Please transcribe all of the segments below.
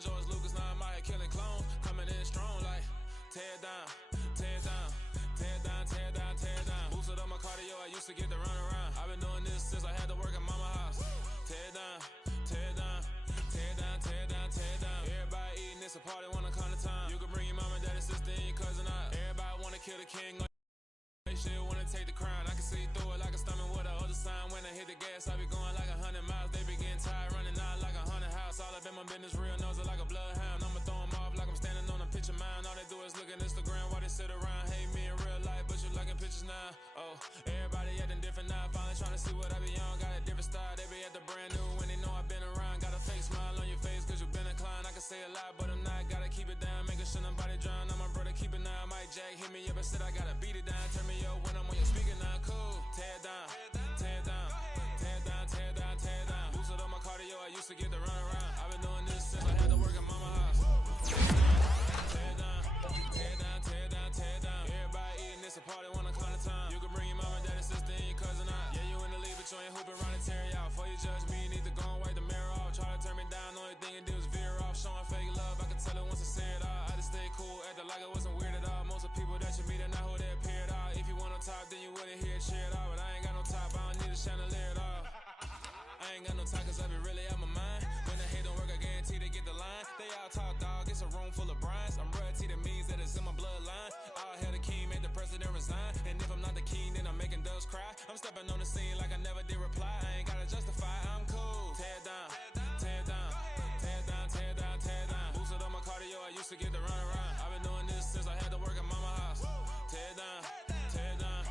on George Lucas, now I'm out here killing clones. Coming in strong like tear down, tear down, tear down, tear down, tear down. Boosted up my cardio, I used to get to run around. I've been doing this since I had to work at mama house. Tear down, tear down, tear down, tear down, tear down. Everybody eating, it's a party, wanna come to time. You can bring your mama, daddy, sister, and your cousin out. Everybody wanna kill the king. They shit wanna take the crown. I can see through it like a stomach with a other sign. When I hit the gas, I be going like 100 miles. They be getting tired, running out like a 100 house. All up in my business, real nose it like a bloodhound. I'ma throw them off like I'm standing on a picture mound. All they do is look at Instagram while they sit around. Hate me in real life, but you liking pictures now. Oh, everybody acting different now. Finally trying to see what I be on. Got a different style, they be at the brand new when they know I've been around. Got a fake smile on your face cause you been inclined. I can say a lot, but I'm not. Gotta keep it down, making sure nobody drown. I'm my brother, keep it now. Mike Jack hit me up and said I gotta beat it down. Turn me up when I'm on your speaker now. Cool, tear down, tear down, tear down, tear down, tear down. Boosted up my cardio, I used to get to run around. I've been doing this since I had to work at mama house. Tear down, tear down, tear down, tear down. Everybody eating, it's a party, wanna come to time. You can bring your mama, daddy, sister, and your cousin out. Yeah, you in the league, but you ain't hooping around and tearing out. Before you judge me, you need to go and wipe the mirror off. Try to turn me down, only thing you do is veer off. Showing fake love, I can tell it once I say it all. I just stay cool, acting like it wasn't weird at all. Most of the people that you meet are not who they appear at all. If you want on top, then you wouldn't hear it cheer at all. But I ain't got no top, I don't need a chandelier at all. I ain't got no time cause I be really out my mind. When the hate don't work, I guarantee they get the line. They all talk dog, it's a room full of brines. I'm royalty, that means that it's in my bloodline. All hail the king, make the president resign. And if I'm not the king, then I'm making doves cry. I'm stepping on the scene like I never did reply. I ain't gotta justify, I'm cool. Tear down, tear down, tear down, tear down, tear down. Boosted up my cardio, I used to get to run around. I've been doing this since I had to work at mama house. Tear down, tear down,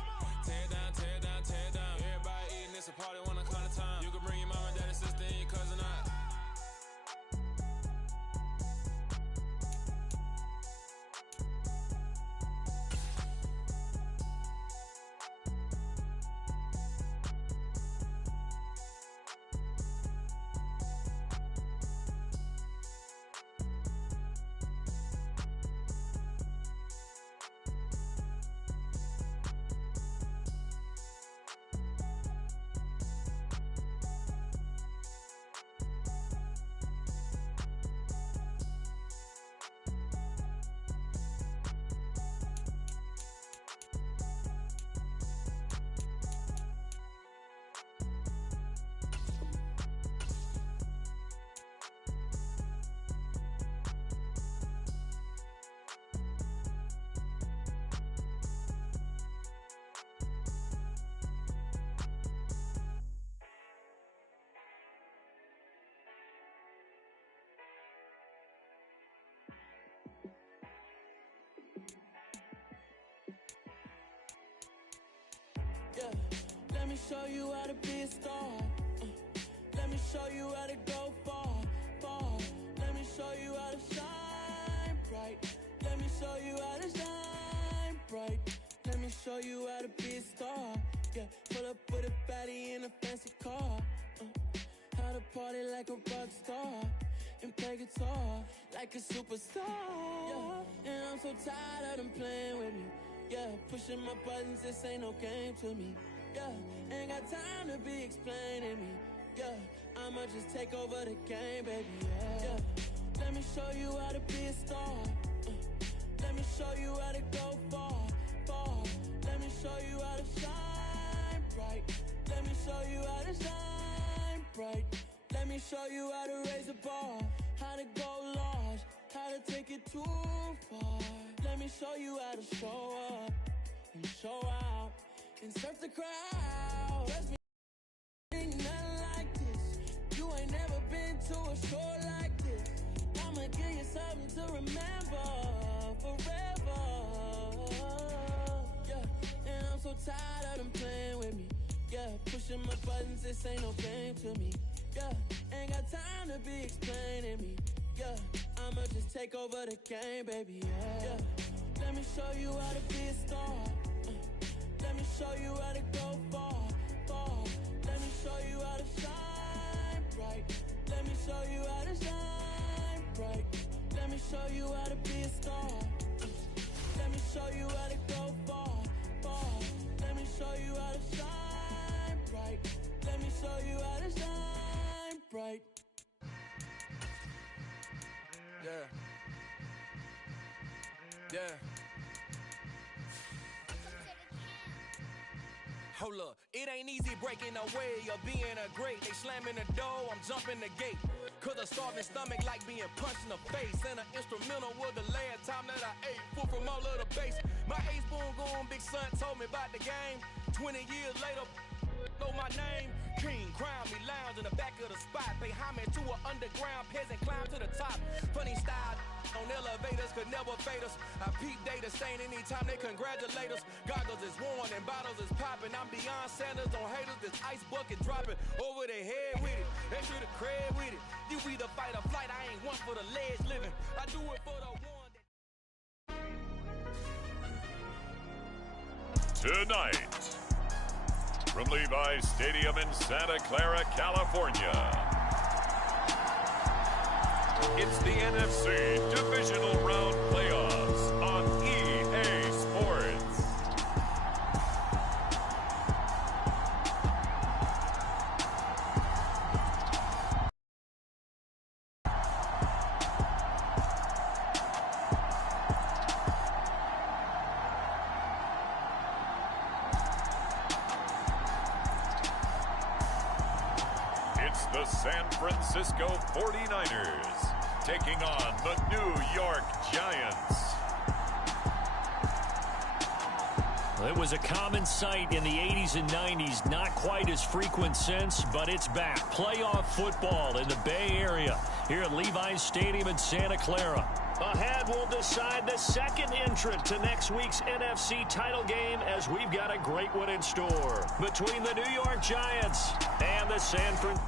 tear down, tear down, tear down. Everybody eating, it's a party, wanna come to time. You can bring your mama, daddy, sister, and your cousin out. Yeah, let me show you how to be a star. Let me show you how to go far, far. Let me show you how to shine bright. Let me show you how to shine bright. Let me show you how to be a star. Yeah, pull up with a baddie in a fancy car. How to party like a rock star and play guitar like a superstar. Yeah, and I'm so tired of them playing with me. Yeah, pushing my buttons, this ain't no game to me. Yeah, ain't got time to be explaining me. Yeah, I'ma just take over the game, baby. Yeah, let me show you how to be a star. Let me show you how to go far, far. Let me show you how to shine bright. Let me show you how to shine bright. Let me show you how to raise a bar, how to go large, how to take it too far. Let me show you how to show up and show out and surf the crowd. Trust me, ain't nothing like this. You ain't never been to a show like this. I'ma give you something to remember forever. Yeah, and I'm so tired of them playing with me. Yeah, pushing my buttons, this ain't no game to me. Yeah, ain't got time to be explaining me. Yeah, I'ma just take over the game, baby. Yeah, let me show you how to be a star. Let me show you how to go far, far. Let me show you how to shine bright. Let me show you how to shine bright. Let me show you how to be a star. Let me show you how to go far, far. Let me show you how to shine bright. Let me show you how to shine bright. Yeah. Yeah. Hold up, it ain't easy breaking away or being a great. They slamming the door, I'm jumping the gate. Cause a starving stomach like being punched in the face. And an instrumental was the last time that I ate food from all of the base. My ace boom goon big son told me about the game. 20 years later, know my name. King, crown me, lounge in the back of the spot. Pay homage to an underground peasant, climb to the top. Funny style on elevators could never fade us. I peep data stain anytime they congratulate us. Goggles is worn and bottles is popping. I'm beyond Sanders on haters. This ice bucket dropping over their head with it. Extra the cred with it. You either fight or flight. I ain't one for the ledge living. I do it for the one that... Tonight, from Levi's Stadium in Santa Clara, California, it's the NFC Divisional Round Playoffs on EA Sports. It's the San Francisco 49ers taking on the New York Giants. Well, it was a common sight in the 80s and 90s, not quite as frequent since, but it's back. Playoff football in the Bay Area here at Levi's Stadium in Santa Clara. Ahead, we'll decide the second entrant to next week's NFC title game as we've got a great one in store between the New York Giants and the San Francisco.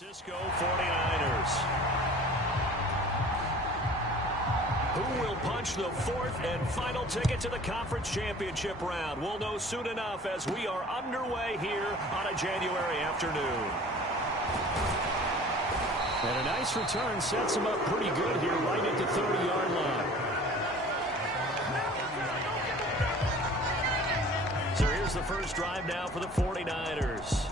Francisco 49ers. Who will punch the fourth and final ticket to the conference championship round? We'll know soon enough as we are underway here on a January afternoon. And a nice return sets him up pretty good here right at the 30-yard line. So here's the first drive now for the 49ers.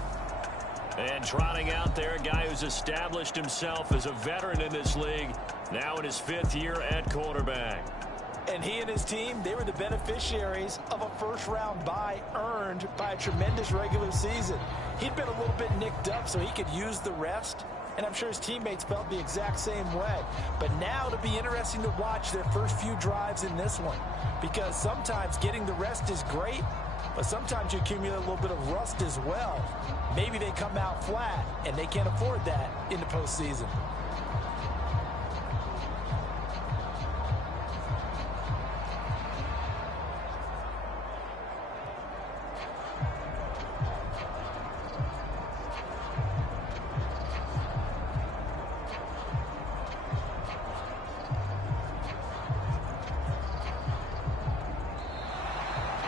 And trotting out there, a guy who's established himself as a veteran in this league, now in his 5th year at quarterback. And he and his team, they were the beneficiaries of a first-round bye earned by a tremendous regular season. He'd been a little bit nicked up, so he could use the rest. And I'm sure his teammates felt the exact same way. But now it'll be interesting to watch their first few drives in this one. Because sometimes getting the rest is great, but sometimes you accumulate a little bit of rust as well. Maybe they come out flat, and they can't afford that in the postseason.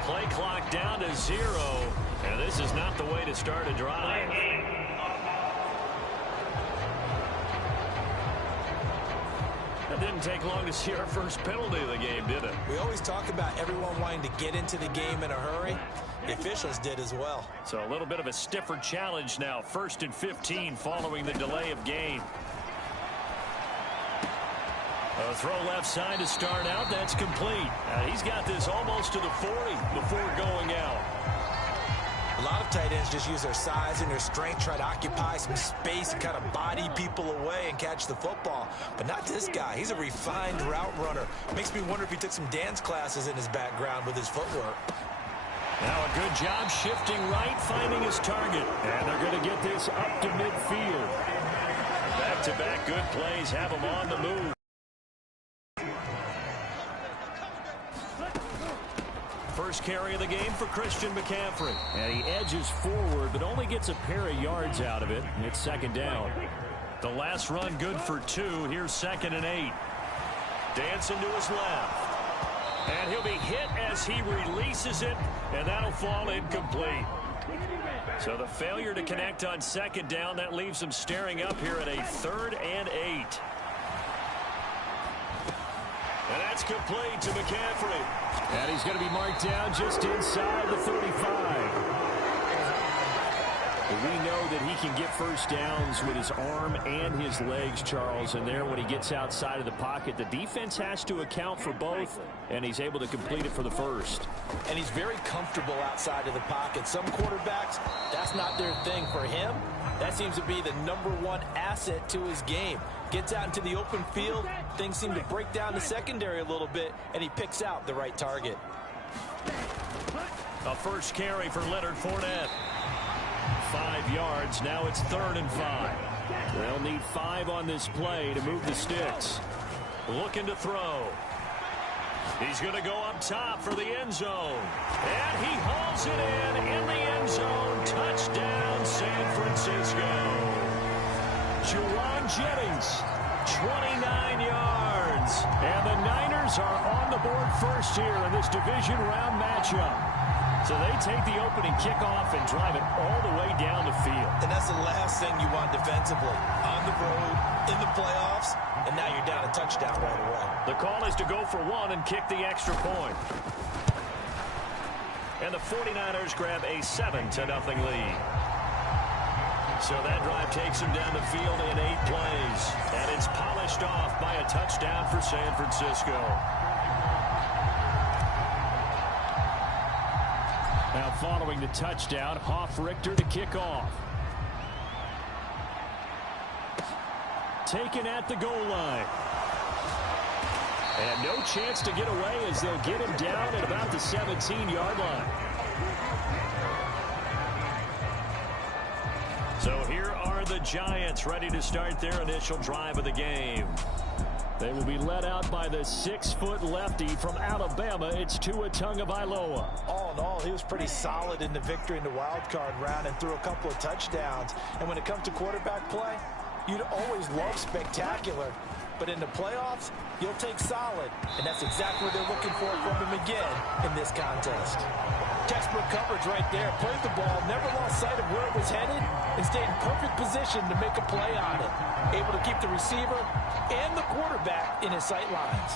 Play clock down to 0, and this is not the way to start a drive. It didn't take long to see our first penalty of the game, did it? We always talk about everyone wanting to get into the game in a hurry. The officials did as well. So a little bit of a stiffer challenge now. 1st and 15 following the delay of game. A throw left side to start out. That's complete. He's got this almost to the 40 before going out. A lot of tight ends just use their size and their strength, try to occupy some space and kind of body people away and catch the football. But not this guy. He's a refined route runner. Makes me wonder if he took some dance classes in his background with his footwork. Now a good job shifting right, finding his target. And they're going to get this up to midfield. Back-to-back good plays have him on the move. First carry of the game for Christian McCaffrey. And he edges forward, but only gets a pair of yards out of it. And it's 2nd down. The last run good for 2. Here's 2nd and 8. Dancing to his left. And he'll be hit as he releases it, and that'll fall incomplete. So the failure to connect on 2nd down, that leaves him staring up here at a 3rd and 8. And that's complete to McCaffrey. And he's going to be marked down just inside the 35. But we know that he can get first downs with his arm and his legs, Charles. And there, when he gets outside of the pocket, the defense has to account for both, and he's able to complete it for the first. And he's very comfortable outside of the pocket. Some quarterbacks, that's not their thing. For him, that seems to be the #1 asset to his game. Gets out into the open field, things seem to break down the secondary a little bit, and he picks out the right target. A first carry for Leonard Fournette. 5 yards. Now it's 3rd and 5. They'll need 5 on this play to move the sticks. Looking to throw. He's going to go up top for the end zone. And he hauls it in the end zone. Touchdown, San Francisco. Juwan Jennings, 29 yards. And the Niners are on the board first here in this division round matchup. So they take the opening kickoff and drive it all the way down the field. And that's the last thing you want defensively. On the road, in the playoffs, and now you're down a touchdown right away. The call is to go for 1 and kick the extra point. And the 49ers grab a 7-0 lead. So that drive takes him down the field in 8 plays. And it's polished off by a touchdown for San Francisco. Now following the touchdown, Hoff-Richter to kick off. Taken at the goal line. And no chance to get away as they'll get him down at about the 17-yard line. So here are the Giants ready to start their initial drive of the game. They will be led out by the 6-foot lefty from Alabama. It's Tua Tagovailoa. All in all, he was pretty solid in the victory in the wild card round and threw a couple of touchdowns. And when it comes to quarterback play, you'd always love spectacular. But in the playoffs, you'll take solid. And that's exactly what they're looking for from him again in this contest. Textbook coverage right there. Played the ball, never lost sight of where it was headed, and stayed in perfect position to make a play on it. Able to keep the receiver and the quarterback in his sight lines.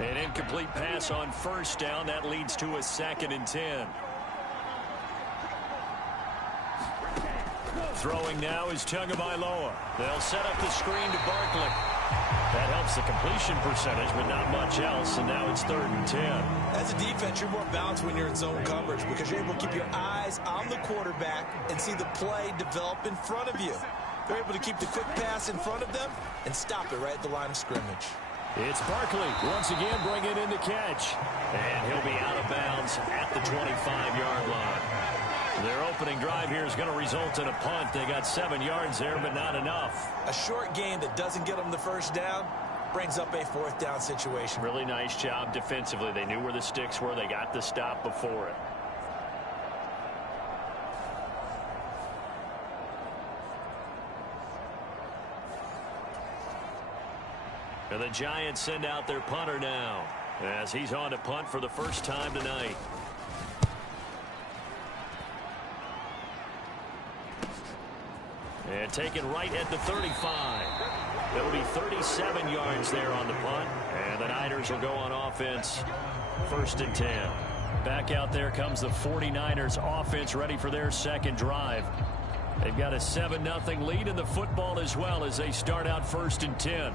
An incomplete pass on first down. That leads to a 2nd and 10. Throwing now is Tagovailoa. They'll set up the screen to Barkley. That helps the completion percentage, but not much else, and now it's 3rd and 10. As a defense, you're more balanced when you're in zone coverage because you're able to keep your eyes on the quarterback and see the play develop in front of you. They're able to keep the quick pass in front of them and stop it right at the line of scrimmage. It's Barkley once again bringing in the catch. And he'll be out of bounds at the 25-yard line. Their opening drive here is going to result in a punt. They got 7 yards there, but not enough. A short gain that doesn't get them the first down brings up a 4th down situation. Really nice job defensively. They knew where the sticks were. They got the stop before it. And the Giants send out their punter now as he's on to punt for the first time tonight. And taken right at the 35. It'll be 37 yards there on the punt. And the Niners will go on offense. 1st and 10. Back out there comes the 49ers offense ready for their second drive. They've got a 7-0 lead in the football as well as they start out 1st and 10.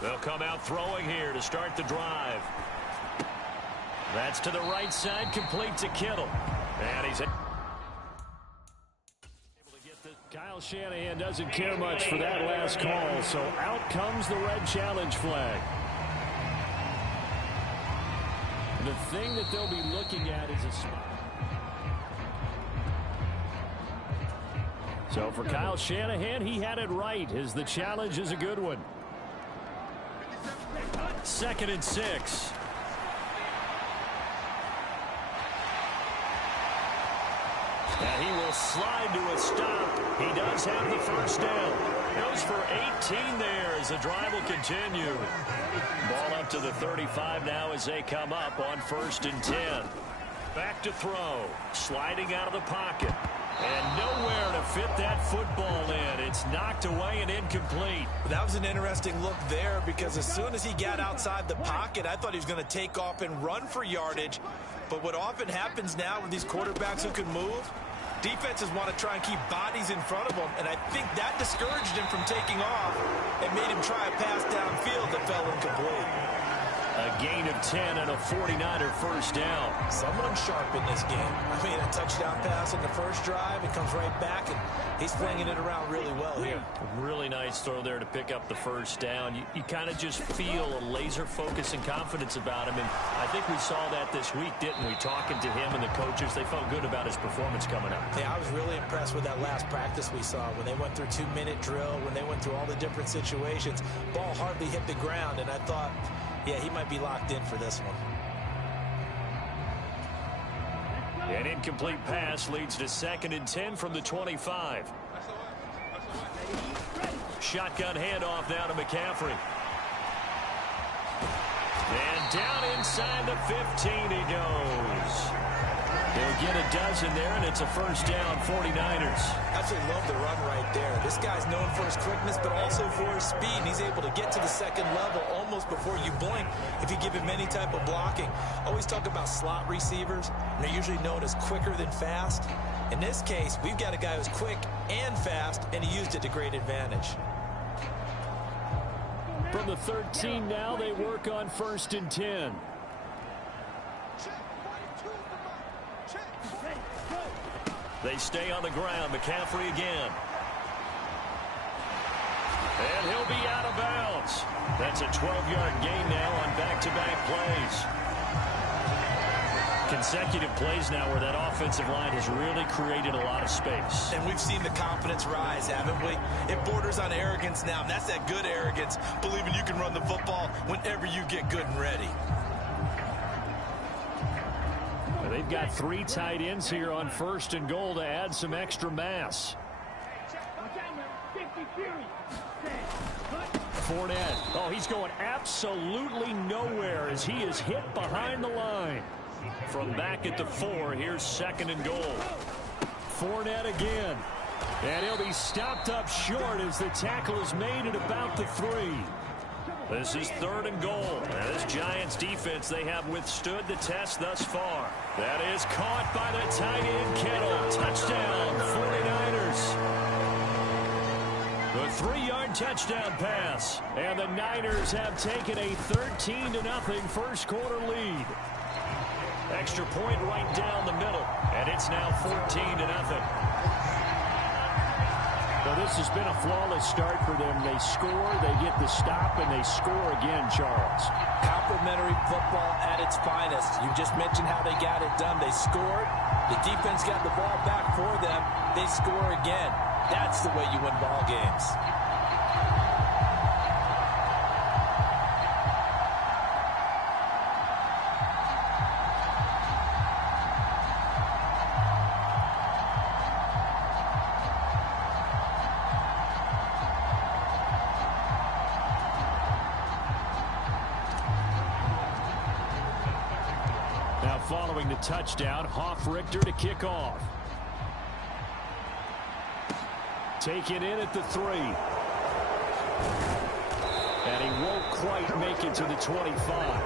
They'll come out throwing here to start the drive. That's to the right side, complete to Kittle. And he's able to get the... Kyle Shanahan doesn't care much for that last call, so out comes the red challenge flag. The thing that they'll be looking at is a spot. So for Kyle Shanahan, he had it right, as the challenge is a good one. 2nd and 6. And he will slide to a stop. He does have the first down. Goes for 18 there as the drive will continue. Ball up to the 35 now as they come up on 1st and 10. Back to throw. Sliding out of the pocket. And nowhere to fit that football in. It's knocked away and incomplete. That was an interesting look there because as soon as he got outside the pocket, I thought he was going to take off and run for yardage. But what often happens now with these quarterbacks who can move, defenses want to try and keep bodies in front of them. And I think that discouraged him from taking off and made him try a pass downfield that fell incomplete. A gain of 10 and a 49er first down. Someone sharp in this game. I mean, a touchdown pass in the first drive. It comes right back, and he's flinging it around really well here. Really nice throw there to pick up the first down. You kind of just feel a laser focus and confidence about him, and I think we saw that this week, didn't we? Talking to him and the coaches, they felt good about his performance coming up. Yeah, I was really impressed with that last practice we saw when they went through 2-minute drill, when they went through all the different situations. Ball hardly hit the ground, and I thought, yeah, he might be locked in for this one. An incomplete pass leads to 2nd and 10 from the 25. Shotgun handoff now to McCaffrey. And down inside the 15 he goes. They'll get a dozen there, and it's a first down, 49ers. Absolutely love the run right there. This guy's known for his quickness, but also for his speed. And he's able to get to the second level almost before you blink if you give him any type of blocking. Always talk about slot receivers, and they're usually known as quicker than fast. In this case, we've got a guy who's quick and fast, and he used it to great advantage. From the 13 now, they work on 1st and 10. They stay on the ground. McCaffrey again. And he'll be out of bounds. That's a 12-yard gain now on back-to-back plays. Consecutive plays now where that offensive line has really created a lot of space. And we've seen the confidence rise, haven't we? It borders on arrogance now, and that's that good arrogance, believing you can run the football whenever you get good and ready. They've got 3 tight ends here on 1st and goal to add some extra mass. Fournette. Oh, he's going absolutely nowhere as he is hit behind the line. From back at the 4, here's 2nd and goal. Fournette again. And he'll be stopped up short as the tackle is made at about the 3. This is 3rd and goal. Now this Giants defense, they have withstood the test thus far. That is caught by the tight end Kittle. Touchdown, 49ers. The 3-yard touchdown pass. And the Niners have taken a 13-0 first quarter lead. Extra point right down the middle. And it's now 14-0. Well, this has been a flawless start for them. They score, they get the stop, and they score again, Charles. Complimentary football at its finest. You just mentioned how they got it done. They scored. The defense got the ball back for them. They score again. That's the way you win ball games. Following the touchdown, Hoff-Richter to kick off. Taken in at the 3. And he won't quite make it to the 25.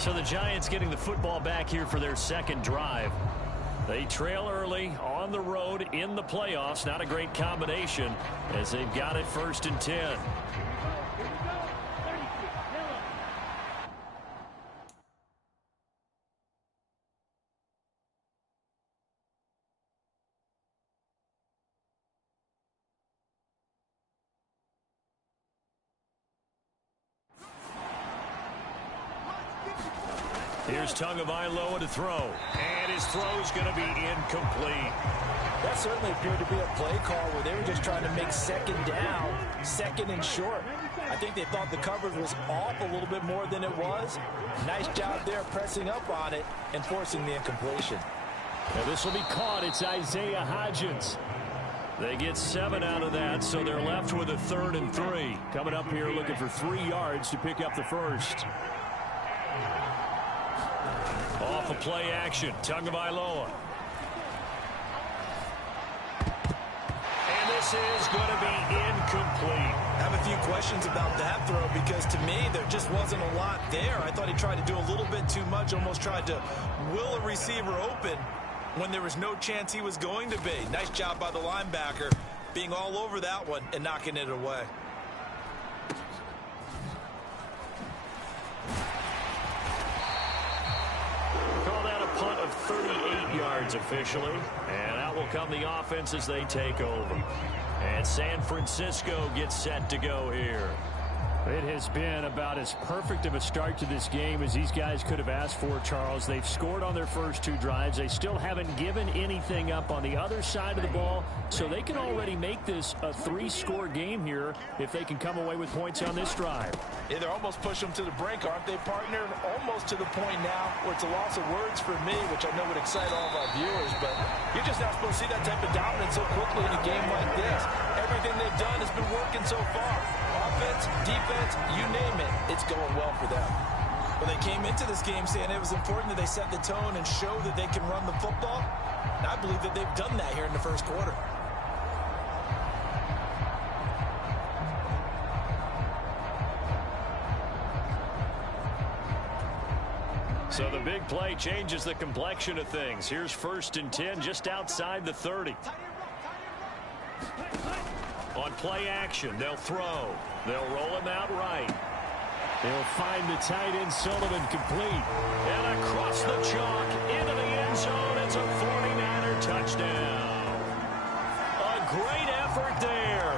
So the Giants getting the football back here for their 2nd drive. They trail early on the road in the playoffs. Not a great combination as they've got it 1st and 10. Here's Tagovailoa to throw. And his throw's going to be incomplete. That certainly appeared to be a play call where they were just trying to make 2nd down, 2nd and short. I think they thought the coverage was off a little bit more than it was. Nice job there pressing up on it and forcing the incompletion. And this will be caught. It's Isaiah Hodgins. They get 7 out of that, so they're left with a 3rd and 3. Coming up here looking for 3 yards to pick up the 1st. Off a play action, Tagovailoa. And this is going to be incomplete. I have a few questions about that throw because to me there just wasn't a lot there. I thought he tried to do a little bit too much, almost tried to will a receiver open when there was no chance he was going to be. Nice job by the linebacker being all over that one and knocking it away. Punt of 38 yards officially, and out will come the offense as they take over. And San Francisco gets set to go here. It has been about as perfect of a start to this game as these guys could have asked for, Charles. They've scored on their first 2 drives. They still haven't given anything up on the other side of the ball, so they can already make this a 3-score game here if they can come away with points on this drive. Yeah, they're almost pushing them to the brink, aren't they, partner? Almost to the point now where it's a loss of words for me, which I know would excite all of our viewers, but you're just not supposed to see that type of dominance so quickly in a game like this. Everything they've done has been working so far. Offense, defense, you name it, it's going well for them. Well, they came into this game saying it was important that they set the tone and show that they can run the football. And I believe that they've done that here in the first quarter. So the big play changes the complexion of things. Here's 1st and 10 just outside the 30. On play action, they'll throw. They'll roll him out right. They'll find the tight end Sullivan complete. And across the chalk into the end zone. It's a 49er touchdown. A great effort there.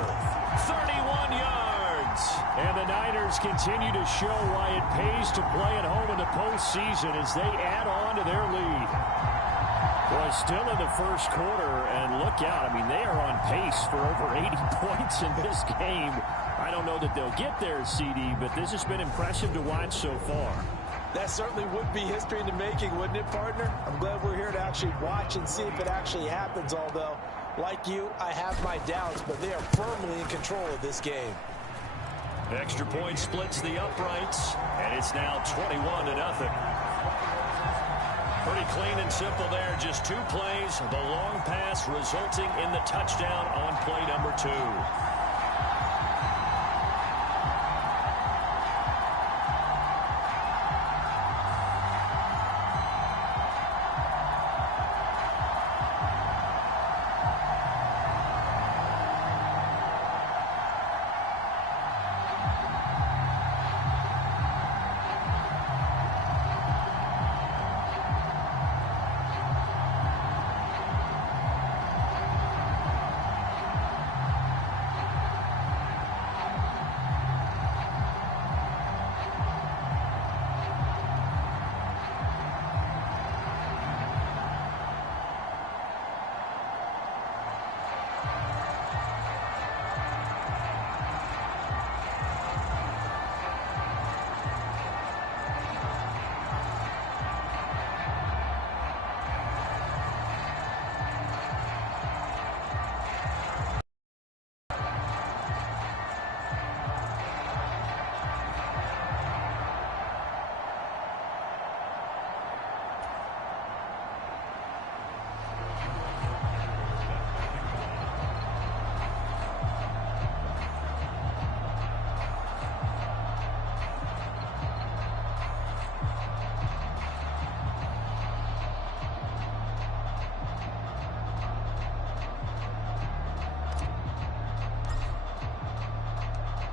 31 yards. And the Niners continue to show why it pays to play at home in the postseason as they add on to their lead. Well, still in the first quarter, and look out. I mean, they are on pace for over 80 points in this game. I don't know that they'll get there, CD, but this has been impressive to watch so far. That certainly would be history in the making, wouldn't it, partner? I'm glad we're here to actually watch and see if it actually happens, although, like you, I have my doubts, but they are firmly in control of this game. Extra point splits the uprights, and it's now 21-0. Pretty clean and simple there. Just 2 plays. The long pass resulting in the touchdown on play number 2.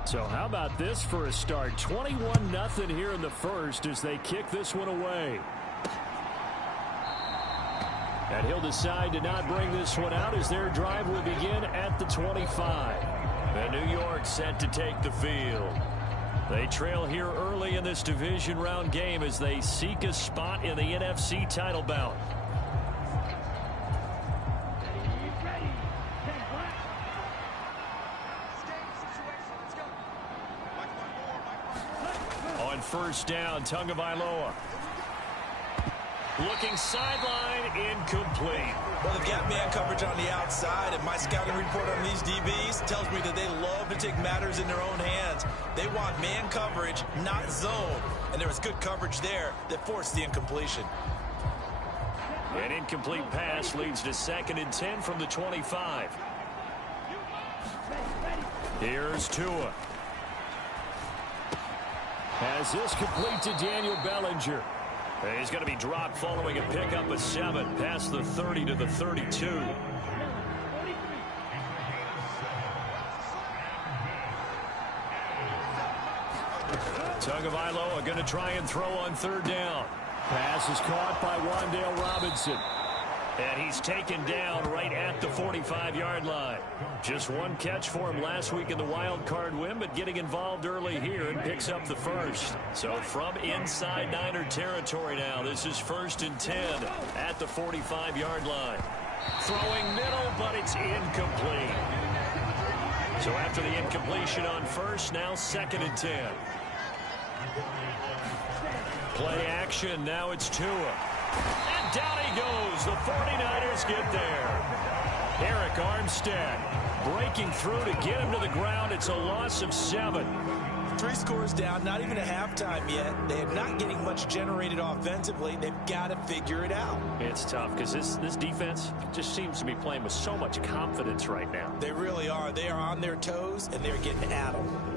So how about this for a start? 21-0 here in the first as they kick this one away. And he'll decide to not bring this one out as their drive will begin at the 25. And New York set to take the field. They trail here early in this division round game as they seek a spot in the NFC title bout. On first down, Tagovailoa. Looking sideline, incomplete. Well, they've got man coverage on the outside, and my scouting report on these DBs tells me that they love to take matters in their own hands. They want man coverage, not zone. And there was good coverage there that forced the incompletion. An incomplete pass leads to 2nd and 10 from the 25. Here's Tua. Has this complete to Daniel Bellinger. He's going to be dropped following a pickup of 7 past the 30 to the 32. Tagovailoa going to try and throw on 3rd down. Pass is caught by Wan'Dale Robinson. And he's taken down right at the 45-yard line. Just 1 catch for him last week in the wild card win, but getting involved early here and picks up the first. So from inside Niner territory now, this is 1st and 10 at the 45-yard line. Throwing middle, but it's incomplete. So after the incompletion on first, now 2nd and 10. Play action, now it's Tua. And down he goes. The 49ers get there. Eric Armstead breaking through to get him to the ground. It's a loss of 7. 3 scores down, not even a halftime yet. They are not getting much generated offensively. They've got to figure it out. It's tough because this defense just seems to be playing with so much confidence right now. They really are. They are on their toes, and they're getting at them.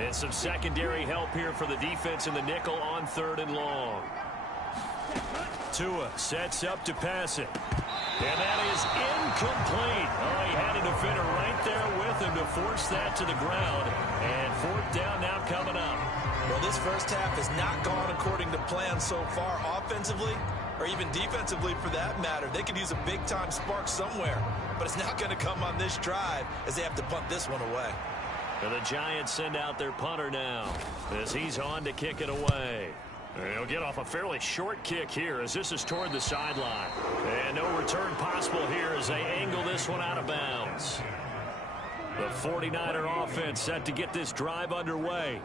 And some secondary help here for the defense in the nickel on 3rd and long. Tua sets up to pass it. And that is incomplete. Oh, he had a defender right there with him to force that to the ground. And 4th down now coming up. Well, this first half has not gone according to plan so far offensively or even defensively for that matter. They could use a big-time spark somewhere, but it's not going to come on this drive as they have to punt this one away. And the Giants send out their punter now as he's on to kick it away. He'll get off a fairly short kick here as this is toward the sideline. And no return possible here as they angle this one out of bounds. The 49er offense set to get this drive underway.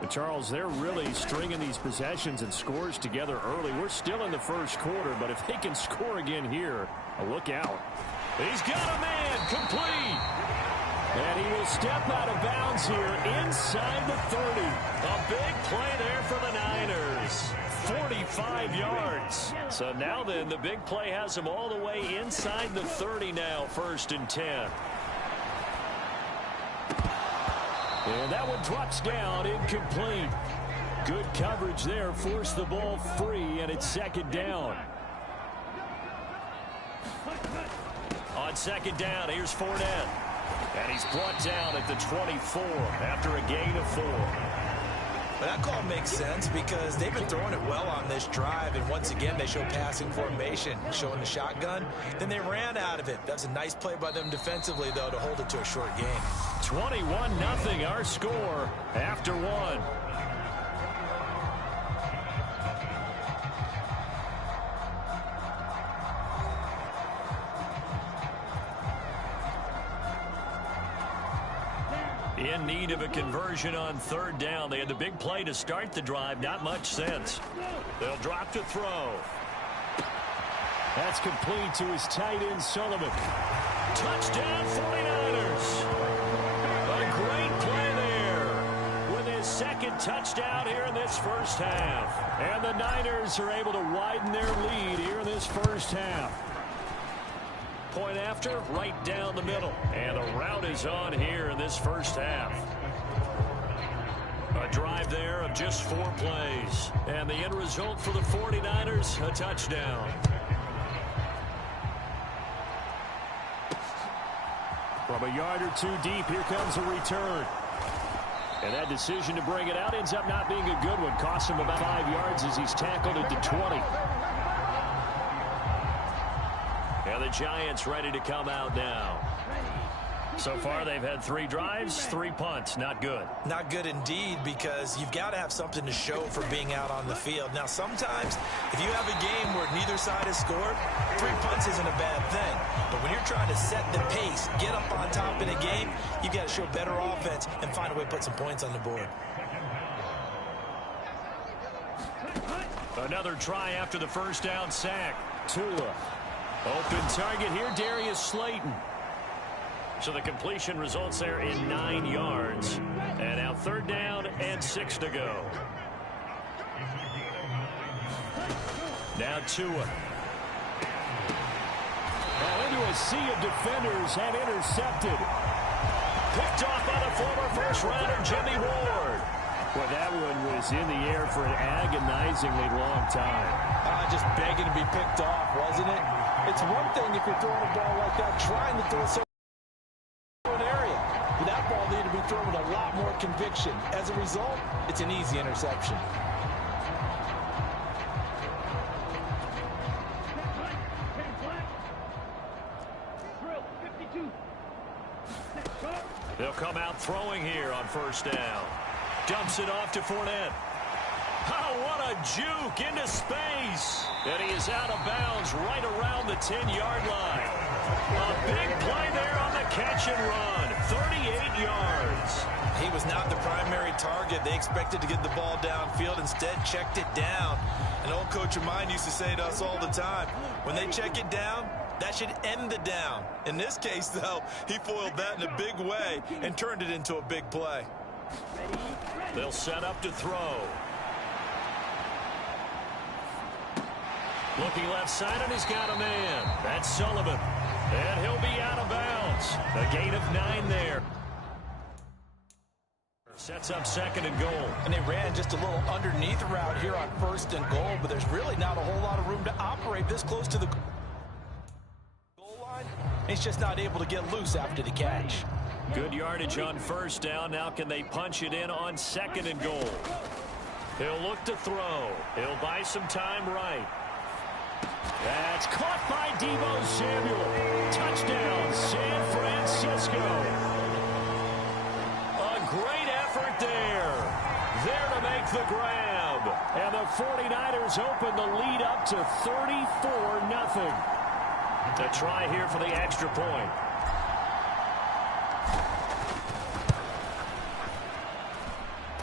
But Charles, they're really stringing these possessions and scores together early. We're still in the first quarter, but if they can score again here, look out. He's got a man, complete. And he will step out of bounds here inside the 30. A big play there for the Niners. 45 yards. So now then, the big play has him all the way inside the 30 now, 1st and 10. And that one drops down, incomplete. Good coverage there, forced the ball free, and it's 2nd down. On 2nd down, here's Fournette. And he's brought down at the 24 after a gain of 4. But that call makes sense because they've been throwing it well on this drive, and once again they show passing formation, showing the shotgun. Then they ran out of it. That's a nice play by them defensively, though, to hold it to a short game. 21-0 our score after 1. In need of a conversion on 3rd down. They had the big play to start the drive. Not much sense. They'll drop to throw. That's complete to his tight end, Sullivan. Touchdown, 49ers. A great play there with his 2nd touchdown here in this first half. And the Niners are able to widen their lead here in this first half. Point after, right down the middle. And the route is on here in this first half. A drive there of just 4 plays. And the end result for the 49ers, a touchdown. From a yard or 2 deep, here comes a return. And that decision to bring it out ends up not being a good one. Costs him about 5 yards as he's tackled at the 20. And the Giants ready to come out now. So far, they've had 3 drives, 3 punts. Not good. Not good indeed, because you've got to have something to show for being out on the field. Now, sometimes, if you have a game where neither side has scored, 3 punts isn't a bad thing. But when you're trying to set the pace, get up on top in a game, you've got to show better offense and find a way to put some points on the board. Another try after the first down sack. Tua. Open target here, Darius Slayton. So the completion results there in 9 yards. And now 3rd down and 6 to go. Now Tua. Into a sea of defenders and intercepted. Picked off by the former first-rounder Jimmy Ward. Well, that one was in the air for an agonizingly long time. Just begging to be picked off, wasn't it? It's one thing if you're throwing a ball like that, trying to throw so an area. But that ball needed to be thrown with a lot more conviction. As a result, it's an easy interception. They'll come out throwing here on 1st down. Dumps it off to Fournette. Oh, what a juke into space. And he is out of bounds right around the 10-yard line. A big play there on the catch and run. 38 yards. He was not the primary target. They expected to get the ball downfield. Instead, checked it down. An old coach of mine used to say to us all the time, when they check it down, that should end the down. In this case, though, he foiled that in a big way and turned it into a big play. They'll set up to throw. Looking left side, and he's got a man. That's Sullivan. And he'll be out of bounds. A gain of 9 there. Sets up 2nd and goal. And they ran just a little underneath route here on 1st and goal, but there's really not a whole lot of room to operate this close to the goal line. He's just not able to get loose after the catch. Good yardage on 1st down. Now can they punch it in on 2nd and goal? He'll look to throw. He'll buy some time right. That's caught by Deebo Samuel. Touchdown, San Francisco. A great effort there. There to make the grab. And the 49ers open the lead up to 34-0. A try here for the extra point.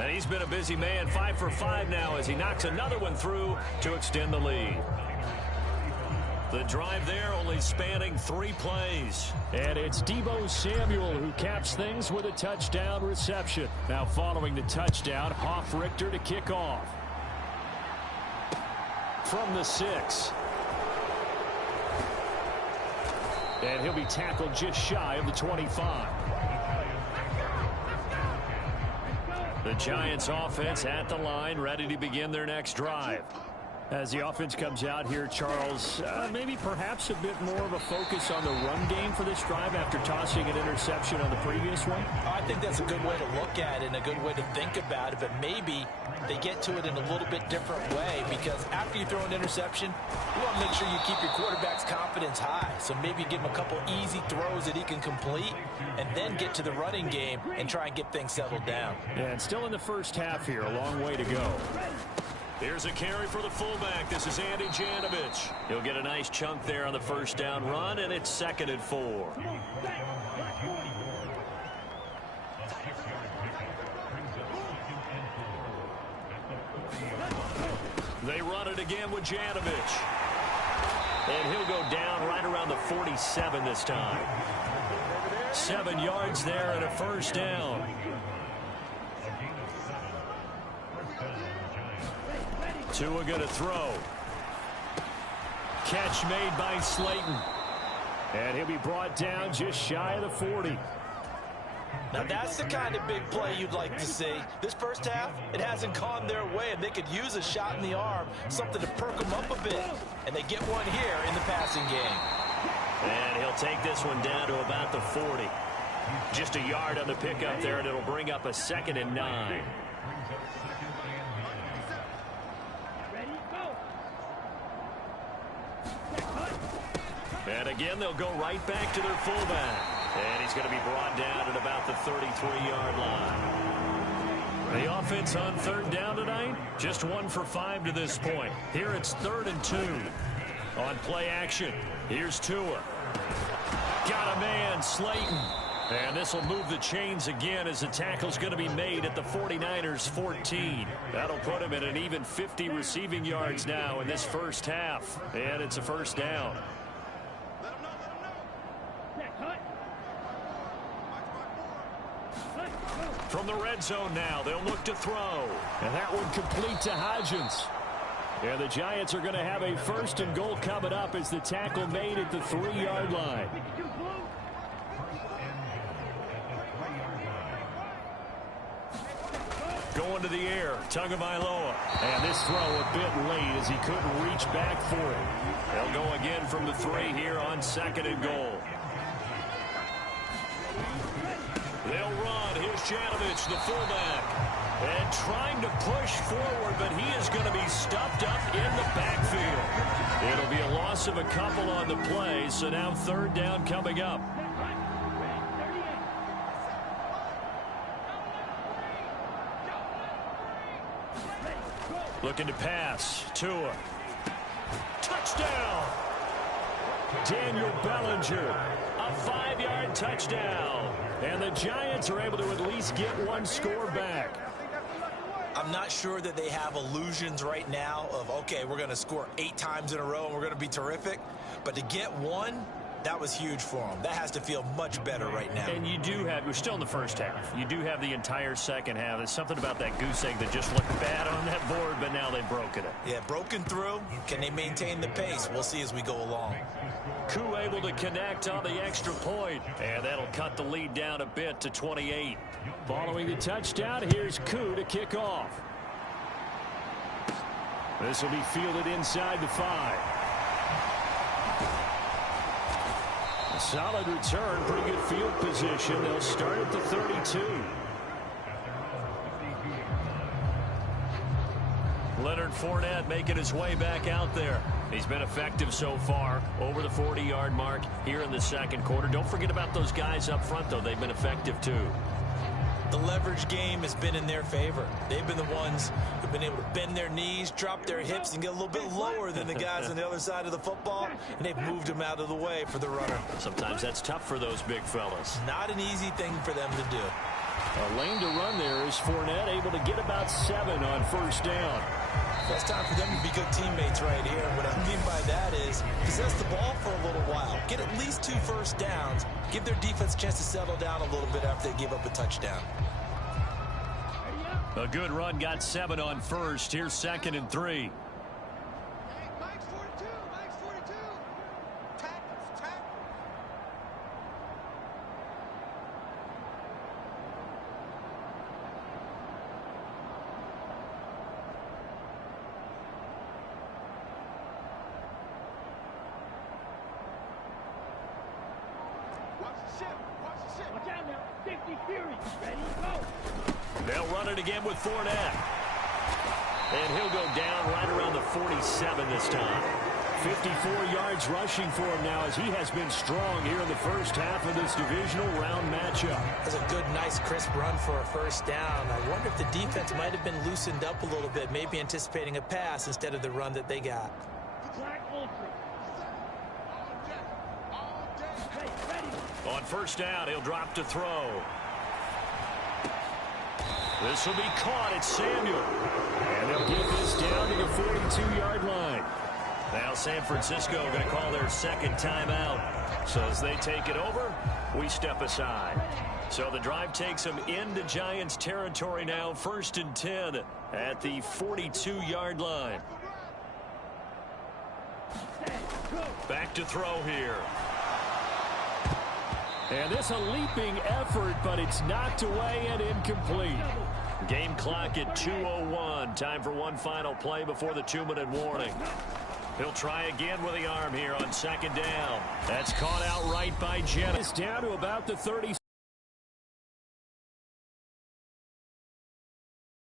And he's been a busy man, 5 for 5 now as he knocks another one through to extend the lead. The drive there only spanning 3 plays. And it's Deebo Samuel who caps things with a touchdown reception. Now following the touchdown, Hoff-Richter to kick off. From the 6. And he'll be tackled just shy of the 25. The Giants offense at the line, ready to begin their next drive. As the offense comes out here, Charles, maybe perhaps a bit more of a focus on the run game for this drive after tossing an interception on the previous one? I think that's a good way to look at it and a good way to think about it, but maybe they get to it in a little bit different way, because after you throw an interception, you want to make sure you keep your quarterback's confidence high. So maybe give him a couple easy throws that he can complete and then get to the running game and try and get things settled down. Yeah, and still in the first half here, a long way to go. Here's a carry for the fullback. This is Andy Janovich. He'll get a nice chunk there on the first down run, and it's 2nd and 4. They run it again with Janovich. And he'll go down right around the 47 this time. 7 yards there and a first down. Tua going to throw. Catch made by Slayton. And he'll be brought down just shy of the 40. Now that's the kind of big play you'd like to see. This first half, it hasn't gone their way, and they could use a shot in the arm, something to perk them up a bit. And they get one here in the passing game. And he'll take this one down to about the 40. Just a yard on the pickup there, and it'll bring up a 2nd and 9. And again, they'll go right back to their fullback. And he's going to be brought down at about the 33-yard line. The offense on 3rd down tonight, just 1 for 5 to this point. Here it's 3rd and 2. On play action, here's Tua. Got a man, Slayton. And this will move the chains again as the tackle's going to be made at the 49ers 14. That'll put him at an even 50 receiving yards now in this first half. And it's a first down. From the red zone now, they'll look to throw. And that one complete to Hodgins. And the Giants are going to have a 1st and goal coming up as the tackle made at the 3-yard line. Going to the air, Tagovailoa. And this throw a bit late as he couldn't reach back for it. They'll go again from the 3 here on 2nd and goal. They'll run. Here's Janovich, the fullback. And trying to push forward, but he is going to be stuffed up in the backfield. It'll be a loss of a couple on the play, so now 3rd down coming up. Looking to pass. Tua. Touchdown! Daniel Bellinger. A 5-yard touchdown. And the Giants are able to at least get one score back. I'm not sure that they have illusions right now of, okay, we're going to score 8 times in a row and we're going to be terrific. But to get one, that was huge for them. That has to feel much better right now. And you do have, we're still in the first half. You do have the entire second half. There's something about that goose egg that just looked bad on that board, but now they've broken it. Yeah, broken through. Can they maintain the pace? We'll see as we go along. Koo able to connect on the extra point. And that'll cut the lead down a bit to 28. Following the touchdown, here's Koo to kick off. This will be fielded inside the 5. A solid return, pretty good field position. They'll start at the 32. Leonard Fournette making his way back out there. He's been effective so far, over the 40-yard mark here in the second quarter. Don't forget about those guys up front, though. They've been effective, too. The leverage game has been in their favor. They've been the ones who've been able to bend their knees, drop their hips, and get a little bit lower than the guys on the other side of the football, and they've moved them out of the way for the runner. Sometimes that's tough for those big fellas. Not an easy thing for them to do. A lane to run there is Fournette, able to get about 7 on first down. It's time for them to be good teammates right here. What I mean by that is possess the ball for a little while. Get at least 2 first downs. Give their defense a chance to settle down a little bit after they give up a touchdown. A good run, got 7 on first. Here's 2nd and 3. Mike's 42. Mike's 42. Tack. Watch the ship. Watch out now. Safety Fury. Ready, go. They'll run it again with Fournette. And he'll go down right around the 47 this time. 54 yards rushing for him now as he has been strong here in the first half of this divisional round matchup. That's a good, nice, crisp run for a first down. I wonder if the defense might have been loosened up a little bit, maybe anticipating a pass instead of the run that they got. On first down, he'll drop to throw. This will be caught. It's Samuel. And they'll get this down to the 42-yard line. Now San Francisco going to call their second timeout. So as they take it over, we step aside. So the drive takes them into Giants territory now. 1st and 10 at the 42-yard line. Back to throw here. And this a leaping effort, but it's knocked away and incomplete. Game clock at 2:01. Time for one final play before the 2-minute warning. He'll try again with the arm here on 2nd down. That's caught outright by Jennings. It's down to about the 30.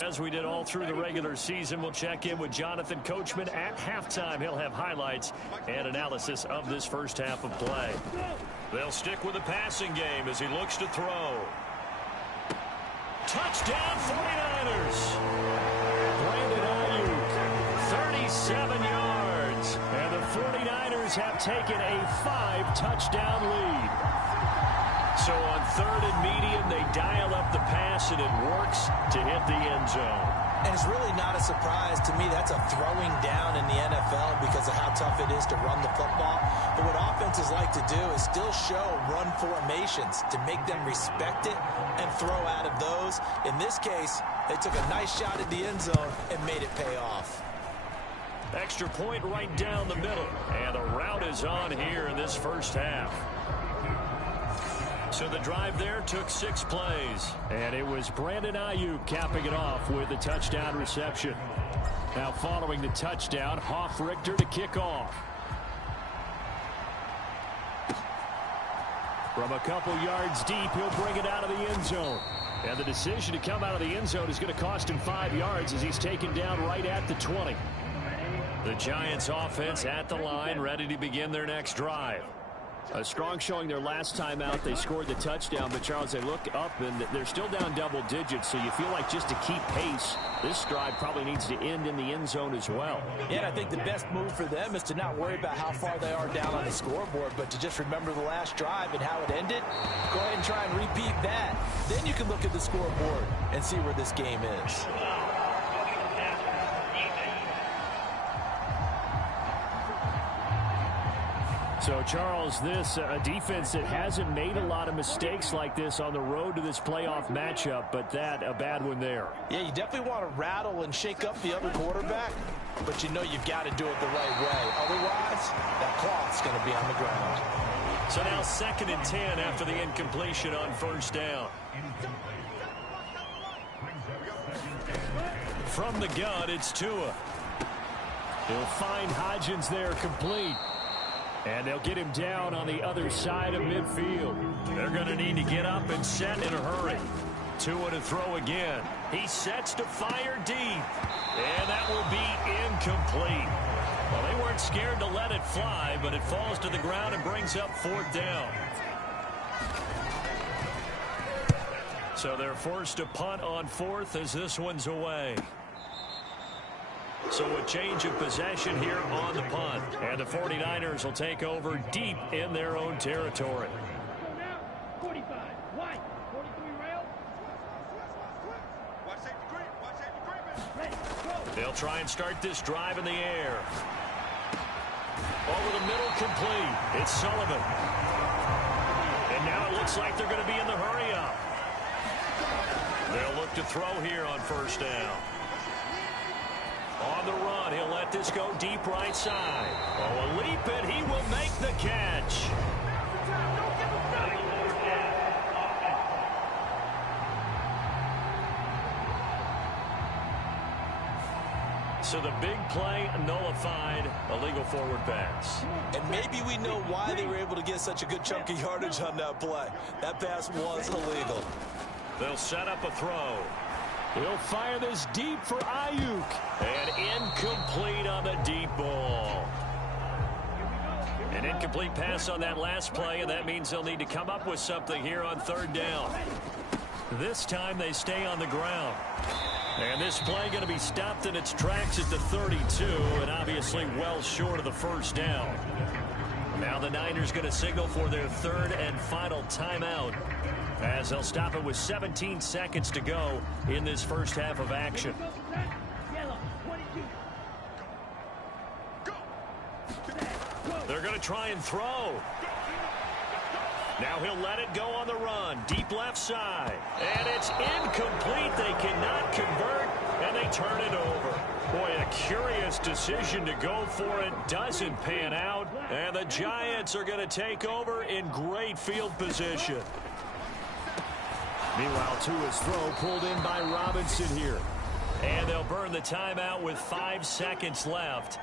As we did all through the regular season, we'll check in with Jonathan Coachman at halftime. He'll have highlights and analysis of this first half of play. They'll stick with the passing game as he looks to throw. Touchdown 49ers. Brandon Ayuk, 37 yards. and the 49ers have taken a 5-touchdown lead. So on 3rd and medium, they dial up the pass, and it works to hit the end zone. And it's really not a surprise to me. That's a throwing down in the NFL because of how tough it is to run the football. But what offenses like to do is still show run formations to make them respect it and throw out of those. In this case, they took a nice shot at the end zone and made it pay off. Extra point right down the middle. And the route is on here in this first half. So the drive there took 6 plays. And it was Brandon Ayuk capping it off with a touchdown reception. Now following the touchdown, Hoff Richter to kick off. From a couple yards deep, he'll bring it out of the end zone. And the decision to come out of the end zone is going to cost him 5 yards as he's taken down right at the 20. The Giants offense at the line, ready to begin their next drive. A strong showing their last time out. They scored the touchdown, but Charles, they look up and they're still down double digits, so you feel like just to keep pace, this drive probably needs to end in the end zone as well. Yeah, and I think the best move for them is to not worry about how far they are down on the scoreboard, but to just remember the last drive and how it ended. Go ahead and try and repeat that. Then you can look at the scoreboard and see where this game is. So, Charles, this a defense that hasn't made a lot of mistakes like this on the road to this playoff matchup, but that a bad one there. Yeah, you definitely want to rattle and shake up the other quarterback, but you know you've got to do it the right way. Otherwise, that cloth's going to be on the ground. So now 2nd and 10 after the incompletion on first down. From the gun, it's Tua. He'll find Hodgins there complete. And they'll get him down on the other side of midfield. They're going to need to get up and set in a hurry. Tua to throw again. He sets to fire deep. And that will be incomplete. Well, they weren't scared to let it fly, but it falls to the ground and brings up 4th down. So they're forced to punt on 4th as this one's away. So a change of possession here on the punt. And the 49ers will take over deep in their own territory. 45, wide, 43 rail. They'll try and start this drive in the air. Over the middle, complete. It's Sullivan. And now it looks like they're going to be in the hurry-up. They'll look to throw here on first down. On the run, he'll let this go deep right side. Oh, a leap, and he will make the catch. So the big play nullified, a legal forward pass. And maybe we know why they were able to get such a good chunk of yardage on that play. That pass was illegal. They'll set up a throw. He'll fire this deep for Ayuk. And incomplete on the deep ball. An incomplete pass on that last play, and that means they'll need to come up with something here on third down. This time they stay on the ground. And this play going to be stopped in its tracks at the 32, and obviously well short of the first down. Now the Niners going to signal for their third and final timeout, as they'll stop it with 17 seconds to go in this first half of action. They're going to try and throw. Now he'll let it go on the run. Deep left side. And it's incomplete. They cannot convert, and they turn it over. Boy, a curious decision to go for it. Doesn't pan out. And the Giants are going to take over in great field position. Meanwhile, Tua's throw pulled in by Robinson here. And they'll burn the timeout with 5 seconds left.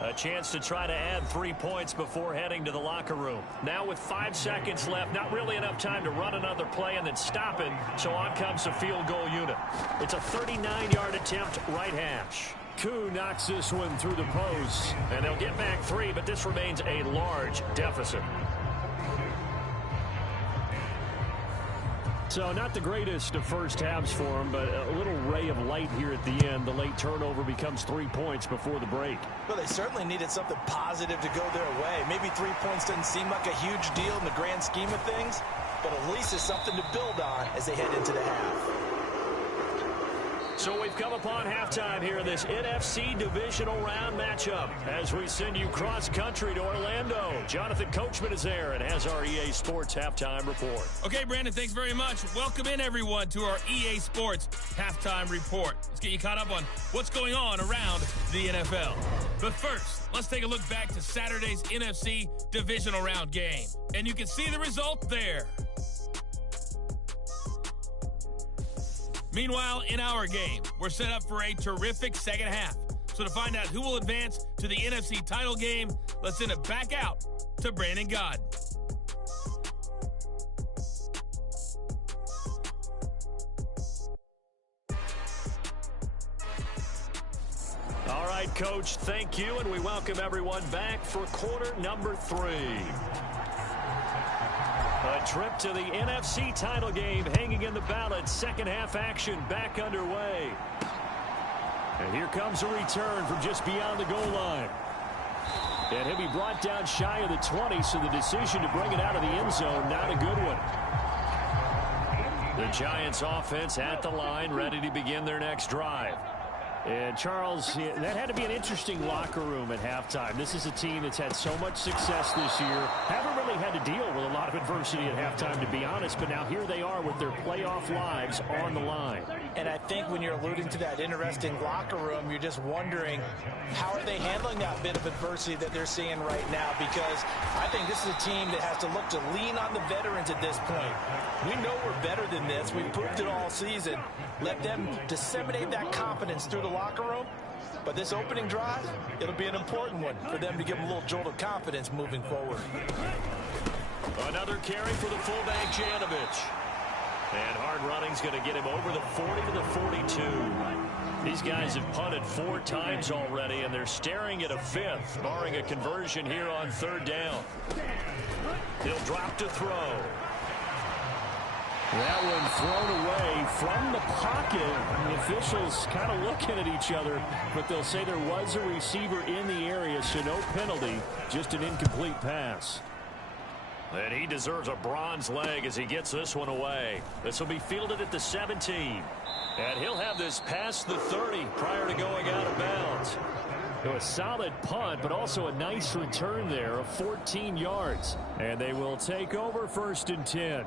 A chance to try to add 3 points before heading to the locker room. Now with 5 seconds left, not really enough time to run another play and then stop it. So on comes the field goal unit. It's a 39-yard attempt, right hash. Koo knocks this one through the post. And they'll get back 3, but this remains a large deficit. So not the greatest of first halves for them, but a little ray of light here at the end. The late turnover becomes 3 points before the break. Well, they certainly needed something positive to go their way. Maybe 3 points doesn't seem like a huge deal in the grand scheme of things, but at least it's something to build on as they head into the half. So we've come upon halftime here in this NFC divisional round matchup as we send you cross-country to Orlando. Jonathan Coachman is there and has our EA Sports halftime report. Okay, Brandon, thanks very much. Welcome in, everyone, to our EA Sports halftime report. Let's get you caught up on what's going on around the NFL. But first, let's take a look back to Saturday's NFC divisional round game. And you can see the result there. Meanwhile, in our game, we're set up for a terrific second half. So to find out who will advance to the NFC title game, let's send it back out to Brandon Godden. All right, Coach, thank you, and we welcome everyone back for quarter number 3. A trip to the NFC title game hanging in the balance. Second half action back underway. And here comes a return from just beyond the goal line. And he'll be brought down shy of the 20, so the decision to bring it out of the end zone, not a good one. The Giants offense at the line, ready to begin their next drive. And, Charles, that had to be an interesting locker room at halftime. This is a team that's had so much success this year. Haven't really had to deal with a lot of adversity at halftime, to be honest. But now here they are with their playoff lives on the line. And I think when you're alluding to that interesting locker room, you're just wondering, how are they handling that bit of adversity that they're seeing right now? Because I think this is a team that has to look to lean on the veterans at this point. We know we're better than this. We've proved it all season. Let them disseminate that confidence through the locker room. But this opening drive, it'll be an important one for them to give them a little jolt of confidence moving forward. Another carry for the fullback, Janovich. And hard running's going to get him over the 40 to the 42. These guys have punted 4 times already, and they're staring at a 5th, barring a conversion here on third down. He'll drop to throw. That one thrown away from the pocket. The officials kind of looking at each other, but they'll say there was a receiver in the area, so no penalty, just an incomplete pass. And he deserves a bronze leg as he gets this one away. This will be fielded at the 17. And he'll have this past the 30 prior to going out of bounds. A solid punt, but also a nice return there of 14 yards. And they will take over 1st and 10.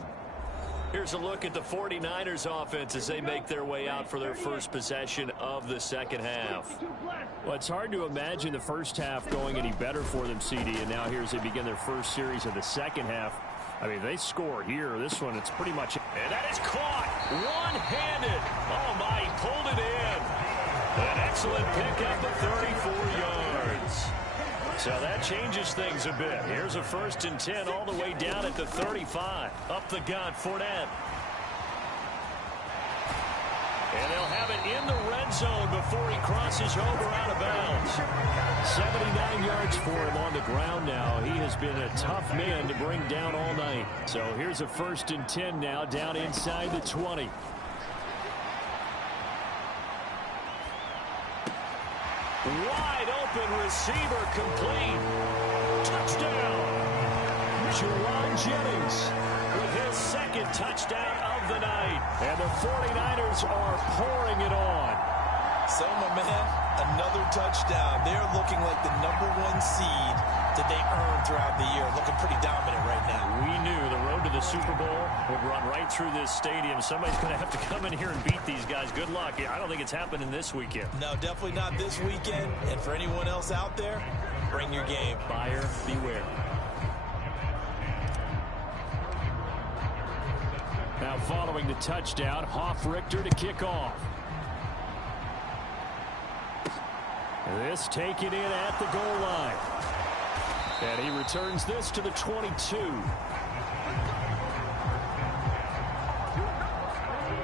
Here's a look at the 49ers offense as they make their way out for their first possession of the second half. Well, it's hard to imagine the first half going any better for them, CD, and now here as they begin their first series of the second half. I mean, they score here. This one, it's pretty much... And that is caught one-handed. Oh, my, he pulled it in. An excellent pickup of 34 yards. So that changes things a bit. Here's a 1st and 10 all the way down at the 35. Up the gut, Fournette. And they'll have it in the red zone before he crosses over out of bounds. 79 yards for him on the ground now. He has been a tough man to bring down all night. So here's a 1st and 10 now down inside the 20. Wide open receiver complete. Touchdown. Juwan Jennings with his second touchdown of the night. And the 49ers are pouring it on. So, my man, another touchdown. They're looking like the #1 seed that they earned throughout the year. Looking pretty dominant right now. We knew the road to the Super Bowl would run right through this stadium. Somebody's going to have to come in here and beat these guys. Good luck. I don't think it's happening this weekend. No, definitely not this weekend. And for anyone else out there, bring your game. Buyer beware. Now following the touchdown, Hoff-Richter to kick off. This taken in at the goal line. And he returns this to the 22.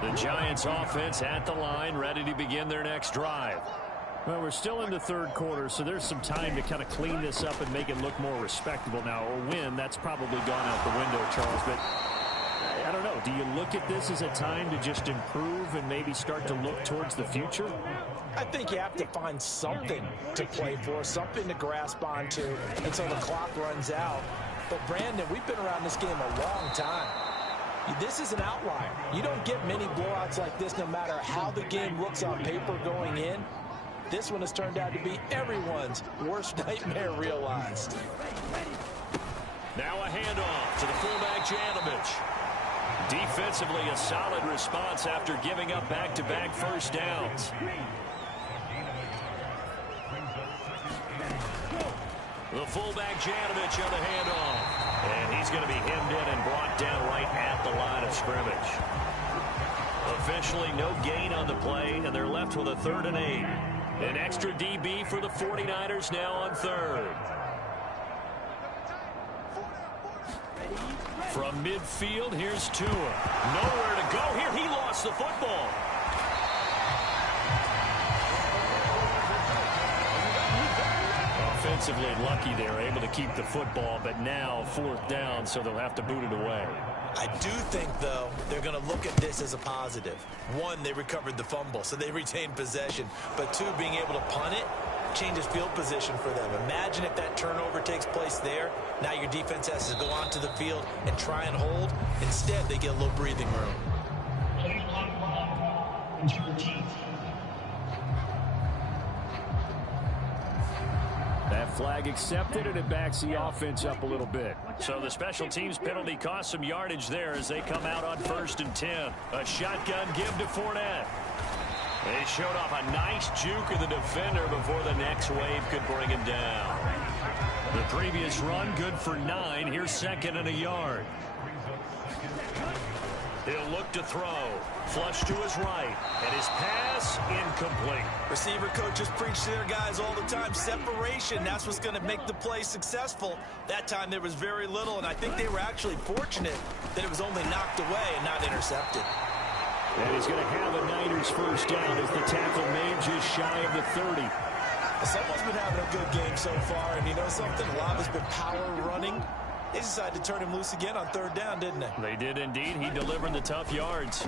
The Giants offense at the line, ready to begin their next drive. Well, we're still in the third quarter, so there's some time to kind of clean this up and make it look more respectable now. A win, that's probably gone out the window, Charles, but I don't know. Do you look at this as a time to just improve and maybe start to look towards the future? I think you have to find something to play for, something to grasp onto until the clock runs out. But, Brandon, we've been around this game a long time. This is an outlier. You don't get many blowouts like this no matter how the game looks on paper going in. This one has turned out to be everyone's worst nightmare realized. Now a handoff to the fullback, Janovich. Defensively, a solid response after giving up back-to-back first downs. The fullback, Janovich, on the handoff. And he's going to be hemmed in and brought down right at the line of scrimmage. Officially no gain on the play, and they're left with a 3rd and 8. An extra DB for the 49ers now on 3rd. From midfield, here's Tua. Nowhere to go here. He lost the football. Offensively lucky they're able to keep the football, but now 4th down, so they'll have to boot it away. I do think, though, they're going to look at this as a positive. 1, they recovered the fumble, so they retained possession. But 2, being able to punt it changes field position for them. Imagine if that turnover takes place there. Now your defense has to go onto the field and try and hold. Instead, they get a little breathing room. That flag accepted, and it backs the offense up a little bit. So the special teams penalty cost some yardage there as they come out on 1st and 10. A shotgun give to Fournette. They showed off a nice juke of the defender before the next wave could bring him down. The previous run good for 9. Here's 2nd and a yard. He'll look to throw. Flush to his right. And his pass incomplete. Receiver coaches preach to their guys all the time. Separation, that's what's going to make the play successful. That time there was very little, and I think they were actually fortunate that it was only knocked away and not intercepted. And he's going to have a Niners first down as the tackle made just shy of the 30. Someone's been having a good game so far, and you know something? A lot has been power running. They decided to turn him loose again on 3rd down, didn't they? They did indeed. He delivered the tough yards.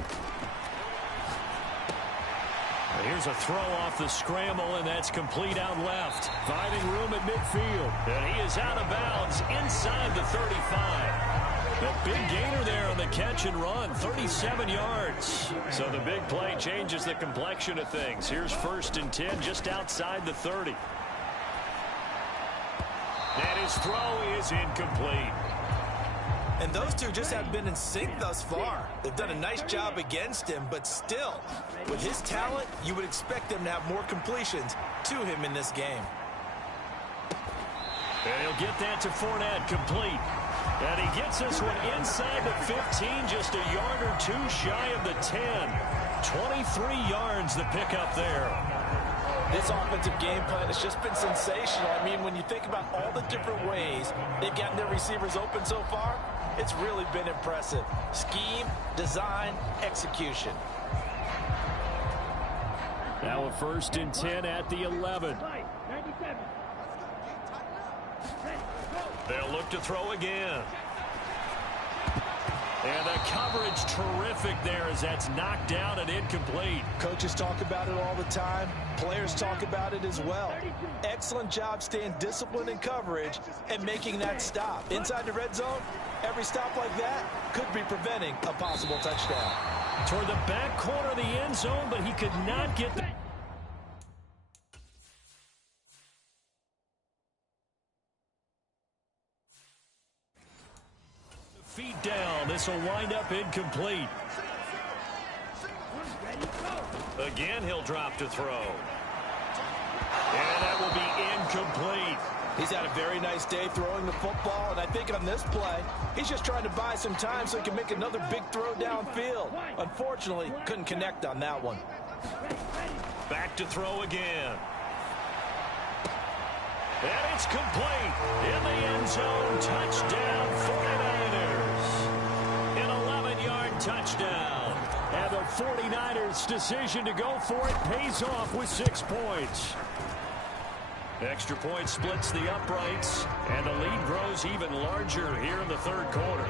Here's a throw off the scramble, and that's complete out left. Finding room at midfield. And he is out of bounds inside the 35. A big gainer there on the catch and run, 37 yards. So the big play changes the complexion of things. Here's 1st and 10 just outside the 30. And his throw is incomplete. And those two just haven't been in sync thus far. They've done a nice job against him, but still, with his talent, you would expect them to have more completions to him in this game. And he'll get that to Fournette, complete. And he gets this one inside the 15, just a yard or two shy of the 10. 23 yards the pickup there. This offensive game plan has just been sensational. I mean, when you think about all the different ways they've gotten their receivers open so far, it's really been impressive. Scheme, design, execution. Now a 1st and 10 at the 11. They'll look to throw again. And the coverage terrific there as that's knocked down and incomplete. Coaches talk about it all the time. Players talk about it as well. Excellent job staying disciplined in coverage and making that stop. Inside the red zone, every stop like that could be preventing a possible touchdown. Toward the back corner of the end zone, but he could not get the... feet down. This will wind up incomplete. Again, he'll drop to throw. And that will be incomplete. He's had a very nice day throwing the football, and I think on this play, he's just trying to buy some time so he can make another big throw downfield. Unfortunately, couldn't connect on that one. Back to throw again. And it's complete. In the end zone, touchdown 49ers. An 11-yard touchdown. And the 49ers' decision to go for it pays off with 6 points. Extra point splits the uprights, and the lead grows even larger here in the 3rd quarter.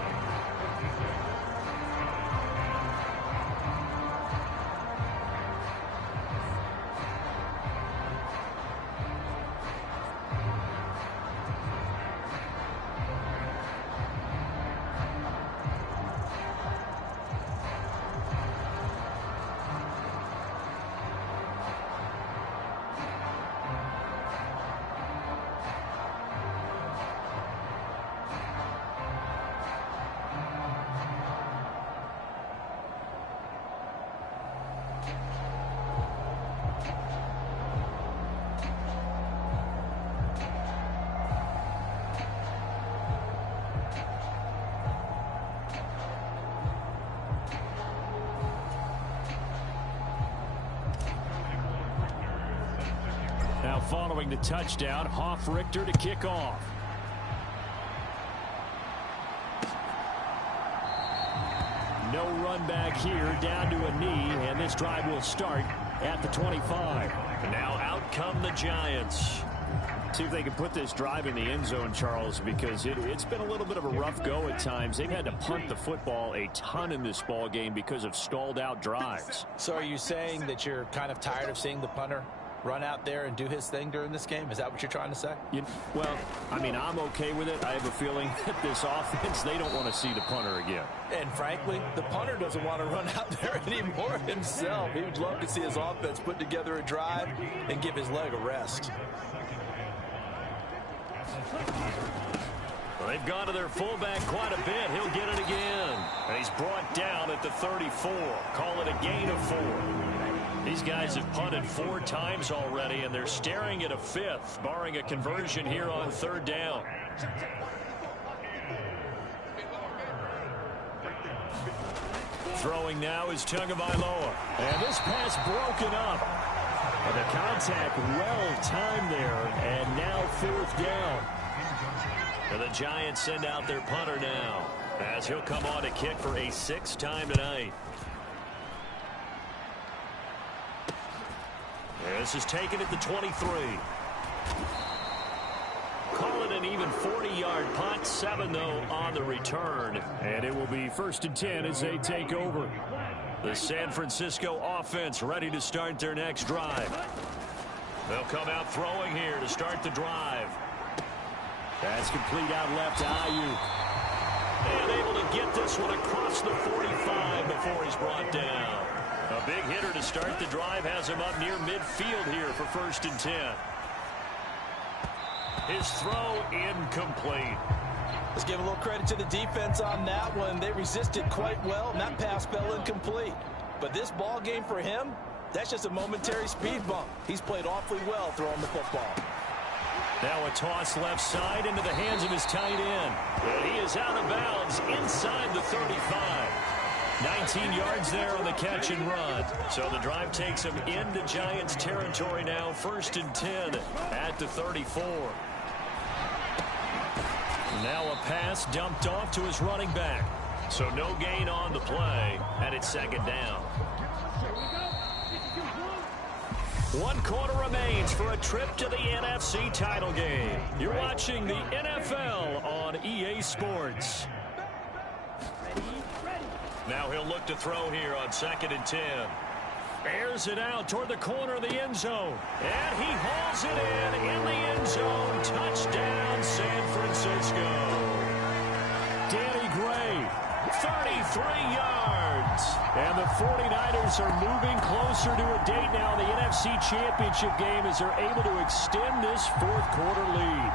Now following the touchdown, Hoff-Richter to kick off. No run back here, down to a knee, and this drive will start at the 25. Now out come the Giants. See if they can put this drive in the end zone, Charles, because it's been a little bit of a rough go at times. They've had to punt the football a ton in this ball game because of stalled out drives. So are you saying that you're kind of tired of seeing the punter run out there and do his thing during this game? Is that what you're trying to say? Well, I mean, I'm okay with it. I have a feeling that this offense, they don't want to see the punter again. And frankly, the punter doesn't want to run out there anymore himself. He would love to see his offense put together a drive and give his leg a rest. Well, they've gone to their fullback quite a bit. He'll get it again. And he's brought down at the 34. Call it a gain of 4. These guys have punted 4 times already, and they're staring at a 5th, barring a conversion here on 3rd down. Throwing now is Tagovailoa. And this pass broken up. And the contact well timed there, and now 4th down. And the Giants send out their punter now, as he'll come on to kick for a 6th time tonight. This is taken at the 23. Call it an even 40-yard punt. 7, though, on the return. And it will be 1st and 10 as they take over. The San Francisco offense ready to start their next drive. They'll come out throwing here to start the drive. That's complete out left to Ayuk. And able to get this one across the 45 before he's brought down. A big hitter to start the drive has him up near midfield here for 1st and 10. His throw incomplete. Let's give a little credit to the defense on that one. They resisted quite well, and that pass fell incomplete. But this ball game for him, that's just a momentary speed bump. He's played awfully well throwing the football. Now a toss left side into the hands of his tight end. And he is out of bounds inside the 35. 19 yards there on the catch and run. So the drive takes him into Giants territory now. 1st and 10 at the 34. Now a pass dumped off to his running back. So no gain on the play, and it's 2nd down. 1 quarter remains for a trip to the NFC title game. You're watching the NFL on EA Sports. Now he'll look to throw here on 2nd and 10. Airs it out toward the corner of the end zone. And he hauls it in the end zone. Touchdown, San Francisco. Danny Gray, 33 yards. And the 49ers are moving closer to a date now in the NFC Championship game as they're able to extend this 4th quarter lead.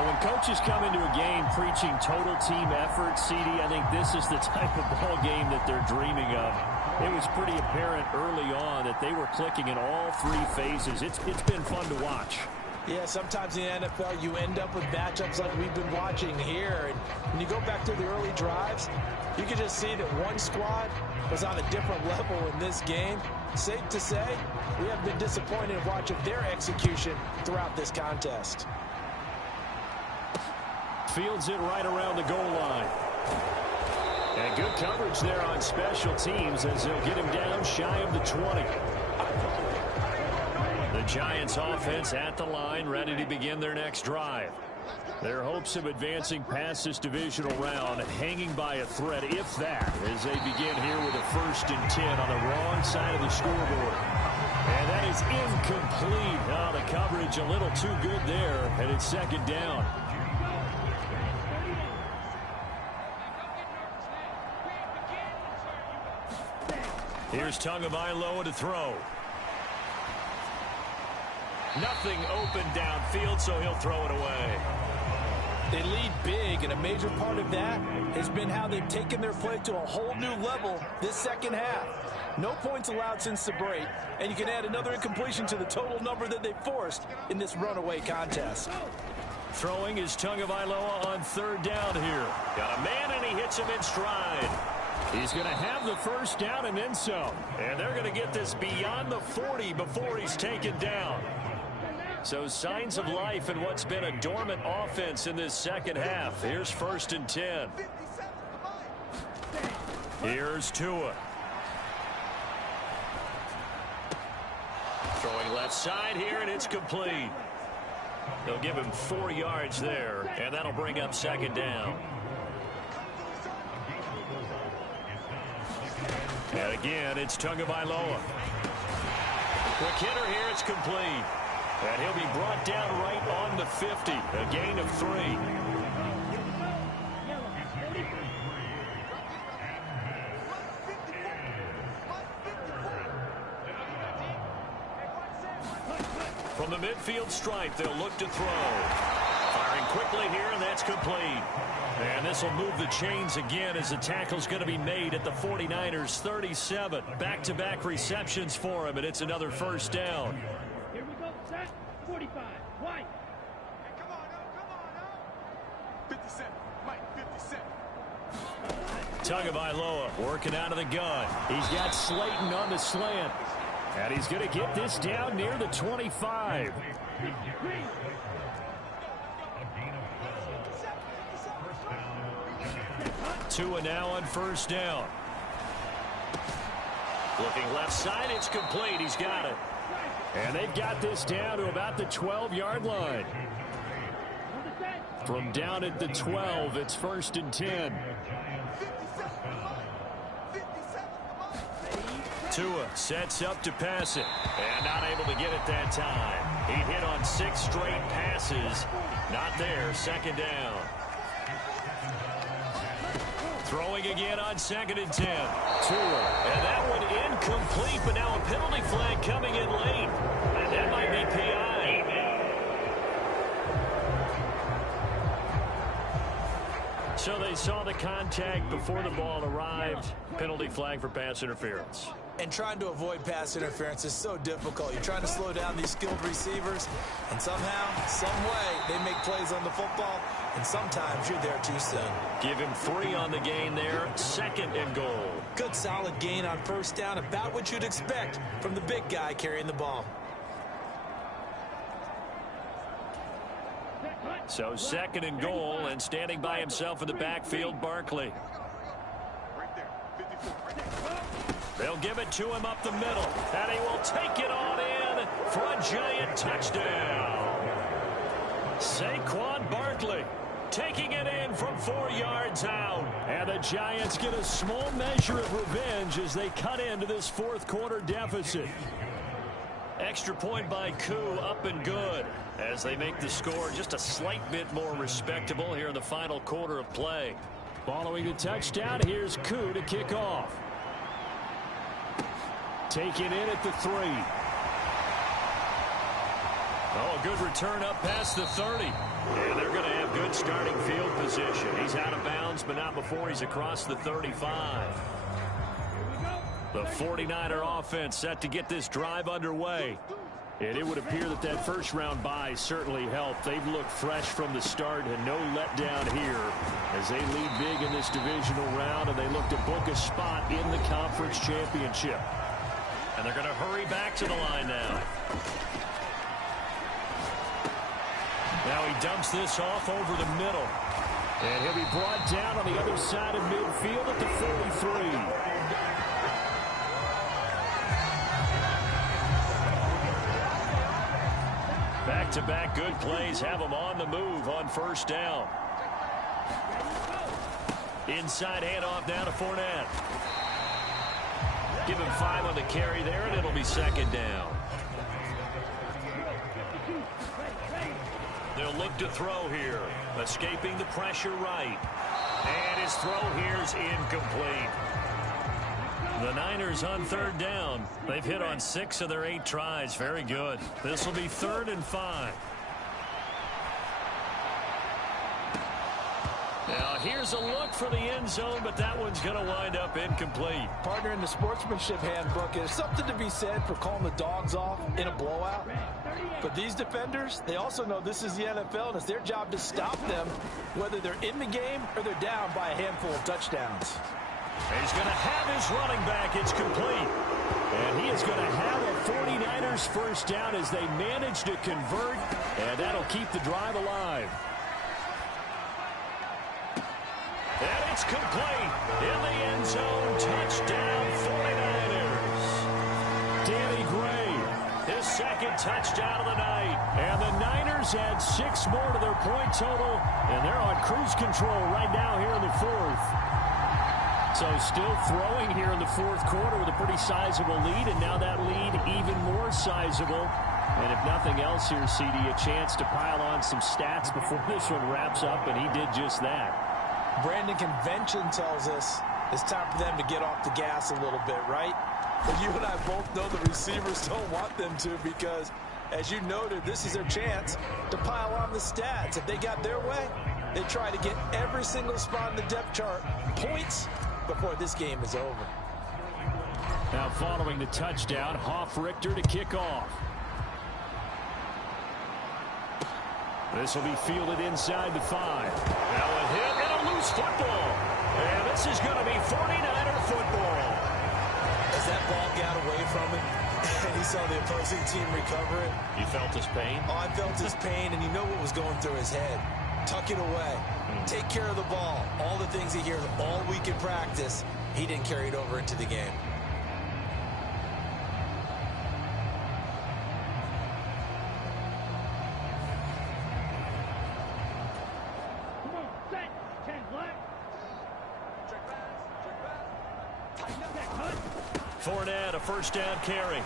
When coaches come into a game preaching total team effort, CD, I think this is the type of ball game that they're dreaming of. It was pretty apparent early on that they were clicking in all 3 phases. It's been fun to watch. Yeah, sometimes in the NFL you end up with matchups like we've been watching here. And when you go back to the early drives, you can just see that one squad was on a different level in this game. Safe to say, we have been disappointed in watching their execution throughout this contest. Fields it right around the goal line. And good coverage there on special teams as they'll get him down shy of the 20. The Giants offense at the line, ready to begin their next drive. Their hopes of advancing past this divisional round hanging by a thread, if that, as they begin here with a 1st and 10 on the wrong side of the scoreboard. And that is incomplete. Oh, the coverage a little too good there, and it's 2nd down. Here's Tagovailoa to throw. Nothing open downfield, so he'll throw it away. They lead big, and a major part of that has been how they've taken their play to a whole new level this 2nd half. No points allowed since the break, and you can add another incompletion to the total number that they forced in this runaway contest. Throwing is Tagovailoa on 3rd down here. Got a man, and he hits him in stride. He's going to have the 1st down and then some. And they're going to get this beyond the 40 before he's taken down. So signs of life in what's been a dormant offense in this 2nd half. Here's 1st and 10. Here's Tua. Throwing left side here, and it's complete. They'll give him 4 yards there, and that'll bring up 2nd down. And again, it's Tagovailoa. Quick hitter here, it's complete. And he'll be brought down right on the 50. A gain of 3. From the midfield stripe, they'll look to throw. Firing quickly here, and that's complete. And this will move the chains again as the tackle's going to be made at the 49ers 37. Back-to-back receptions for him, and it's another 1st down. Here we go, set, 45, white. Hey, come on, 57, Mike, 57. Tagovailoa working out of the gun. He's got Slayton on the slant. And he's going to get this down near the 25. Tua now on 1st down. Looking left side, it's complete. He's got it. And they've got this down to about the 12-yard line. From down at the 12, it's 1st and 10. Tua sets up to pass it, and not able to get it that time. He hit on 6 straight passes. Not there, 2nd down. again on 2nd and 10. And that one incomplete, but now a penalty flag coming in late. And that might be PI. So they saw the contact before the ball arrived. Penalty flag for pass interference. And trying to avoid pass interference is so difficult. You're trying to slow down these skilled receivers, and somehow, some way, they make plays on the football, and sometimes you're there too soon. Give him 3 on the gain there. 2nd and goal. Good solid gain on first down, about what you'd expect from the big guy carrying the ball. So 2nd and goal, and standing by himself in the backfield, Barkley. Right there, 54, right there. They'll give it to him up the middle, and he will take it on in for a giant touchdown. Saquon Barkley taking it in from 4 yards out. And the Giants get a small measure of revenge as they cut into this 4th quarter deficit. Extra point by Koo, up and good, as they make the score just a slight bit more respectable here in the final quarter of play. Following the touchdown, here's Koo to kick off. Taken in at the 3. Oh, a good return up past the 30. And they're going to have good starting field position. He's out of bounds, but not before he's across the 35. The 49er offense set to get this drive underway. And it would appear that that first-round bye certainly helped. They've looked fresh from the start and no letdown here as they lead big in this divisional round, and they look to book a spot in the conference championship. And they're going to hurry back to the line now. Now he dumps this off over the middle. And he'll be brought down on the other side of midfield at the 43. Back-to-back good plays have him on the move on first down. Inside handoff now to Fournette. Give him 5 on the carry there, and it'll be 2nd down. They'll look to throw here. Escaping the pressure right. And his throw here's incomplete. The Niners on 3rd down. They've hit on 6 of their 8 tries. Very good. This will be 3rd and 5. Now here's a look for the end zone, but that one's going to wind up incomplete. Partner, in the sportsmanship handbook, there's something to be said for calling the dogs off in a blowout. But these defenders, they also know this is the NFL, and it's their job to stop them, whether they're in the game or they're down by a handful of touchdowns. He's going to have his running back. It's complete. And he is going to have a 49ers first down as they manage to convert, and that'll keep the drive alive. And it's complete. In the end zone, touchdown 49ers. Danny Gray, his 2nd touchdown of the night. And the Niners add 6 more to their point total, and they're on cruise control right now here in the 4th. So still throwing here in the 4th quarter with a pretty sizable lead, and now that lead even more sizable. And if nothing else here, CD, a chance to pile on some stats before this one wraps up, and he did just that. Brandon, convention tells us it's time for them to get off the gas a little bit, right? But you and I both know the receivers don't want them to, because, as you noted, this is their chance to pile on the stats. If they got their way, they try to get every single spot in the depth chart points before this game is over. Now following the touchdown, Hoff-Richter to kick off. This will be fielded inside the 5. Now a hit and a loose football. And this is going to be 49er football. As that ball got away from him, and he saw the opposing team recover it. You felt his pain? Oh, I felt his pain, and you know what was going through his head. Tuck it away. Take care of the ball. All the things he hears all week in practice, he didn't carry it over into the game. Come on, set. 10 left. Check pass. Tighten up that cut. Fournette, a first down carry.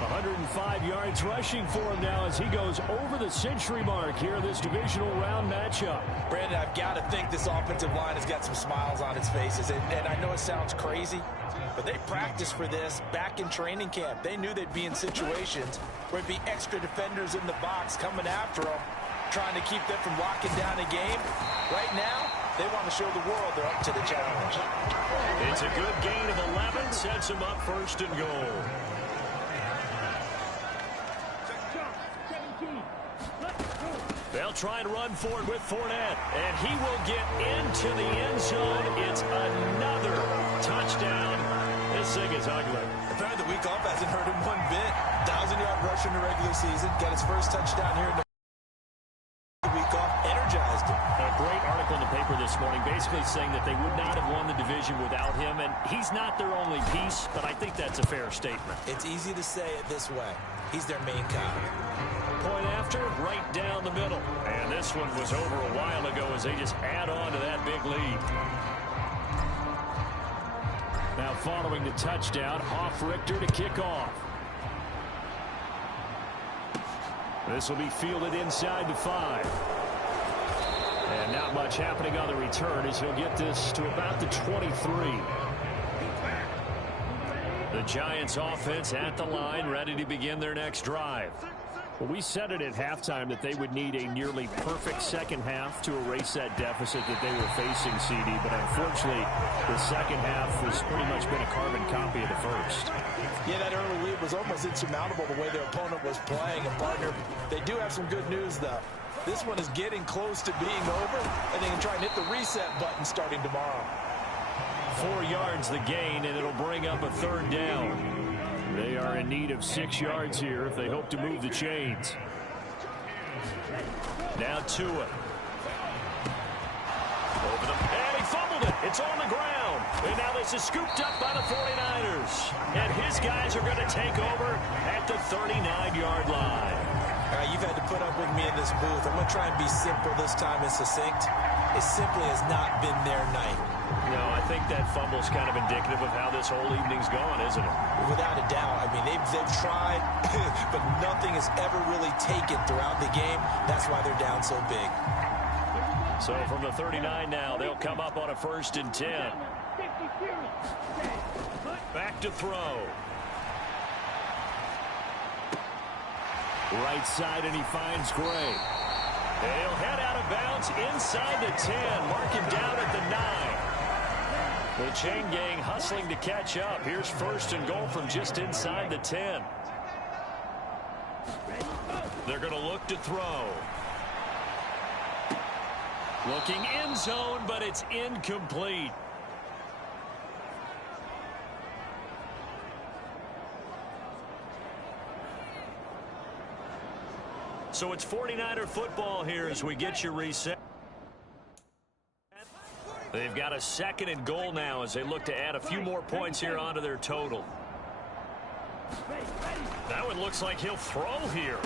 105 yards rushing for him now as he goes over the century mark here in this divisional round matchup. Brandon, I've got to think this offensive line has got some smiles on its faces. And I know it sounds crazy, but they practiced for this back in training camp. They knew they'd be in situations where there'd be extra defenders in the box coming after them, trying to keep them from locking down a game. Right now, they want to show the world they're up to the challenge. It's a good gain of 11, sets them up first and goal. They'll try and run for it with Fournette, and he will get into the end zone. It's another touchdown. This thing is ugly. Apparently the week off hasn't hurt him one bit. 1,000-yard rusher in the regular season. Got his first touchdown here in the week off. Energized him. A great article in the paper this morning basically saying that they would not have won the division without him, and he's not their only piece, but I think that's a fair statement. It's easy to say it this way. He's their main guy. Point after, right down the middle. And this one was over a while ago as they just add on to that big lead. Now following the touchdown, Richter to kick off. This will be fielded inside the 5. And not much happening on the return as he'll get this to about the 23. The Giants offense at the line, ready to begin their next drive. Well, we said it at halftime that they would need a nearly perfect second half to erase that deficit that they were facing, CD. But unfortunately, the second half has pretty much been a carbon copy of the first. Yeah, that early lead was almost insurmountable the way their opponent was playing. And, partner, they do have some good news, though. This one is getting close to being over, and they can try and hit the reset button starting tomorrow. 4 yards the gain, and it'll bring up a third down. They are in need of 6 yards here if they hope to move the chains. Now Tua. Over the, and he fumbled it. It's on the ground. And now this is scooped up by the 49ers. And his guys are going to take over at the 39-yard line. All right, you've had to put up with me in this booth. I'm going to try and be simple this time and succinct. It simply has not been their night. No, I think that fumble's kind of indicative of how this whole evening's going, isn't it? Without a doubt. I mean, they've tried, but nothing is ever really taken throughout the game. That's why they're down so big. So from the 39 now, they'll come up on a 1st and 10. Back to throw. Right side, and he finds Gray. He'll head out of bounds inside the 10. Mark him down at the 9. The chain gang hustling to catch up. Here's 1st and goal from just inside the 10. They're going to look to throw. Looking end zone, but it's incomplete. So it's 49er football here as we get you reset. They've got a 2nd and goal now as they look to add a few more points here onto their total. That one looks like he'll throw here.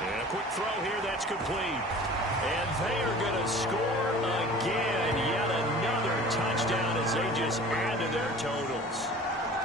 And a quick throw here, that's complete. And they are going to score again. Yet another touchdown as they just add to their totals.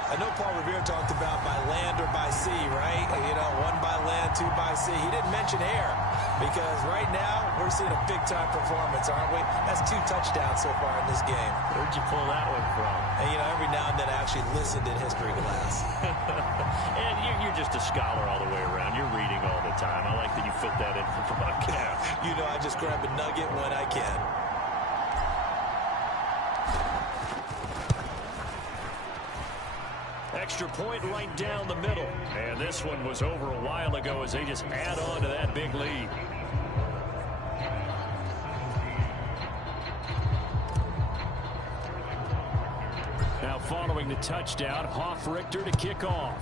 I know Paul Revere talked about by land or by sea, right? You know, 1 by land, 2 by sea. He didn't mention air because right now we're seeing a big-time performance, aren't we? That's 2 touchdowns so far in this game. Where'd you pull that one from? And, you know, every now and then I actually listened in history class. And you're just a scholar all the way around. You're reading all the time. I like that you fit that in for the broadcast. You know, I just grab a nugget when I can. Extra point right down the middle. And this one was over a while ago as they just add on to that big lead. Now following the touchdown, Richter to kick off.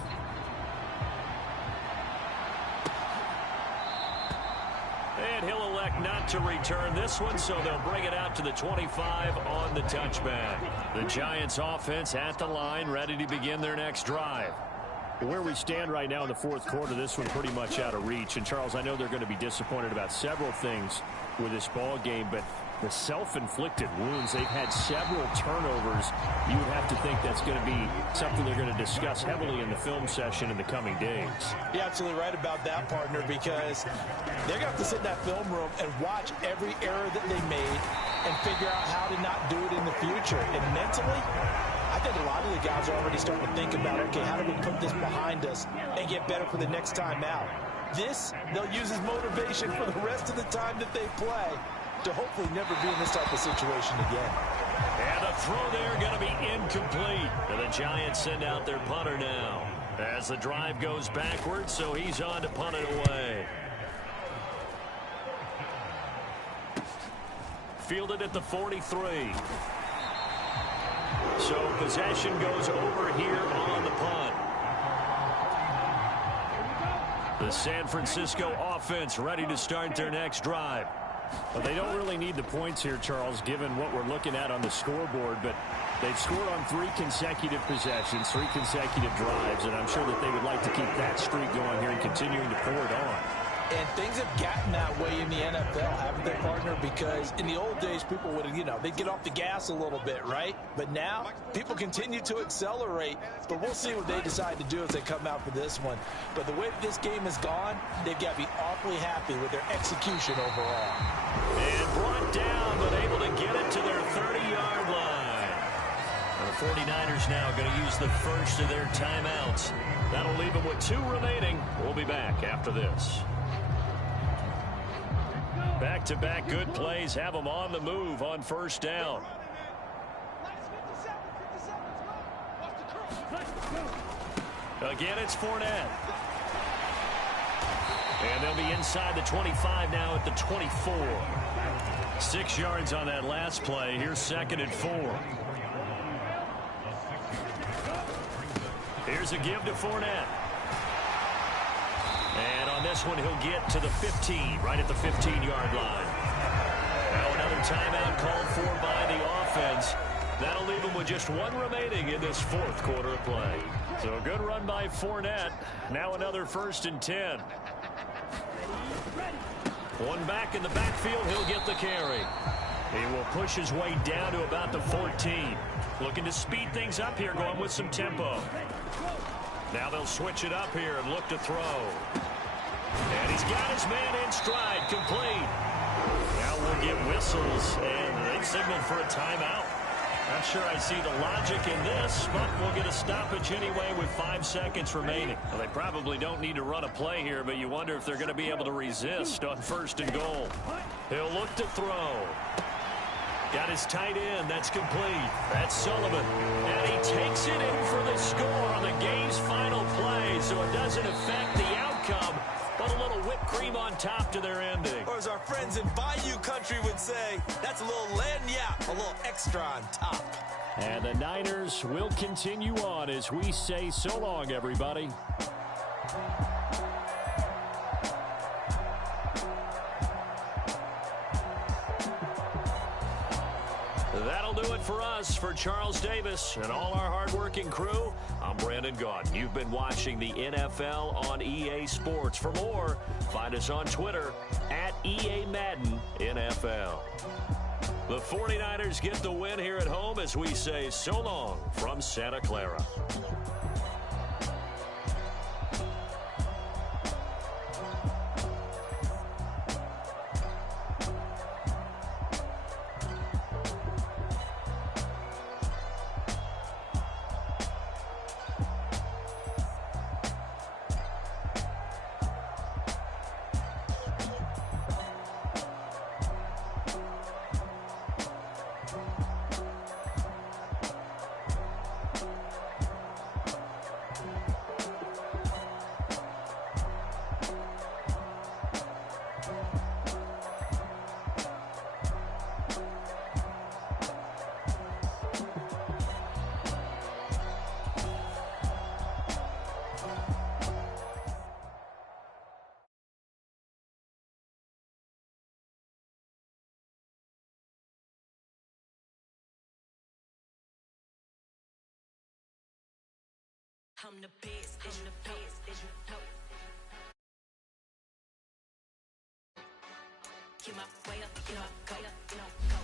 And he'll elect not to return this one, so they'll bring it out to the 25 on the touchback. The Giants offense at the line, ready to begin their next drive. Where we stand right now in the 4th quarter, this one pretty much out of reach. And, Charles, I know they're going to be disappointed about several things with this ball game, but the self-inflicted wounds. They've had several turnovers. You would have to think that's going to be something they're going to discuss heavily in the film session in the coming days. You're absolutely right about that, partner, because they're going to have to sit in that film room and watch every error that they made and figure out how to not do it in the future. And mentally, I think a lot of the guys are already starting to think about, okay, how do we put this behind us and get better for the next time out? This, they'll use as motivation for the rest of the time that they play to hopefully never be in this type of situation again. And a throw there going to be incomplete. And the Giants send out their punter now as the drive goes backwards, so he's on to punt it away. Fielded at the 43. So possession goes over here on the punt. The San Francisco offense ready to start their next drive. Well, they don't really need the points here, Charles, given what we're looking at on the scoreboard, but they've scored on 3 consecutive possessions, 3 consecutive drives, and I'm sure that they would like to keep that streak going here and continuing to pour it on. And things have gotten that way in the NFL, haven't they, partner? Because in the old days, people would, they'd get off the gas a little bit, right? But now, people continue to accelerate. But we'll see what they decide to do as they come out for this one. But the way this game has gone, they've got to be awfully happy with their execution overall. And brought down, but able to get it to their 30-yard line. And the 49ers now going to use the first of their timeouts. That'll leave them with 2 remaining. We'll be back after this. Back-to-back good plays have them on the move on first down. Again, it's Fournette. And they'll be inside the 25 now at the 24. 6 yards on that last play. Here's 2nd and 4. Here's a give to Fournette. And on this one, he'll get to the 15, right at the 15-yard line. Now another timeout called for by the offense. That'll leave them with just 1 remaining in this 4th quarter of play. So a good run by Fournette. Now another 1st and 10. One back in the backfield, he'll get the carry. He will push his way down to about the 14. Looking to speed things up here, going with some tempo. Now they'll switch it up here and look to throw. And he's got his man in stride, complete. Now we'll get whistles, and they signaled for a timeout. Not sure I see the logic in this, but we'll get a stoppage anyway with 5 seconds remaining. Well, they probably don't need to run a play here, but you wonder if they're going to be able to resist on 1st and goal. He'll look to throw. Got his tight end. That's complete. That's Sullivan. And he takes it in for the score on the game's final play, so it doesn't affect the outcome, but a little whipped cream on top to their ending. Or as our friends in Bayou Country would say, that's a little lagniappe, a little extra on top. And the Niners will continue on as we say so long, everybody. That'll do it for us. For Charles Davis and all our hardworking crew, I'm Brandon Gaudin. You've been watching the NFL on EA Sports. For more, find us on Twitter at EA Madden NFL. The 49ers get the win here at home as we say so long from Santa Clara. I'm the best, I'm the best, as you know. Keep my way up, you know, go up, you know, go.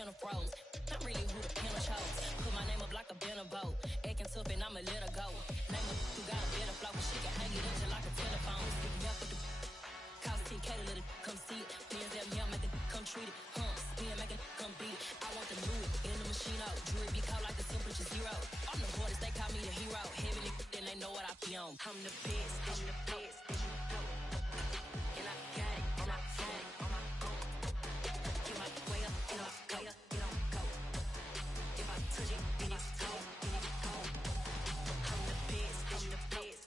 Kenna froze. I'm really who the Kenna chose. Put my name up like a banner boat. Acting tough and I'ma let her go. Name her who got a better flow. She can hang it up just like a telephone. Stick me up with the call TK to let it come see it. Pins them here, make it come treat it. Spin, make it come beat it. I want the new in the machine out. Jewelry be called like the temperature zero. I'm the hardest, they call me the hero. Heavy, then they know what I be on. I'm the best, I'm the best. And I got it, and I had it on my own. Get my way up, and I go, it don't go. If I touch it, then it's cold, then it's cold. I'm the best, I'm the best.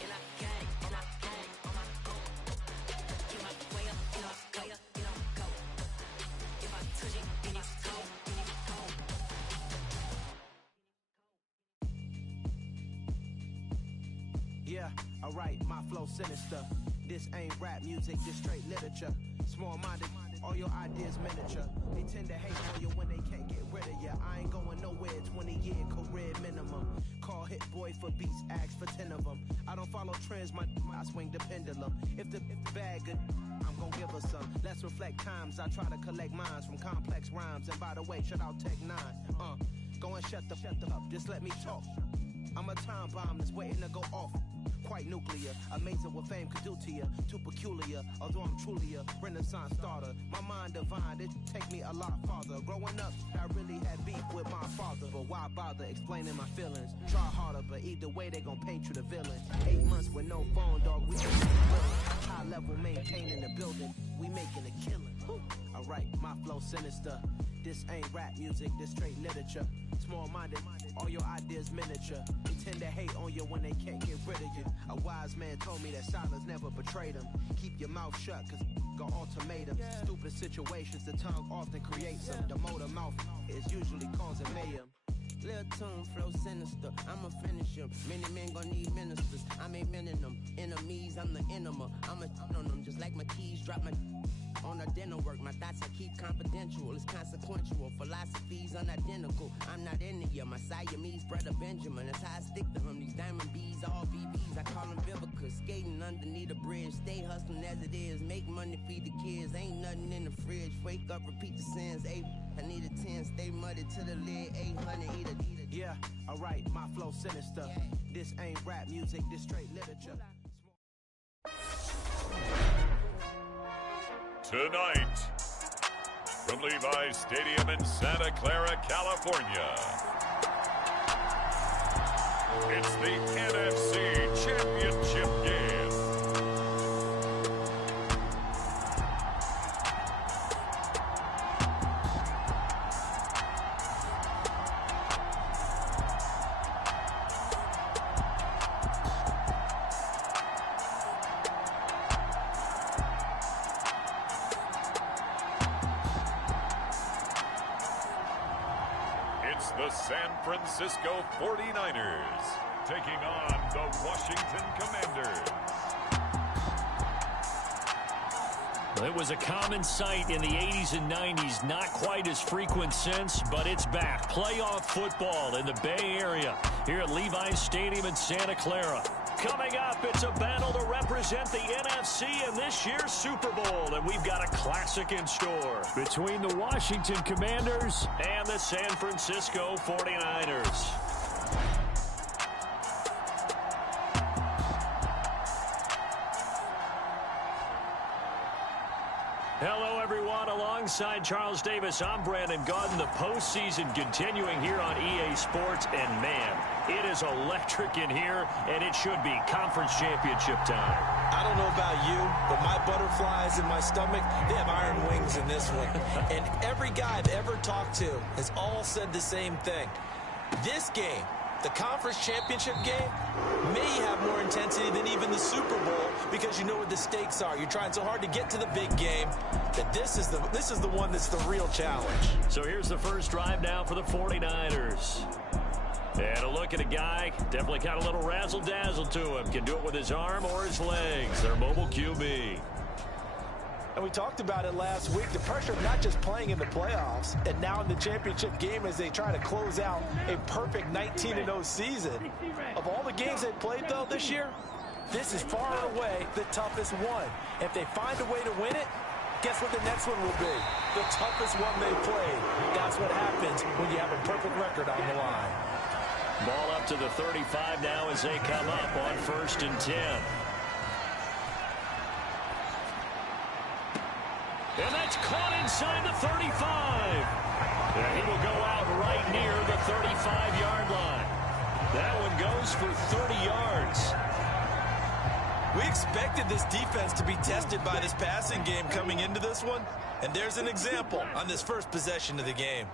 And I got it, and I had it on my own. Get my way up, and I go, it don't go. If I touch it, then it's cold, then it's cold. Yeah, alright, my flow sinister. This ain't rap music, this straight literature. Small-minded, all your ideas miniature. They tend to hate on you when they can't get rid of you. I ain't going nowhere, 20-year career minimum. Call hit boy for beats, ask for 10 of them. I don't follow trends, I swing the pendulum. If the bag good, I'm gonna give her some. Let's reflect times, I try to collect minds from complex rhymes. And by the way, shout out Tech 9. Go and shut the up, just let me talk. I'm a time bomb that's waiting to go off. Quite nuclear, amazing what fame could do to you. Too peculiar, although I'm truly a renaissance starter. My mind divine, it take me a lot farther. Growing up, I really had beef with my father. But why bother explaining my feelings? Try harder, but either way they gon' paint you the villain. 8 months with no phone, dog, we high level maintaining the building. We making a killing. Alright, my flow sinister. This ain't rap music, this straight literature. Small-minded, all your ideas miniature. They tend to hate on you when they can't get rid of you. A wise man told me that silence never betrayed him. Keep your mouth shut, cause got ultimatums. Stupid situations, the tongue often creates them. The motor mouth is usually causing mayhem. Lil' tune, flow sinister, I'ma finish him. Many men gon' need ministers, I'm aiming them. Enemies, I'm the enema. I'ma on them just like my keys, drop my on a dinner work. My thoughts I keep confidential, it's consequential. Philosophies unidentical, I'm not into you. My Siamese brother Benjamin, that's how I stick to him. These diamond bees, all BBs, I call them Vivica. Skating underneath a bridge, stay hustling as it is. Make money, feed the kids, ain't nothing in the fridge. Wake up, repeat the sins, I need a 10, stay muddy to the lid, 800, eat a. Yeah, alright, my flow sinister. This ain't rap music, this straight literature. Tonight, from Levi's Stadium in Santa Clara, California, it's the NFC Championship game. The San Francisco 49ers taking on the Washington Commanders. Well, it was a common sight in the 80s and 90s, not quite as frequent since, but it's back. Playoff football in the Bay Area here at Levi's Stadium in Santa Clara. Coming up, it's a battle to represent the NFC in this year's Super Bowl, and we've got a classic in store between the Washington Commanders and the San Francisco 49ers. Hello, everyone. Alongside Charles Davis, I'm Brandon Gaudin. The postseason continuing here on EA Sports, and man, it is electric in here, and it should be conference championship time. I don't know about you, but my butterflies in my stomach, they have iron wings in this one. And every guy I've ever talked to has all said the same thing. This game, the conference championship game, may have more intensity than even the Super Bowl because you know what the stakes are. You're trying so hard to get to the big game that this is the one that's the real challenge. So here's the first drive now for the 49ers. And a look at a guy, definitely got a little razzle-dazzle to him. Can do it with his arm or his legs. Their mobile QB. And we talked about it last week, the pressure of not just playing in the playoffs and now in the championship game as they try to close out a perfect 19-0 season. Of all the games they played, though, this year, this is far and away the toughest one. If they find a way to win it, guess what the next one will be? the toughest one they played. That's what happens when you have a perfect record on the line. Ball up to the 35 now as they come up on 1st and 10. And that's caught inside the 35. And he will go out right near the 35-yard line. That one goes for 30 yards. We expected this defense to be tested by this passing game coming into this one. And there's an example on this first possession of the game.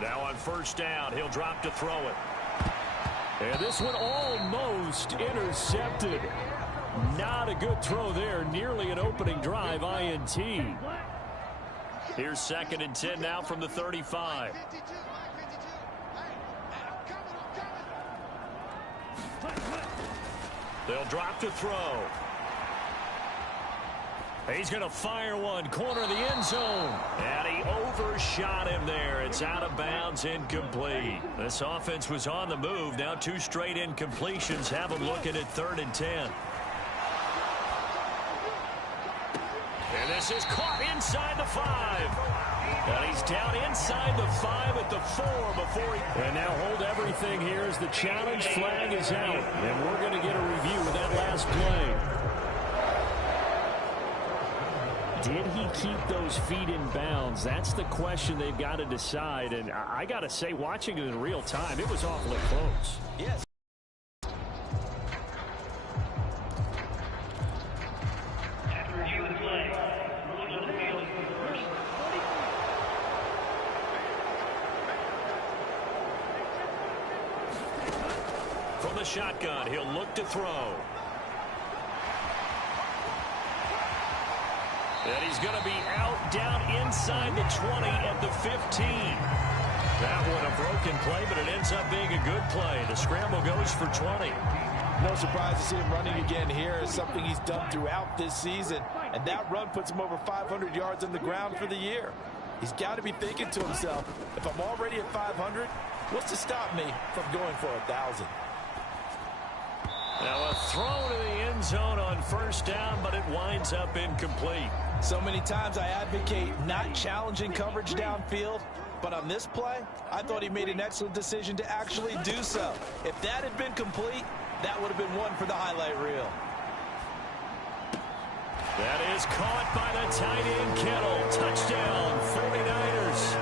Now on 1st down, he'll drop to throw it. And this one almost intercepted. Not a good throw there. Nearly an opening drive, INT. Here's 2nd and 10 now from the 35. They'll drop to throw. He's going to fire one, corner of the end zone. And he overshot him there. It's out of bounds, incomplete. This offense was on the move. Now 2 straight incompletions have them looking at 3rd and 10. And this is caught inside the 5. And he's down inside the 5 at the 4 before he... And now hold everything here as the challenge flag is out. And we're going to get a review of that last play. Did he keep those feet in bounds? That's the question they've got to decide. And I got to say, watching it in real time, it was awfully close. Yes. From the shotgun, he'll look to throw. And he's going to be out down inside the 20 at the 15. That one a broken play, but it ends up being a good play. The scramble goes for 20. No surprise to see him running again here. It's something he's done throughout this season. And that run puts him over 500 yards on the ground for the year. He's got to be thinking to himself, if I'm already at 500, what's to stop me from going for 1,000? Now a throw to the end zone on 1st down, but it winds up incomplete. So many times I advocate not challenging coverage downfield, but on this play, I thought he made an excellent decision to actually do so. If that had been complete, that would have been one for the highlight reel. That is caught by the tight end Kittle. Touchdown, 49ers.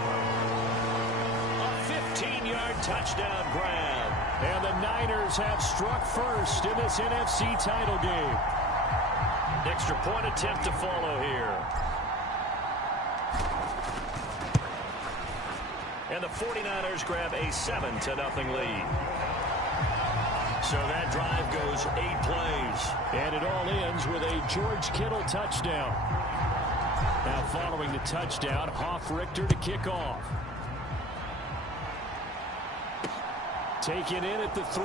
A 15-yard touchdown grab. And the Niners have struck first in this NFC title game. Extra point attempt to follow here. And the 49ers grab a 7-0 lead. So that drive goes 8 plays. And it all ends with a George Kittle touchdown. Now following the touchdown, Hoff-Richter to kick off. Taken in at the 3.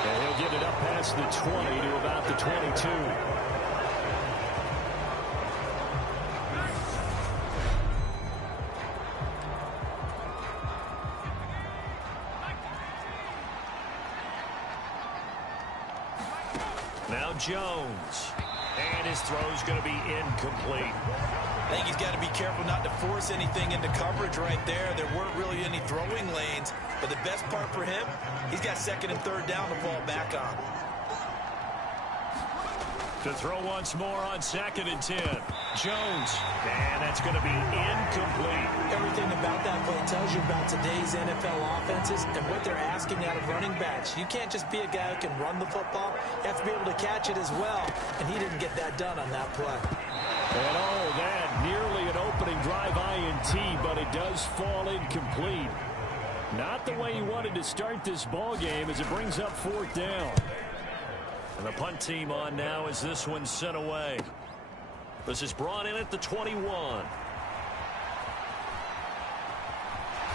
And he'll get it up past the 20 to about the 22. Now Jones. And his throw's going to be incomplete. I think he's got to be careful not to force anything into coverage right there. There weren't really any throwing lanes. But the best part for him, he's got 2nd and 3rd down to fall back on. To throw once more on 2nd and 10. Jones. And that's going to be incomplete. Everything about that play tells you about today's NFL offenses and what they're asking out of running backs. You can't just be a guy who can run the football. You have to be able to catch it as well. And he didn't get that done on that play. And oh, that nearly an opening drive INT, but it does fall incomplete. Not the way he wanted to start this ball game as it brings up 4th down. And the punt team on now as this one's sent away. This is brought in at the 21.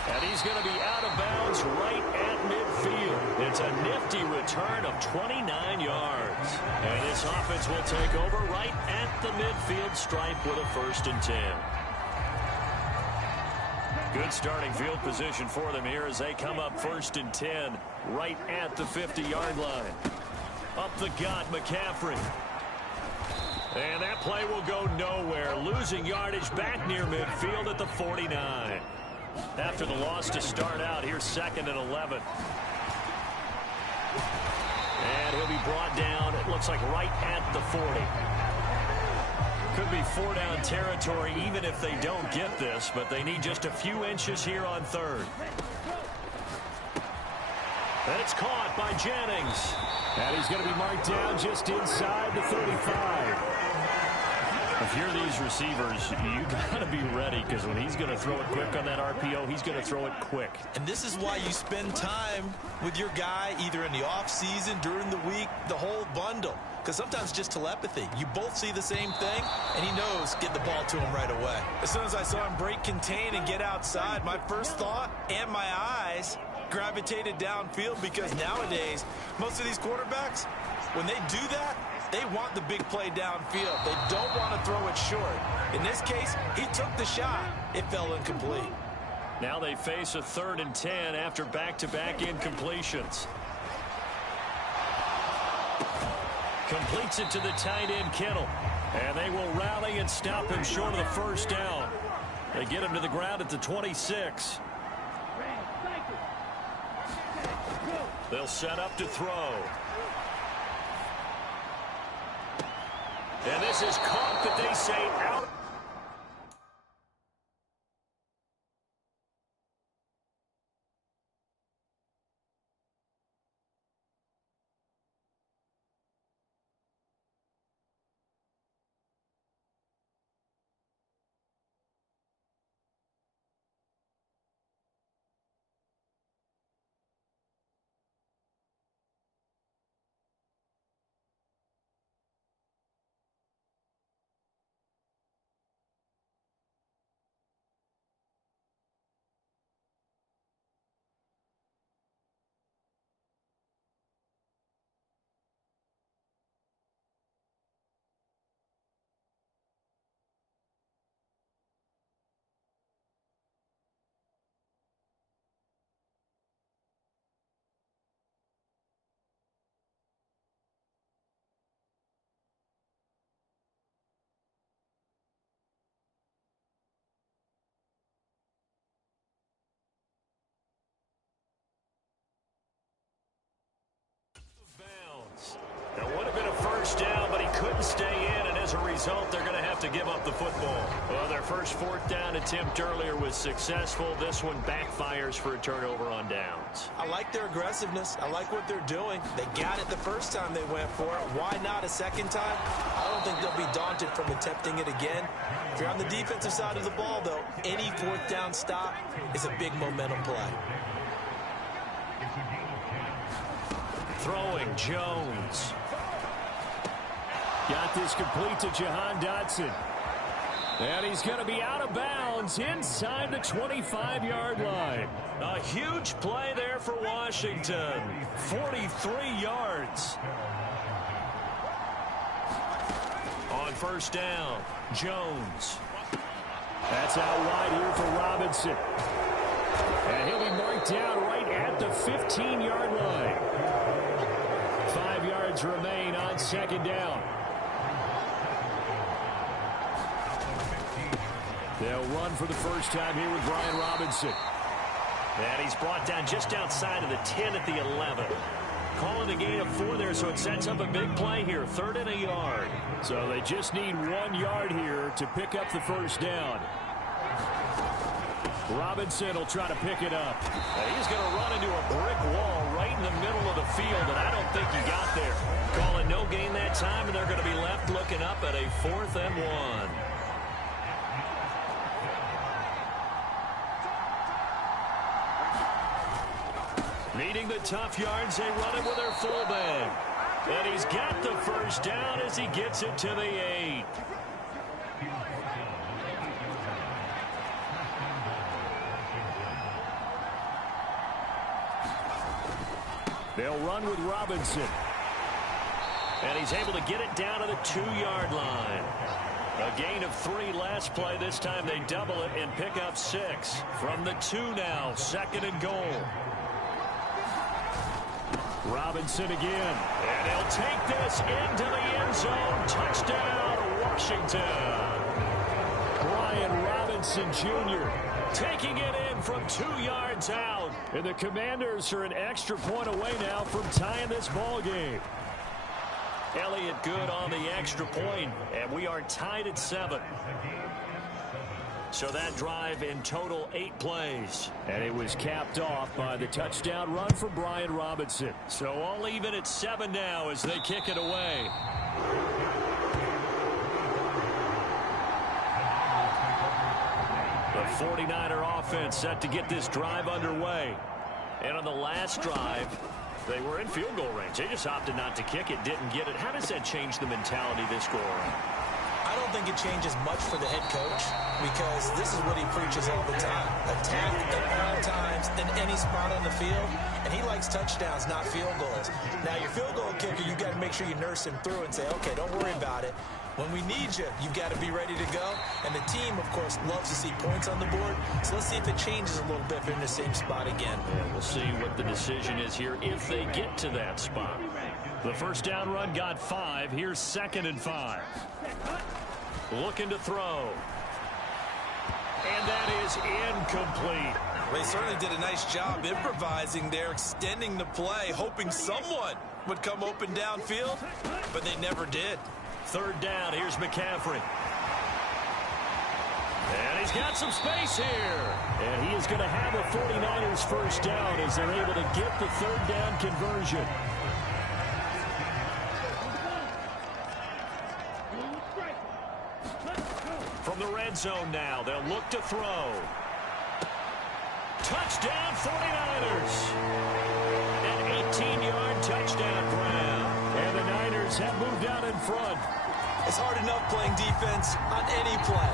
And he's going to be out of bounds right at midfield. It's a nifty return of 29 yards. And this offense will take over right at the midfield stripe with a 1st and 10. Good starting field position for them here as they come up 1st and 10 right at the 50-yard line. Up the gut, McCaffrey. And that play will go nowhere, losing yardage back near midfield at the 49. After the loss to start out, here's 2nd and 11. And he'll be brought down, it looks like right at the 40. Could be 4-down territory even if they don't get this, but they need just a few inches here on 3rd. And it's caught by Jennings. And he's going to be marked down just inside the 35. If you're these receivers, you got to be ready, because when he's going to throw it quick on that RPO, he's going to throw it quick. And this is why you spend time with your guy either in the offseason, during the week, the whole bundle. Because sometimes just telepathy. You both see the same thing, and he knows get the ball to him right away. As soon as I saw him break contain and get outside, my first thought and my eyes gravitated downfield, because nowadays, most of these quarterbacks, when they do that, they want the big play downfield. They don't want to throw it short. In this case, he took the shot. It fell incomplete. Now they face a 3rd and 10 after back-to-back incompletions. Completes it to the tight end, Kittle. And they will rally and stop him short of the 1st down. They get him to the ground at the 26. They'll set up to throw. And this is caught, but they say out. That would have been a 1st down, but he couldn't stay in, and as a result, they're going to have to give up the football. Well, their first 4th down attempt earlier was successful. This one backfires for a turnover on downs. I like their aggressiveness. I like what they're doing. They got it the first time they went for it. Why not a second time? I don't think they'll be daunted from attempting it again. If you're on the defensive side of the ball, though, any 4th down stop is a big momentum play. Throwing, Jones. Got this complete to Jahan Dotson. And he's going to be out of bounds inside the 25-yard line. A huge play there for Washington. 43 yards. On 1st down, Jones. That's out wide here for Robinson. And he'll be marked down right at the 15-yard line. 5 yards remain on 2nd down. They'll run for the first time here with Brian Robinson. And he's brought down just outside of the 10 at the 11. Calling a gain of 4 there, so it sets up a big play here. 3rd and a yard. So they just need 1 yard here to pick up the 1st down. Robinson will try to pick it up. He's going to run into a brick wall right in the middle of the field, and I don't think he got there. Calling no gain that time, and they're going to be left looking up at a 4th and 1. Needing the tough yards, they run it with their fullback. And he's got the 1st down as he gets it to the 8. They'll run with Robinson. And he's able to get it down to the 2-yard line. A gain of 3 last play. This time they double it and pick up 6. From the 2 now, 2nd and goal. Robinson again. And he'll take this into the end zone. Touchdown, Washington. Brian Robinson Jr. taking it in from 2 yards out. And the Commanders are an extra point away now from tying this ball game. Elliott good on the extra point, and we are tied at 7. So that drive in total 8 plays. And it was capped off by the touchdown run from Brian Robinson. So all even at 7 now as they kick it away. The 49er offense set to get this drive underway. And on the last drive, they were in field goal range. They just opted not to kick it, didn't get it. How does that change the mentality this go around? I don't think it changes much for the head coach because this is what he preaches all the time. Attack at all times in any spot on the field, and he likes touchdowns, not field goals. Now, your field goal kicker, you've got to make sure you nurse him through and say, okay, don't worry about it. When we need you, you've got to be ready to go. And the team, of course, loves to see points on the board. So let's see if it changes a little bit if they're in the same spot again. Yeah, we'll see what the decision is here if they get to that spot. The first down run got 5. Here's 2nd and 5. Looking to throw. And that is incomplete. They certainly did a nice job improvising there, extending the play, hoping someone would come open downfield, but they never did. 3rd down, here's McCaffrey. And he's got some space here. And he is going to have a 49ers first down as they're able to get the 3rd down conversion. From the red zone now, they'll look to throw. Touchdown 49ers. An 18-yard touchdown grab. And the Niners have moved out in front. It's hard enough playing defense on any play.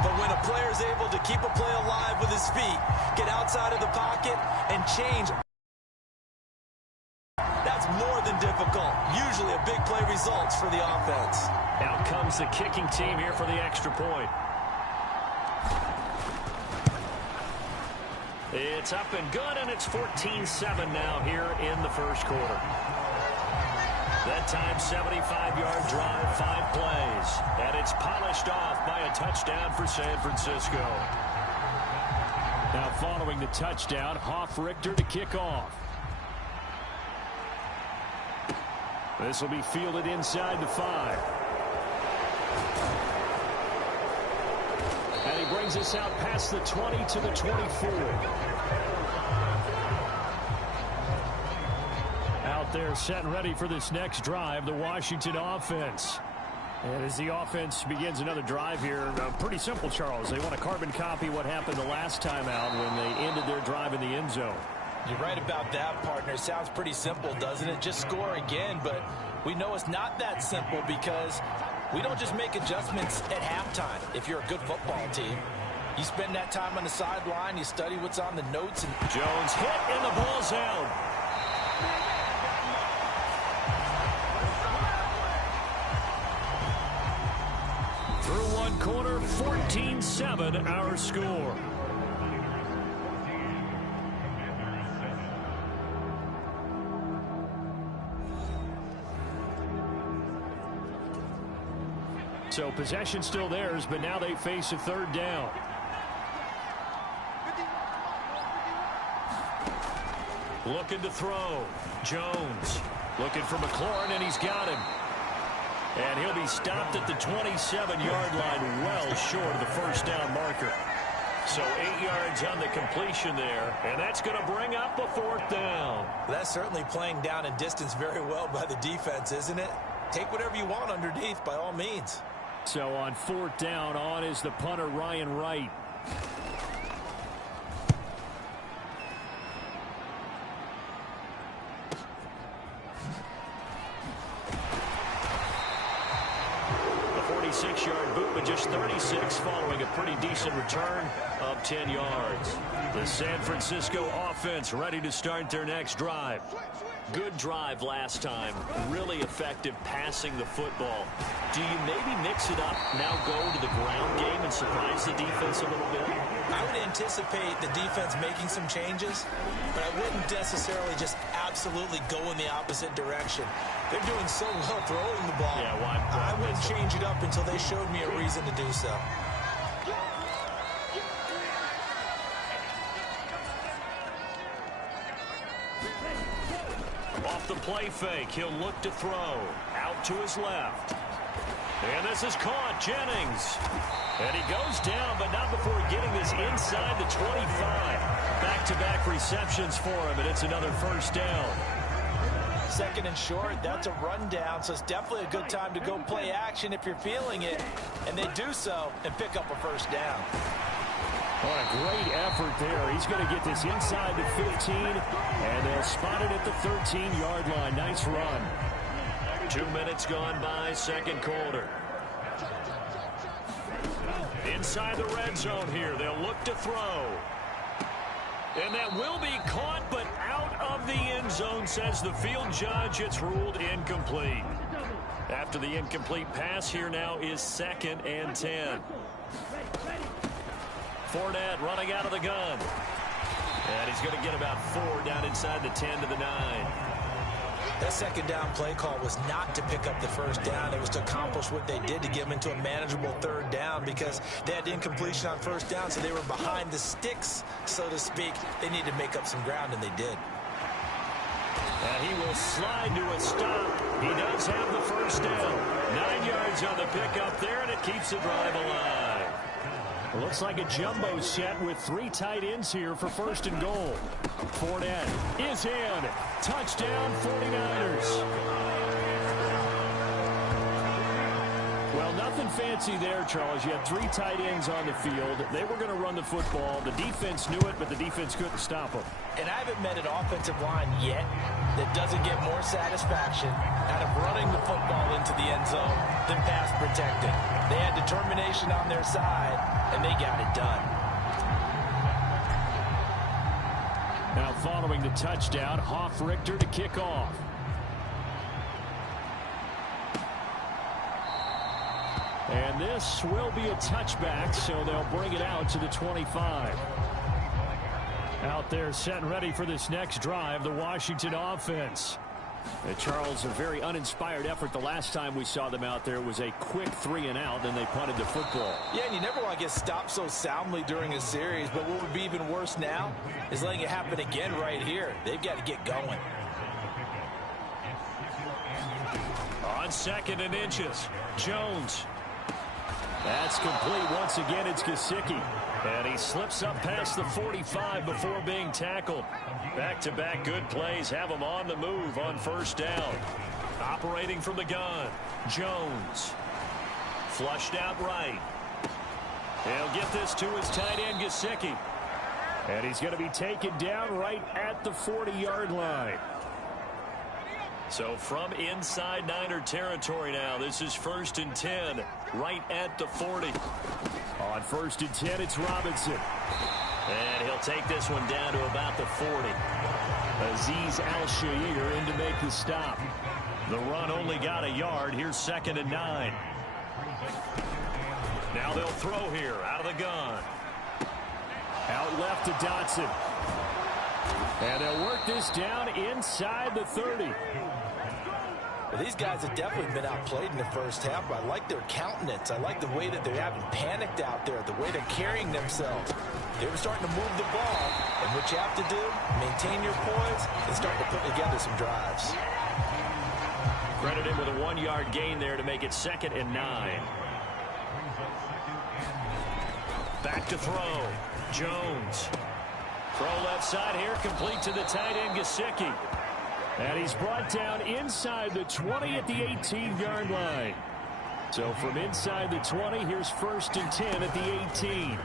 But when a player is able to keep a play alive with his feet, get outside of the pocket, and change, that's more than difficult. Usually a big play results for the offense. Out comes the kicking team here for the extra point. It's up and good, and it's 14-7 now here in the first quarter. That time, 75-yard drive, 5 plays. And it's polished off by a touchdown for San Francisco. Now following the touchdown, Hoff-Richter to kick off. This will be fielded inside the 5. And he brings us out past the 20 to the 24. Out there set and ready for this next drive, the Washington offense. And as the offense begins another drive here, pretty simple, Charles. They want to carbon copy what happened the last time out when they ended their drive in the end zone. You're right about that, partner. Sounds pretty simple, doesn't it? Just score again, but we know it's not that simple because we don't just make adjustments at halftime. If you're a good football team, you spend that time on the sideline, you study what's on the notes. And Jones hit, and the ball's out. Through one quarter, 14-7 our score. So possession still theirs, but now they face a 3rd down. Looking to throw. Jones looking for McLaurin, and he's got him. And he'll be stopped at the 27-yard line, well short of the first down marker. So 8 yards on the completion there, and that's going to bring up a 4th down. That's certainly playing down in distance very well by the defense, isn't it? Take whatever you want underneath by all means. So on 4th down, on is the punter, Ryan Wright. A 46-yard boot with just 36 following a pretty decent return of 10 yards. The San Francisco offense ready to start their next drive. Good drive last time. Really effective passing the football. Do you maybe mix it up, now go to the ground game and surprise the defense a little bit? I would anticipate the defense making some changes, but I wouldn't necessarily just absolutely go in the opposite direction. They're doing so well throwing the ball. Yeah, why I wouldn't change it up until they showed me a reason to do so. Off the play fake, he'll look to throw. Out to his left. And this is caught, Jennings. And he goes down, but not before getting this inside the 25. Back-to-back receptions for him, and it's another first down. Second and short, that's a rundown, so it's definitely a good time to go play action if you're feeling it. And they do so and pick up a first down. What a great effort there. He's going to get this inside the 15, and they'll spot it at the 13-yard line. Nice run. 2 minutes gone by, second quarter. Inside the red zone here, they'll look to throw. And that will be caught, but out of the end zone, says the field judge. It's ruled incomplete. After the incomplete pass, here now is 2nd and 10. Fournette running out of the gun. And he's going to get about 4 down inside the 10 to the 9. That second down play call was not to pick up the first down. It was to accomplish what they did to get them into a manageable third down because they had incompletion on first down, so they were behind the sticks, so to speak. They needed to make up some ground, and they did. And he will slide to a stop. He does have the first down. 9 yards on the pickup there, and it keeps the drive alive. It looks like a jumbo set with 3 tight ends here for first and goal. Fournette is in. Touchdown, 49ers. Well, nothing fancy there, Charles. You had 3 tight ends on the field. They were going to run the football. The defense knew it, but the defense couldn't stop them. And I haven't met an offensive line yet that doesn't get more satisfaction out of running the football into the end zone than pass protecting. They had determination on their side, and they got it done. Now following the touchdown, Hoff-Richter to kick off. And this will be a touchback, so they'll bring it out to the 25. Out there set and ready for this next drive, the Washington offense. Charles, a very uninspired effort the last time we saw them out there. It was a quick 3 and out, then they punted the football. Yeah, and you never want to get stopped so soundly during a series, but what would be even worse now is letting it happen again right here. They've got to get going. On 2nd and inches, Jones. That's complete. Once again, it's Gesicki. And he slips up past the 45 before being tackled. Back-to-back good plays have him on the move on first down. Operating from the gun, Jones. Flushed out right. He'll get this to his tight end, Gesicki. And he's going to be taken down right at the 40-yard line. So from inside Niner territory now, this is 1st and 10, right at the 40. On 1st and 10, it's Robinson. And he'll take this one down to about the 40. Azeez Al-Shaair in to make the stop. The run only got a yard. Here's 2nd and 9. Now they'll throw here out of the gun. Out left to Dotson. And they'll work this down inside the 30. Well, these guys have definitely been outplayed in the first half, but I like their countenance. I like the way that they haven't panicked out there, the way they're carrying themselves. They were starting to move the ball, and what you have to do, maintain your poise and start to put together some drives. Credit him with a 1-yard gain there to make it 2nd and 9. Back to throw. Jones. Throw left side here, complete to the tight end, Gesicki. And he's brought down inside the 20 at the 18-yard line. So from inside the 20, here's 1st and 10 at the 18.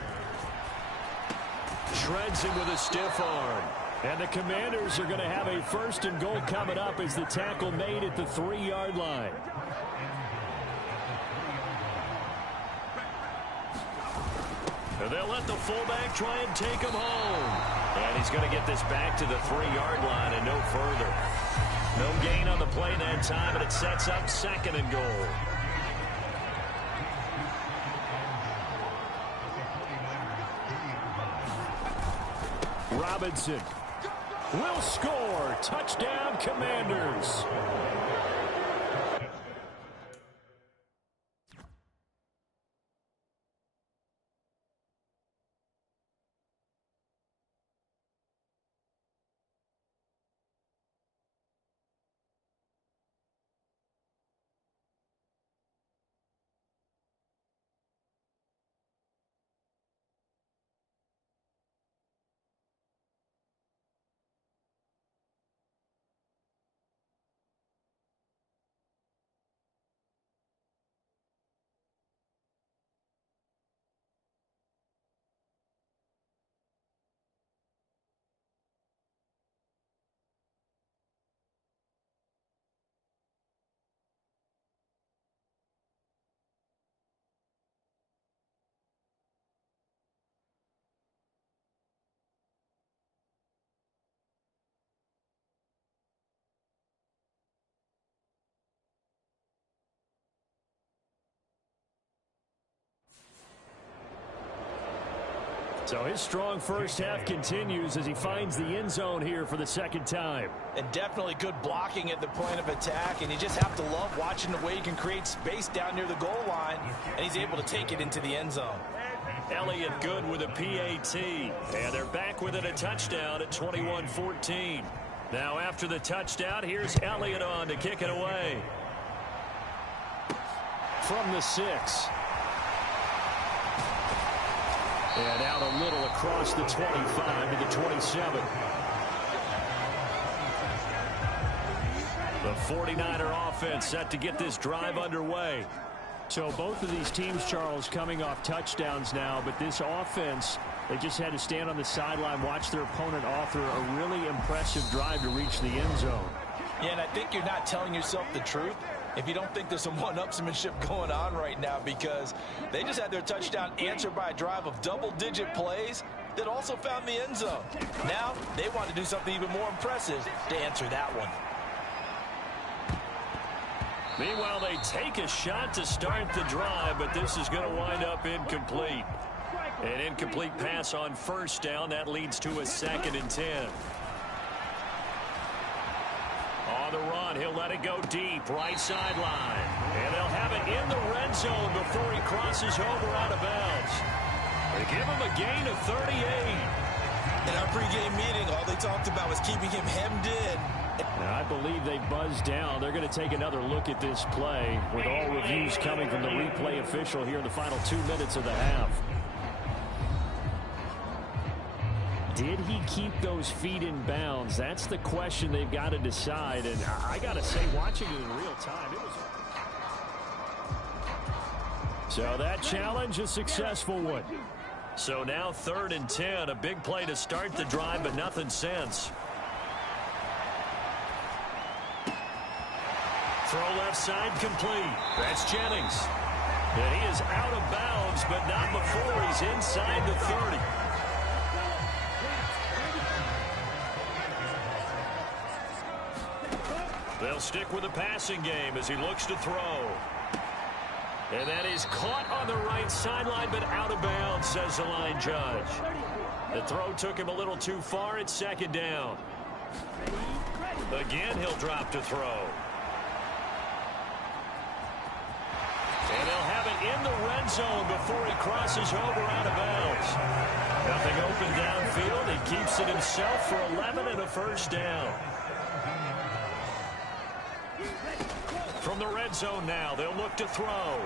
Shreds him with a stiff arm. And the Commanders are going to have a 1st and goal coming up as the tackle made at the 3-yard line. And they'll let the fullback try and take him home. And he's going to get this back to the 3-yard line and no further. No gain on the play that time, and it sets up 2nd and goal. Robinson will score. Touchdown, Commanders. So his strong first half continues as he finds the end zone here for the 2nd time. And definitely good blocking at the point of attack, and you just have to love watching the way he can create space down near the goal line, and he's able to take it into the end zone. Elliott good with a PAT, and they're back within a touchdown at 21-14. Now after the touchdown, here's Elliott on to kick it away. From the 6. And out a little across the 25 to the 27. The 49er offense set to get this drive underway. So both of these teams, Charles, coming off touchdowns now, but this offense, they just had to stand on the sideline, watch their opponent author a really impressive drive to reach the end zone. Yeah, and I think you're not telling yourself the truth if you don't think there's some one-upsmanship going on right now, because they just had their touchdown answered by a drive of double-digit plays that also found the end zone. Now they want to do something even more impressive to answer that one. Meanwhile, they take a shot to start the drive, but this is going to wind up incomplete. An incomplete pass on 1st down. That leads to a 2nd and 10. On the run, he'll let it go deep, right sideline. And they'll have it in the red zone before he crosses over out of bounds. They give him a gain of 38. In our pregame meeting, all they talked about was keeping him hemmed in. Now, I believe they buzzed down. They're going to take another look at this play with all reviews coming from the replay official here in the final 2 minutes of the half. Did he keep those feet in bounds? That's the question they've got to decide. And I got to say, watching it in real time, it was... So that challenge, a successful one. So now 3rd and 10, a big play to start the drive, but nothing since. Throw left side complete. That's Jennings. And he is out of bounds, but not before he's inside the 30. They'll stick with the passing game as he looks to throw. And that is caught on the right sideline, but out of bounds, says the line judge. The throw took him a little too far. It's 2nd down. Again, he'll drop to throw. And they'll have it in the red zone before he crosses over out of bounds. Nothing open downfield. He keeps it himself for 11 and a 1st down. From the red zone now, they'll look to throw.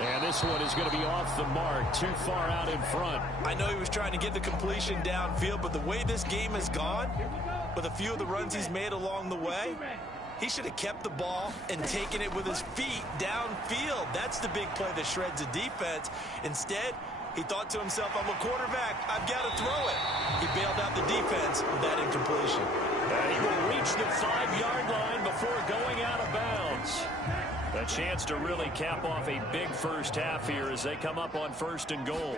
And this one is going to be off the mark, too far out in front. I know he was trying to get the completion downfield, but the way this game has gone, with a few of the runs he's made along the way, he should have kept the ball and taken it with his feet downfield. That's the big play that shreds the defense. Instead, he thought to himself, I'm a quarterback, I've got to throw it. He bailed out the defense with that incompletion. And he will reach the 5-yard line before going out of bounds. A chance to really cap off a big first half here as they come up on 1st and goal.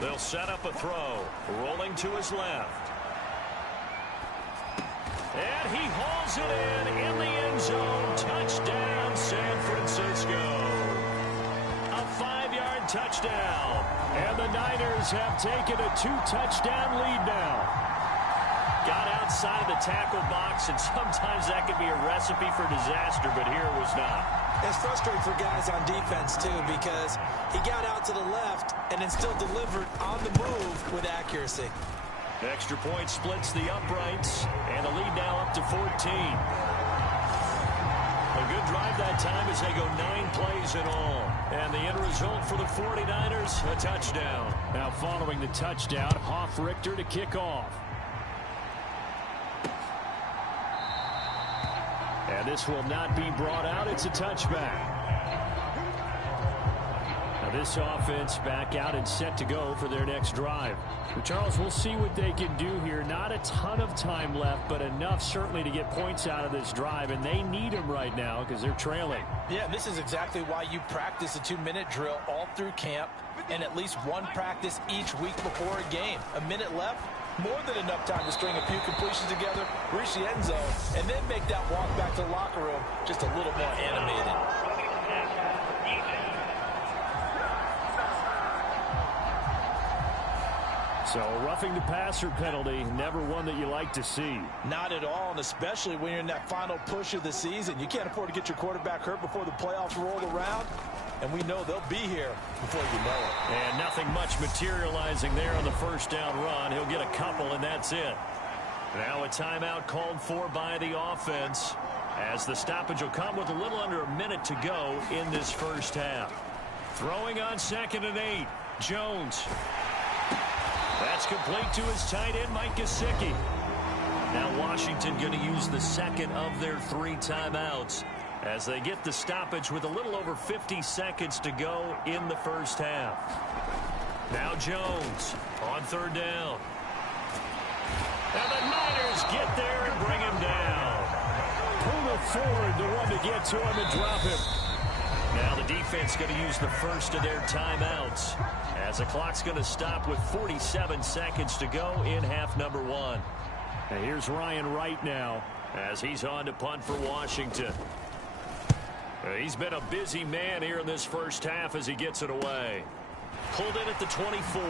They'll set up a throw. Rolling to his left. And he hauls it in the end zone. Touchdown, San Francisco. A 5-yard touchdown. And the Niners have taken a 2-touchdown lead now. Got outside of the tackle box, and sometimes that can be a recipe for disaster, but here it was not. It's frustrating for guys on defense, too, because he got out to the left and then still delivered on the move with accuracy. Extra point splits the uprights, and the lead now up to 14. A good drive that time as they go 9 plays in all. And the end result for the 49ers, a touchdown. Now following the touchdown, Hoff-Richter to kick off. And this will not be brought out. It's a touchback. Now this offense back out and set to go for their next drive. Well, Charles, we'll see what they can do here. Not a ton of time left, but enough certainly to get points out of this drive. And they need them right now because they're trailing. Yeah, this is exactly why you practice a 2-minute drill all through camp and at least one practice each week before a game. A minute left. More than enough time to string a few completions together, reach the end zone, and then make that walk back to the locker room just a little more animated. So roughing the passer penalty, never one that you like to see. Not at all, and especially when you're in that final push of the season. You can't afford to get your quarterback hurt before the playoffs roll around. And we know they'll be here before you know it. And nothing much materializing there on the first down run. He'll get a couple, and that's it. Now a timeout called for by the offense, as the stoppage will come with a little under a minute to go in this first half. Throwing on 2nd and 8. Jones. That's complete to his tight end, Mike Gesicki. Now Washington going to use the second of their 3 timeouts, as they get the stoppage with a little over 50 seconds to go in the first half. Now Jones on 3rd down. And the Niners get there and bring him down. Pull it forward, the one to get to him and drop him. Now the defense going to use the first of their timeouts, as the clock's going to stop with 47 seconds to go in half number 1. And here's Ryan Wright now, as he's on to punt for Washington. He's been a busy man here in this first half as he gets it away. Pulled in at the 24.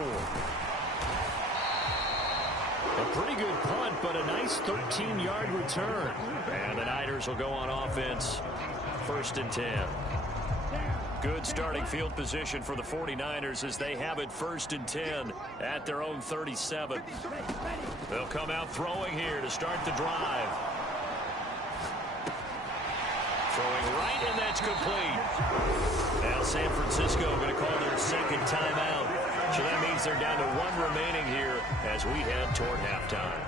A pretty good punt, but a nice 13-yard return. And the Niners will go on offense. 1st and 10. Good starting field position for the 49ers as they have it 1st and 10 at their own 37. They'll come out throwing here to start the drive. Throwing right, and that's complete. Now San Francisco going to call their 2nd timeout. So that means they're down to 1 remaining here as we head toward halftime.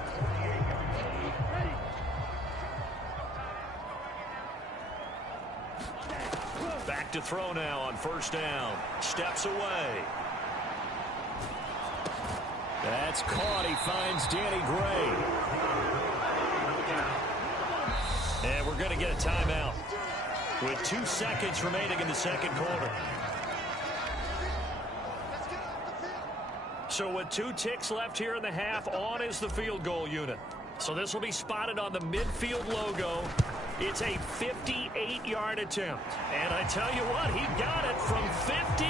Back to throw now on 1st down. Steps away. That's caught. He finds Danny Gray. And we're going to get a timeout with 2 seconds remaining in the 2nd quarter. So with 2 ticks left here in the half, on is the field goal unit. So this will be spotted on the midfield logo. It's a 58-yard attempt. And I tell you what, he got it from 58.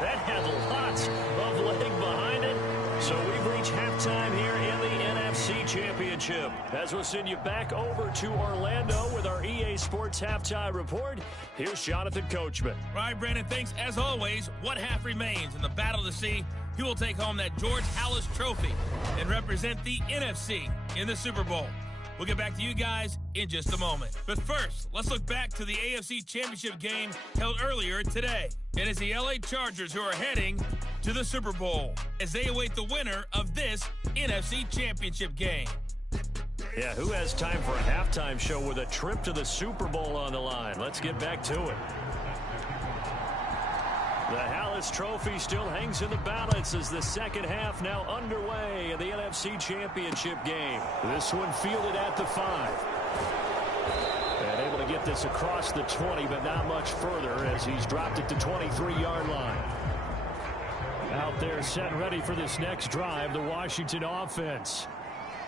That had lots of leg behind it. So we've reached halftime here in the NFC Championship. As we'll send you back over to Orlando with our EA Sports Halftime Report, here's Jonathan Coachman. All right, Brandon, thanks. As always, one half remains in the battle to see who will take home that George Halas Trophy and represent the NFC in the Super Bowl. We'll get back to you guys in just a moment. But first, let's look back to the AFC Championship game held earlier today. It is the LA Chargers who are heading to the Super Bowl as they await the winner of this NFC Championship game. Yeah, who has time for a halftime show with a trip to the Super Bowl on the line? Let's get back to it. The Halas Trophy still hangs in the balance as the second half now underway in the NFC Championship game. This one fielded at the 5. And able to get this across the 20, but not much further as he's dropped it to 23-yard line. Out there set and ready for this next drive, the Washington offense.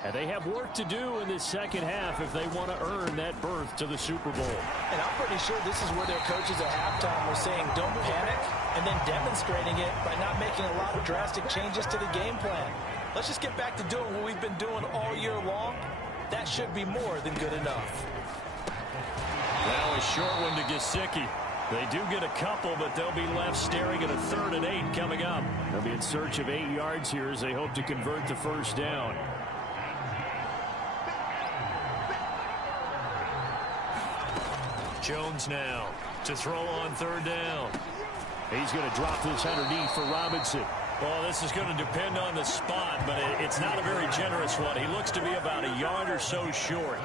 And they have work to do in this second half if they want to earn that berth to the Super Bowl. And I'm pretty sure this is where their coaches at halftime were saying don't panic, and then demonstrating it by not making a lot of drastic changes to the game plan. Let's just get back to doing what we've been doing all year long. That should be more than good enough. Now a short one to Gesicki. They do get a couple, but they'll be left staring at a 3rd and 8 coming up. They'll be in search of 8 yards here as they hope to convert the first down. Jones now to throw on 3rd down. He's going to drop this underneath for Robinson. Well, this is going to depend on the spot, but it's not a very generous one. He looks to be about a yard or so short.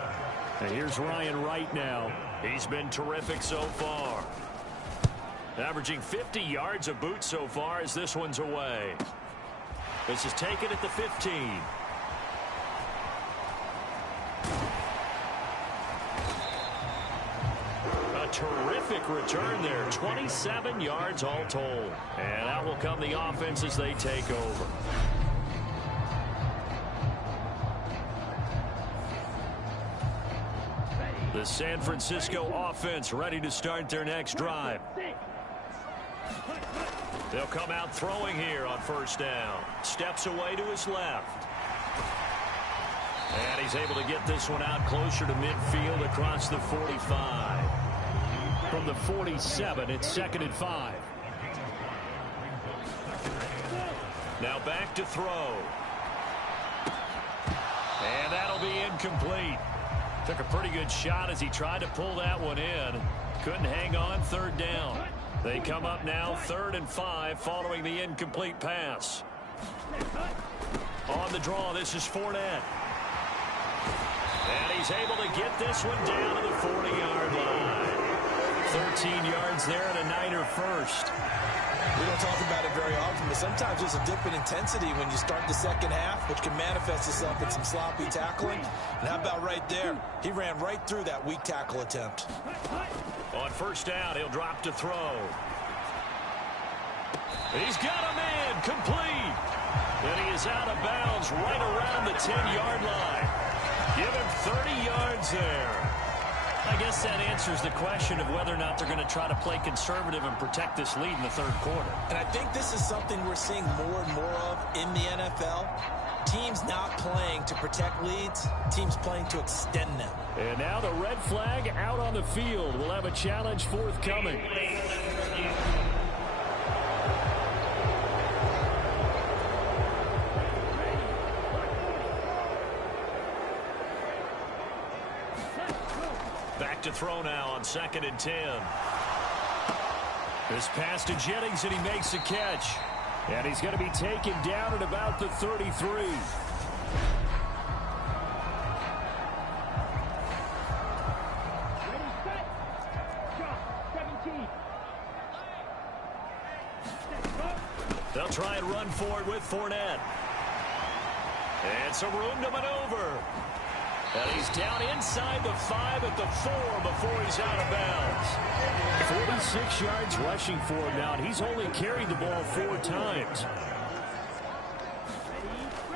And here's Ryan Wright now. He's been terrific so far. Averaging 50 yards a boot so far as this one's away. This is taken at the 15. A terrific return there. 27 yards all told. And out will come the offense as they take over. The San Francisco offense ready to start their next drive. They'll come out throwing here on 1st down. Steps away to his left. And he's able to get this one out closer to midfield across the 45. From the 47, it's 2nd and 5. Now back to throw. And that'll be incomplete. Took a pretty good shot as he tried to pull that one in. Couldn't hang on 3rd down. They come up now 3rd and 5 following the incomplete pass. On the draw, this is Fournette. And he's able to get this one down to the 40-yard line. 13 yards there and a Niner first. We don't talk about it very often, but sometimes there's a dip in intensity when you start the second half, which can manifest itself in some sloppy tackling. And how about right there? He ran right through that weak tackle attempt. On 1st down, he'll drop to throw. He's got a man complete. And he is out of bounds right around the 10-yard line. Give him 30 yards there. I guess that answers the question of whether or not they're going to try to play conservative and protect this lead in the 3rd quarter. And I think this is something we're seeing more and more of in the NFL. Teams not playing to protect leads, teams playing to extend them. And now the red flag out on the field. We'll have a challenge forthcoming. Back to throw now on 2nd and 10. This pass to Jennings, and he makes a catch. And he's going to be taken down at about the 33. They'll try and run for it with Fournette. And some room to maneuver. And he's down inside the 5 at the 4 before he's out of bounds. 46 yards rushing for him now, and he's only carried the ball 4 times.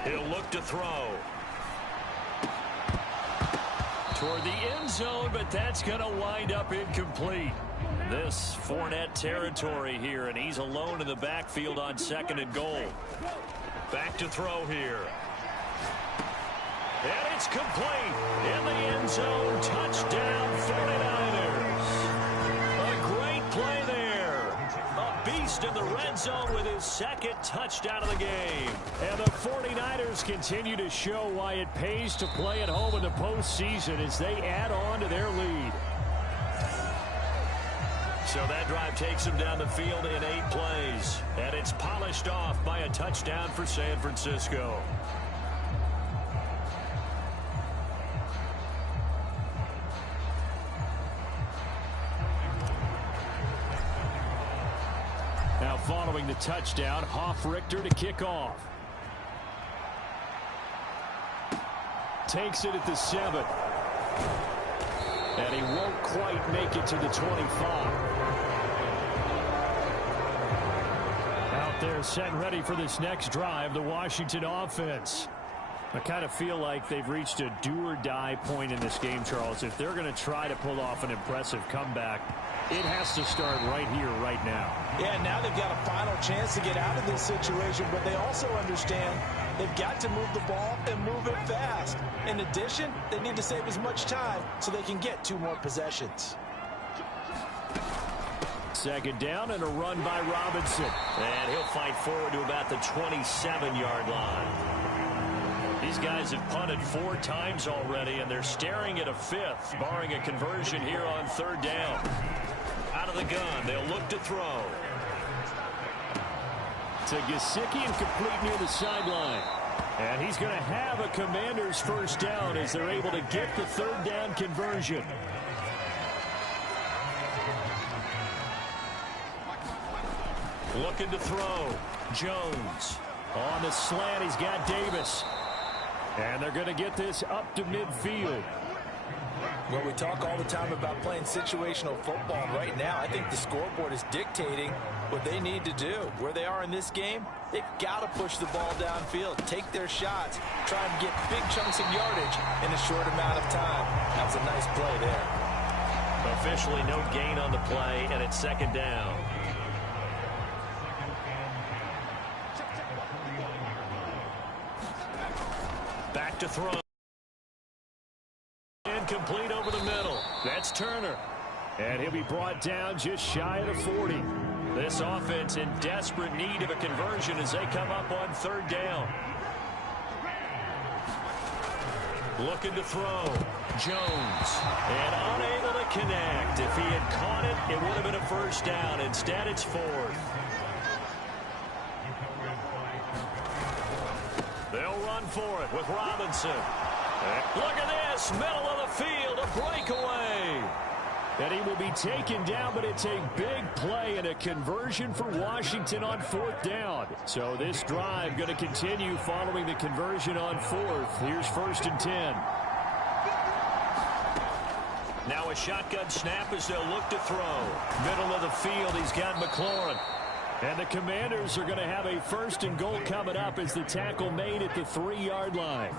He'll look to throw. Toward the end zone, but that's going to wind up incomplete. This Fournette territory here, and he's alone in the backfield on 2nd and goal. Back to throw here. And it's complete. In the end zone, touchdown 49ers. A great play there. A beast in the red zone with his 2nd touchdown of the game. And the 49ers continue to show why it pays to play at home in the postseason as they add on to their lead. So that drive takes them down the field in 8 plays. And it's polished off by a touchdown for San Francisco. Now following the touchdown, Hoff-Richter to kick off. Takes it at the 7. And he won't quite make it to the 25. Out there set and ready for this next drive, the Washington offense. I kind of feel like they've reached a do-or-die point in this game, Charles. If they're going to try to pull off an impressive comeback, it has to start right here, right now. Yeah, now they've got a final chance to get out of this situation, but they also understand they've got to move the ball and move it fast. In addition, they need to save as much time so they can get 2 more possessions. Second down and a run by Robinson. And he'll fight forward to about the 27-yard line. These guys have punted 4 times already, and they're staring at a 5th, barring a conversion here on 3rd down. Out of the gun, they'll look to throw. To Gesicki and complete near the sideline. And he's going to have a Commanders first down as they're able to get the 3rd down conversion. Looking to throw. Jones. On the slant, he's got Davis. And they're going to get this up to midfield. Well, we talk all the time about playing situational football. Right now, I think the scoreboard is dictating what they need to do. Where they are in this game, they've got to push the ball downfield, take their shots, try and get big chunks of yardage in a short amount of time. That was a nice play there. Officially no gain on the play, and it's 2nd down. Back to throw. Incomplete over the middle. That's Turner. And he'll be brought down just shy of the 40. This offense in desperate need of a conversion as they come up on 3rd down. Looking to throw. Jones. And unable to connect. If he had caught it, it would have been a first down. Instead, it's 4th. They'll run for it with Robinson. Look at this, middle of the field, a breakaway. And he will be taken down, but it's a big play and a conversion for Washington on 4th down. So this drive going to continue following the conversion on 4th. Here's 1st and 10. Now a shotgun snap as they'll look to throw. Middle of the field, he's got McLaurin. And the Commanders are going to have a 1st and goal coming up as the tackle made at the 3-yard line.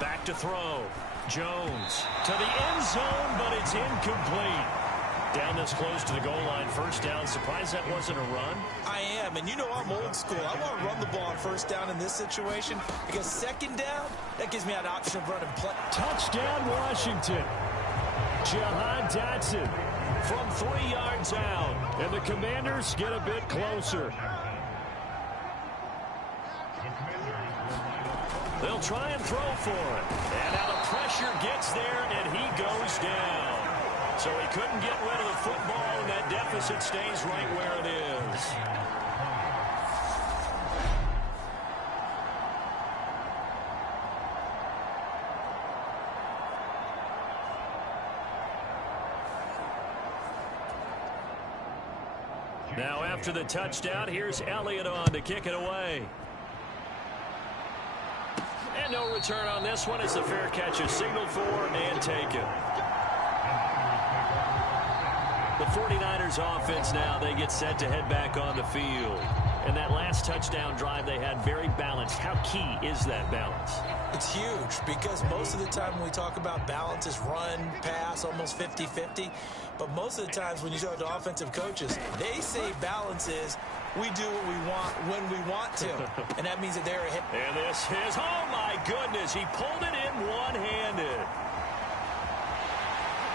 Back to throw. Jones to the end zone, but it's incomplete. Down this close to the goal line, 1st down. Surprised that wasn't a run? I am, and you know I'm old school. I want to run the ball on 1st down in this situation because 2nd down, that gives me an option of running play. Touchdown, Washington. Jahan Dotson from 3 yards out. And the Commanders get a bit closer. They'll try and throw for it. And now the pressure gets there, and he goes down. So he couldn't get rid of the football, and that deficit stays right where it is. Now after the touchdown, here's Elliott on to kick it away. And no return on this one as the fair catch is signaled for and taken. The 49ers offense now, they get set to head back on the field. And that last touchdown drive they had very balanced. How key is that balance? It's huge because most of the time when we talk about balance is run, pass, almost 50-50. But most of the times when you talk to offensive coaches, they say balance is we do what we want when we want to. And that means that they're ahead. And this is, oh my goodness, he pulled it in one-handed.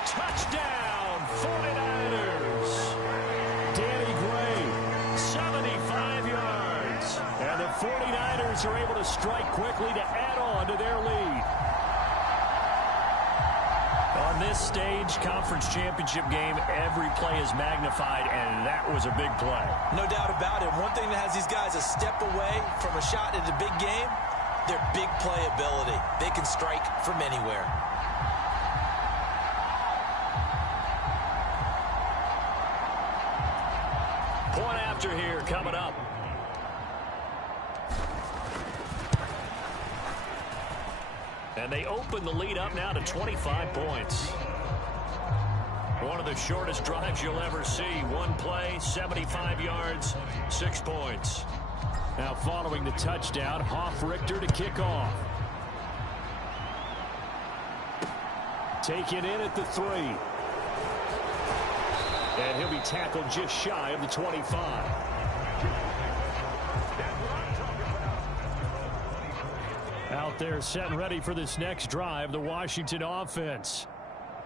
Touchdown, 49ers. Danny Gray, 75 yards. And the 49ers are able to strike quickly to add on to their lead. On this stage, conference championship game, every play is magnified, and that was a big play. No doubt about it. One thing that has these guys a step away from a shot at a big game, their big play ability. They can strike from anywhere. Point after here coming up. And they open the lead up now to 25 points. One of the shortest drives you'll ever see. One play, 75 yards, 6 points. Now following the touchdown, Richter to kick off. Taken in at the 3. And he'll be tackled just shy of the 25. Out there set and ready for this next drive, the Washington offense.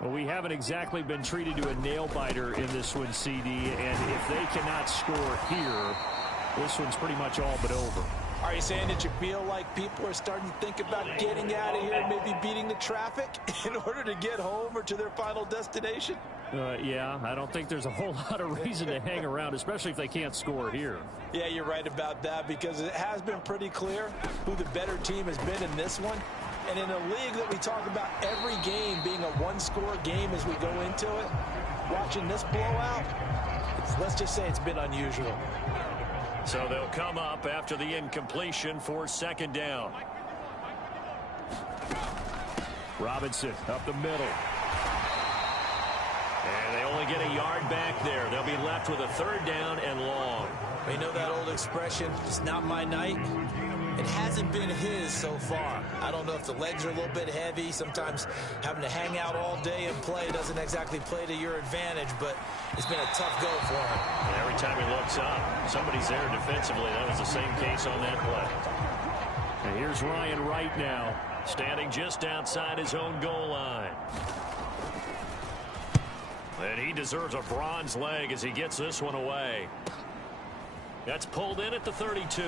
Well, we haven't exactly been treated to a nail-biter in this one, CD, and if they cannot score here, this one's pretty much all but over. Are you saying that you feel like people are starting to think about getting out of here, maybe beating the traffic in order to get home or to their final destination? Yeah, I don't think there's a whole lot of reason to hang around, especially if they can't score here. Yeah, you're right about that, because it has been pretty clear who the better team has been in this one. And in a league that we talk about every game being a one-score game as we go into it, watching this blowout, let's just say it's been unusual. So they'll come up after the incompletion for second down. Robinson up the middle. And they only get a yard back there. They'll be left with a third down and long. We know that old expression, it's not my night. It hasn't been his so far. I don't know if the legs are a little bit heavy. Sometimes having to hang out all day and play doesn't exactly play to your advantage, but it's been a tough go for him. And every time he looks up, somebody's there defensively. That was the same case on that play. And here's Ryan Wright now, standing just outside his own goal line. And he deserves a bronze leg as he gets this one away. That's pulled in at the 32.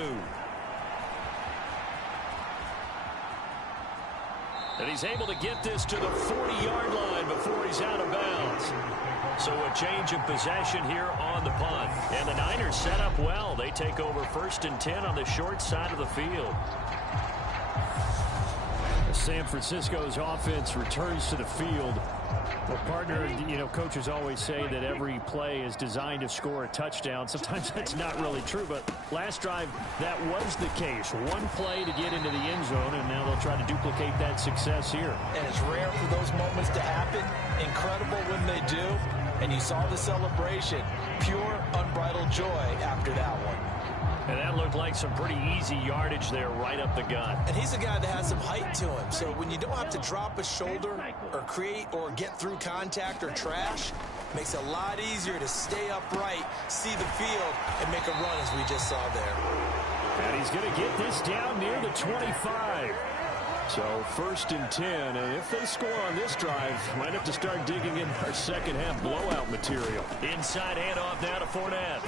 And he's able to get this to the 40-yard line before he's out of bounds. So a change of possession here on the punt. And the Niners set up well. They take over 1st and 10 on the short side of the field. San Francisco's offense returns to the field. Well, partner, you know, coaches always say that every play is designed to score a touchdown. Sometimes that's not really true, but last drive, that was the case. One play to get into the end zone, and now they'll try to duplicate that success here. And it's rare for those moments to happen. Incredible when they do. And you saw the celebration. Pure, unbridled joy after that one. And that looked like some pretty easy yardage there right up the gut. And he's a guy that has some height to him. So when you don't have to drop a shoulder or create or get through contact or trash, makes it a lot easier to stay upright, see the field, and make a run as we just saw there. And he's going to get this down near the 25. So 1st and 10. And if they score on this drive, might have to start digging in our second half blowout material. Inside handoff now to Fournette.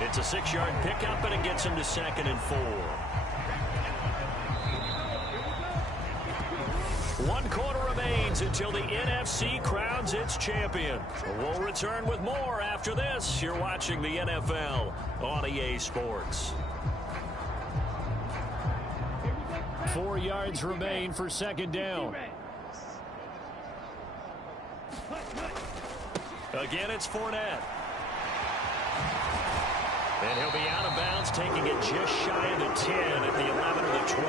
It's a 6-yard pickup, and it gets him to 2nd and 4. 1 quarter remains until the NFC crowns its champion. We'll return with more after this. You're watching the NFL on EA Sports. 4 yards remain for second down. Again, it's Fournette. And he'll be out of bounds, taking it just shy of the 10 at the 11 or the 12.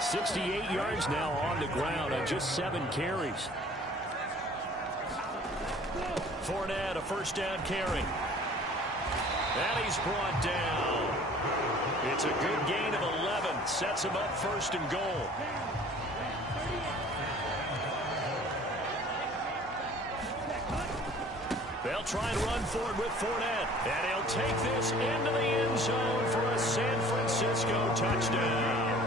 68 yards now on the ground on just 7 carries. Fournette, a 1st down carry. And he's brought down. It's a good gain of 11. Sets him up 1st and goal. They'll try and run for it with Fournette. And he'll take this into the end zone for a San Francisco touchdown.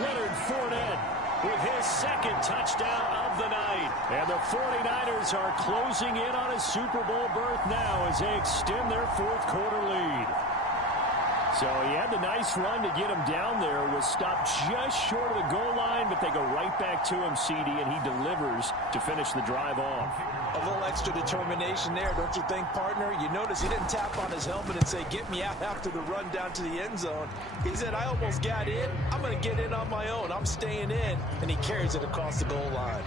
Leonard Fournette with his 2nd touchdown of the night. And the 49ers are closing in on a Super Bowl berth now as they extend their 4th quarter lead. So he had the nice run to get him down there, was stopped just short of the goal line, but they go right back to him, CD, and he delivers to finish the drive off. A little extra determination there, don't you think, partner? You notice he didn't tap on his helmet and say, get me out after the run down to the end zone. He said, I almost got in. I'm going to get in on my own. I'm staying in. And he carries it across the goal line.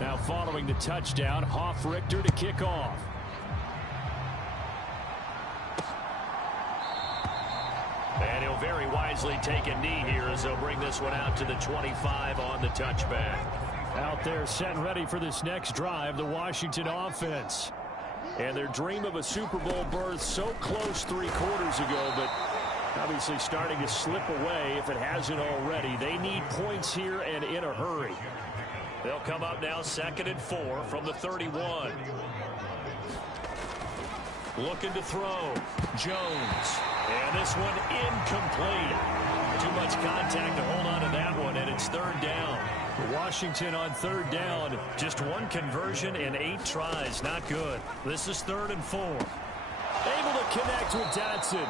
Now following the touchdown, Richter to kick off. easily take a knee here as they'll bring this one out to the 25 on the touchback. Out there set and ready for this next drive, the Washington offense. And their dream of a Super Bowl berth so close 3 quarters ago, but obviously starting to slip away if it hasn't already. They need points here and in a hurry. They'll come up now 2nd and 4 from the 31. Looking to throw. Jones. And this one incomplete. Too much contact to hold on to that one, and it's 3rd down. Washington on 3rd down. Just 1 conversion in 8 tries. Not good. This is 3rd and 4. Able to connect with Dotson.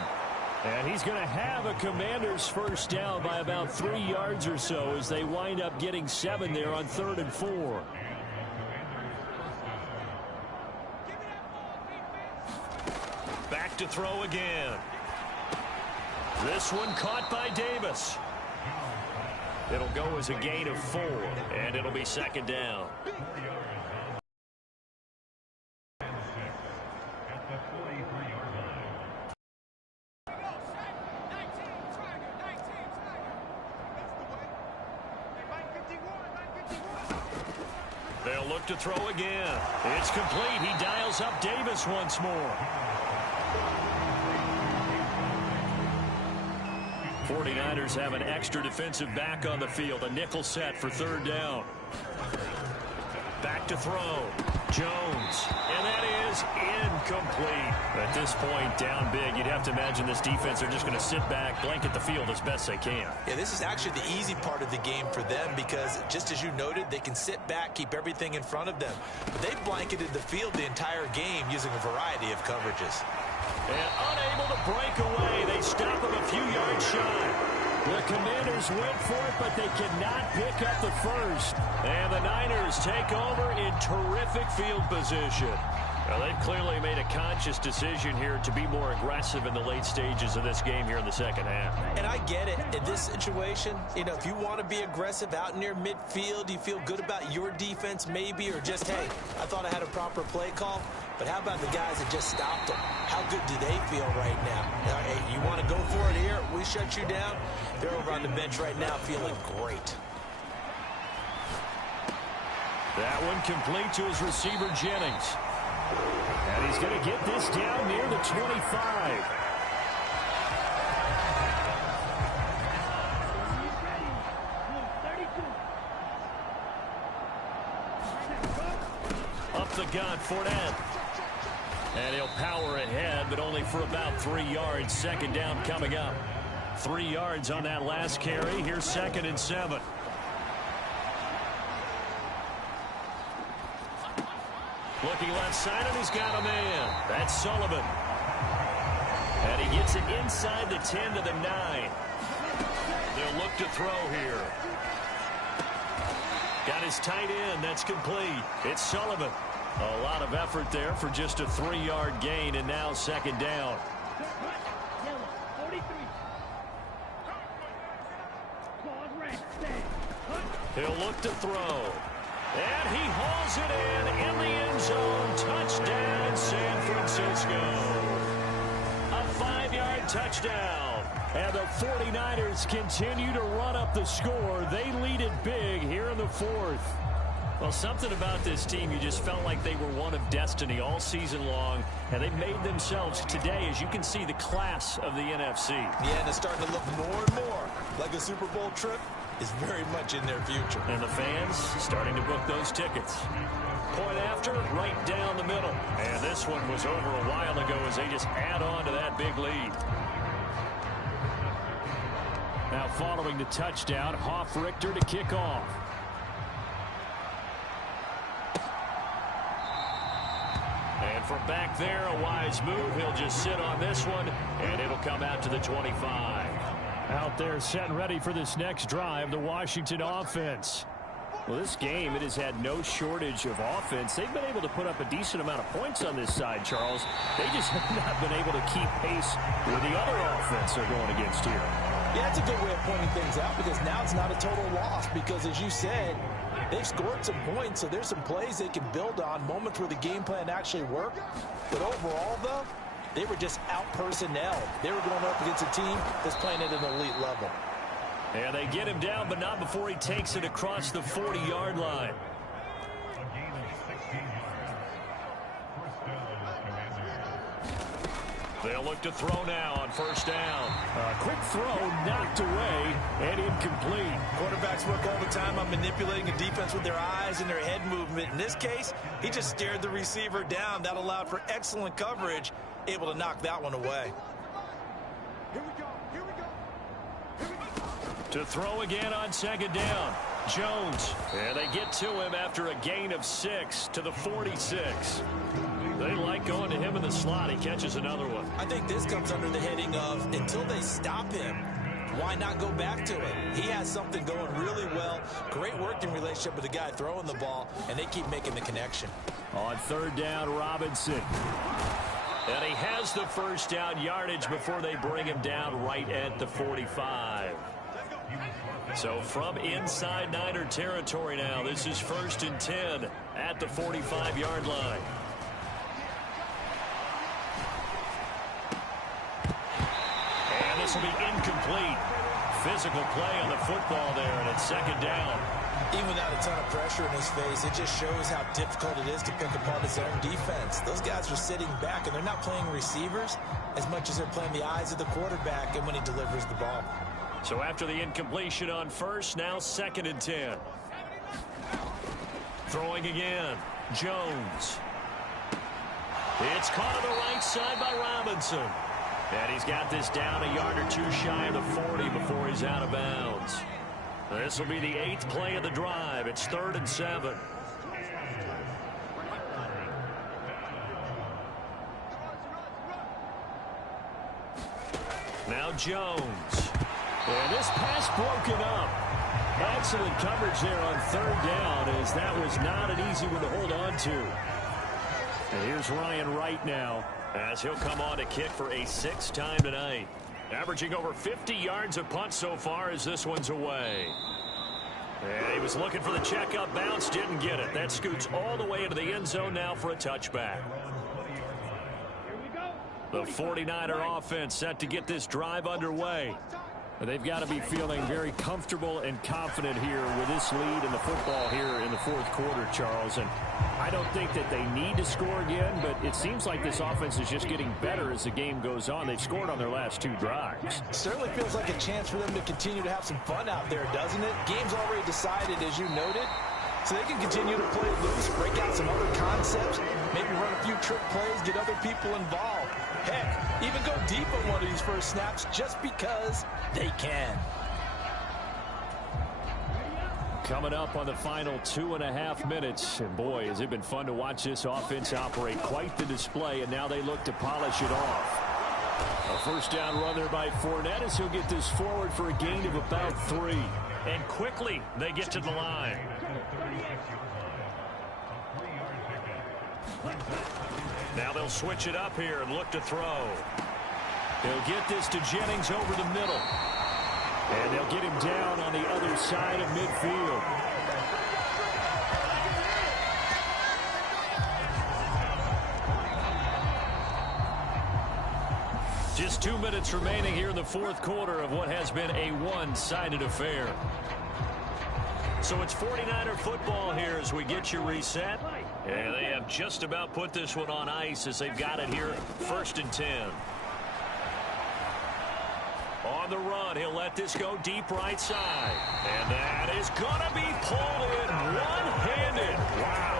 And he's going to have a Commanders first down by about 3 yards or so as they wind up getting 7 there on 3rd and 4. Back to throw again. This one caught by Davis. It'll go as a gain of 4, and it'll be 2nd down. They'll look to throw again. It's complete. He dials up Davis once more. 49ers have an extra defensive back on the field. A nickel set for 3rd down. Back to throw. Jones. And that is incomplete. At this point, down big, you'd have to imagine this defense are just going to sit back, blanket the field as best they can. Yeah, this is actually the easy part of the game for them because, just as you noted, they can sit back, keep everything in front of them. But they've blanketed the field the entire game using a variety of coverages. And unable to break away. They stop him a few yards shy. The Commanders went for it, but they cannot pick up the first. And the Niners take over in terrific field position. Well, they've clearly made a conscious decision here to be more aggressive in the late stages of this game here in the 2nd half. And I get it. In this situation, you know, if you want to be aggressive out near midfield, you feel good about your defense maybe, or just, hey, I thought I had a proper play call. But how about the guys that just stopped them? How good do they feel right now? Hey, you want to go for it here? We shut you down. They're over on the bench right now feeling great. That one complete to his receiver, Jennings. And he's going to get this down near the 25. Up the gun, Fournette. And he'll power ahead, but only for about 3 yards. 2nd down coming up. 3 yards on that last carry. Here's 2nd and 7. Looking left side, and he's got a man. That's Sullivan. And he gets it inside the 10 to the 9. They'll look to throw here. Got his tight end. That's complete. It's Sullivan. A lot of effort there for just a 3-yard gain, and now 2nd down. He'll look to throw. And he hauls it in the end zone. Touchdown, San Francisco. A 5-yard touchdown. And the 49ers continue to run up the score. They lead it big here in the 4th. Well, something about this team, you just felt like they were one of destiny all season long, and they made themselves today, as you can see, the class of the NFC. Yeah, and it's starting to look more and more like a Super Bowl trip is very much in their future. And the fans starting to book those tickets. Point after, right down the middle. And this one was over a while ago as they just add on to that big lead. Now following the touchdown, Hoff-Richter to kick off. And from back there, a wise move. He'll just sit on this one, and it'll come out to the 25. Out there set and ready for this next drive, the Washington offense. Well, this game, it has had no shortage of offense. They've been able to put up a decent amount of points on this side, Charles. They just have not been able to keep pace with the other offense they're going against here. Yeah, that's a good way of pointing things out because now it's not a total loss because, as you said, they've scored some points, so there's some plays they can build on, moments where the game plan actually worked. But overall, though, They were just out-personnel. They were going up against a team that's playing at an elite level. And they get him down, but not before he takes it across the 40-yard line. They'll look to throw now on first down. A quick throw knocked away and incomplete. Quarterbacks work all the time on manipulating a defense with their eyes and their head movement. In this case, he just stared the receiver down. That allowed for excellent coverage, able to knock that one away. Here we go. Here we go. Here we go. To throw again on second down. Jones. And they get to him after a gain of 6 to the 46. They like going to him in the slot. He catches another one. I think this comes under the heading of until they stop him, why not go back to it? He has something going really well. Great working relationship with the guy throwing the ball, and they keep making the connection. On third down, Robinson. And he has the first down yardage before they bring him down right at the 45. So from inside Niner territory now, this is 1st and 10 at the 45-yard line. And this will be incomplete. Physical play on the football there, and it's second down. Even without a ton of pressure in his face, it just shows how difficult it is to pick apart his own defense. Those guys are sitting back, and they're not playing receivers as much as they're playing the eyes of the quarterback and when he delivers the ball. So after the incompletion on first, now 2nd and 10. Throwing again, Jones. It's caught on the right side by Robinson. And he's got this down a yard or two shy of the 40 before he's out of bounds. This will be the 8th play of the drive. It's 3rd and 7. Now Jones. And this pass broken up. Excellent coverage there on third down, as that was not an easy one to hold on to. And here's Ryan Wright now, as he'll come on to kick for a 6th time tonight. Averaging over 50 yards a punt so far as this one's away. And he was looking for the checkup bounce, didn't get it. That scoots all the way into the end zone now for a touchback. The 49er offense set to get this drive underway. They've got to be feeling very comfortable and confident here with this lead in the football here in the 4th quarter, Charles. And I don't think that they need to score again, but it seems like this offense is just getting better as the game goes on. They've scored on their last 2 drives. Certainly feels like a chance for them to continue to have some fun out there, doesn't it? Game's already decided, as you noted, so they can continue to play loose, break out some other concepts, maybe run a few trick plays, get other people involved. Heck, even go deep on one of these first snaps just because they can. Coming up on the final 2.5 minutes. And boy, has it been fun to watch this offense operate. Quite the display, and now they look to polish it off. A first down run there by Fournette as he'll get this forward for a gain of about 3. And quickly they get to the line. Now they'll switch it up here and look to throw. They'll get this to Jennings over the middle. And they'll get him down on the other side of midfield. Just 2 minutes remaining here in the 4th quarter of what has been a one-sided affair. So it's 49er football here as we get you reset. And they have just about put this one on ice as they've got it here, 1st and 10. On the run, he'll let this go deep right side. And that is going to be pulled in one-handed. Wow.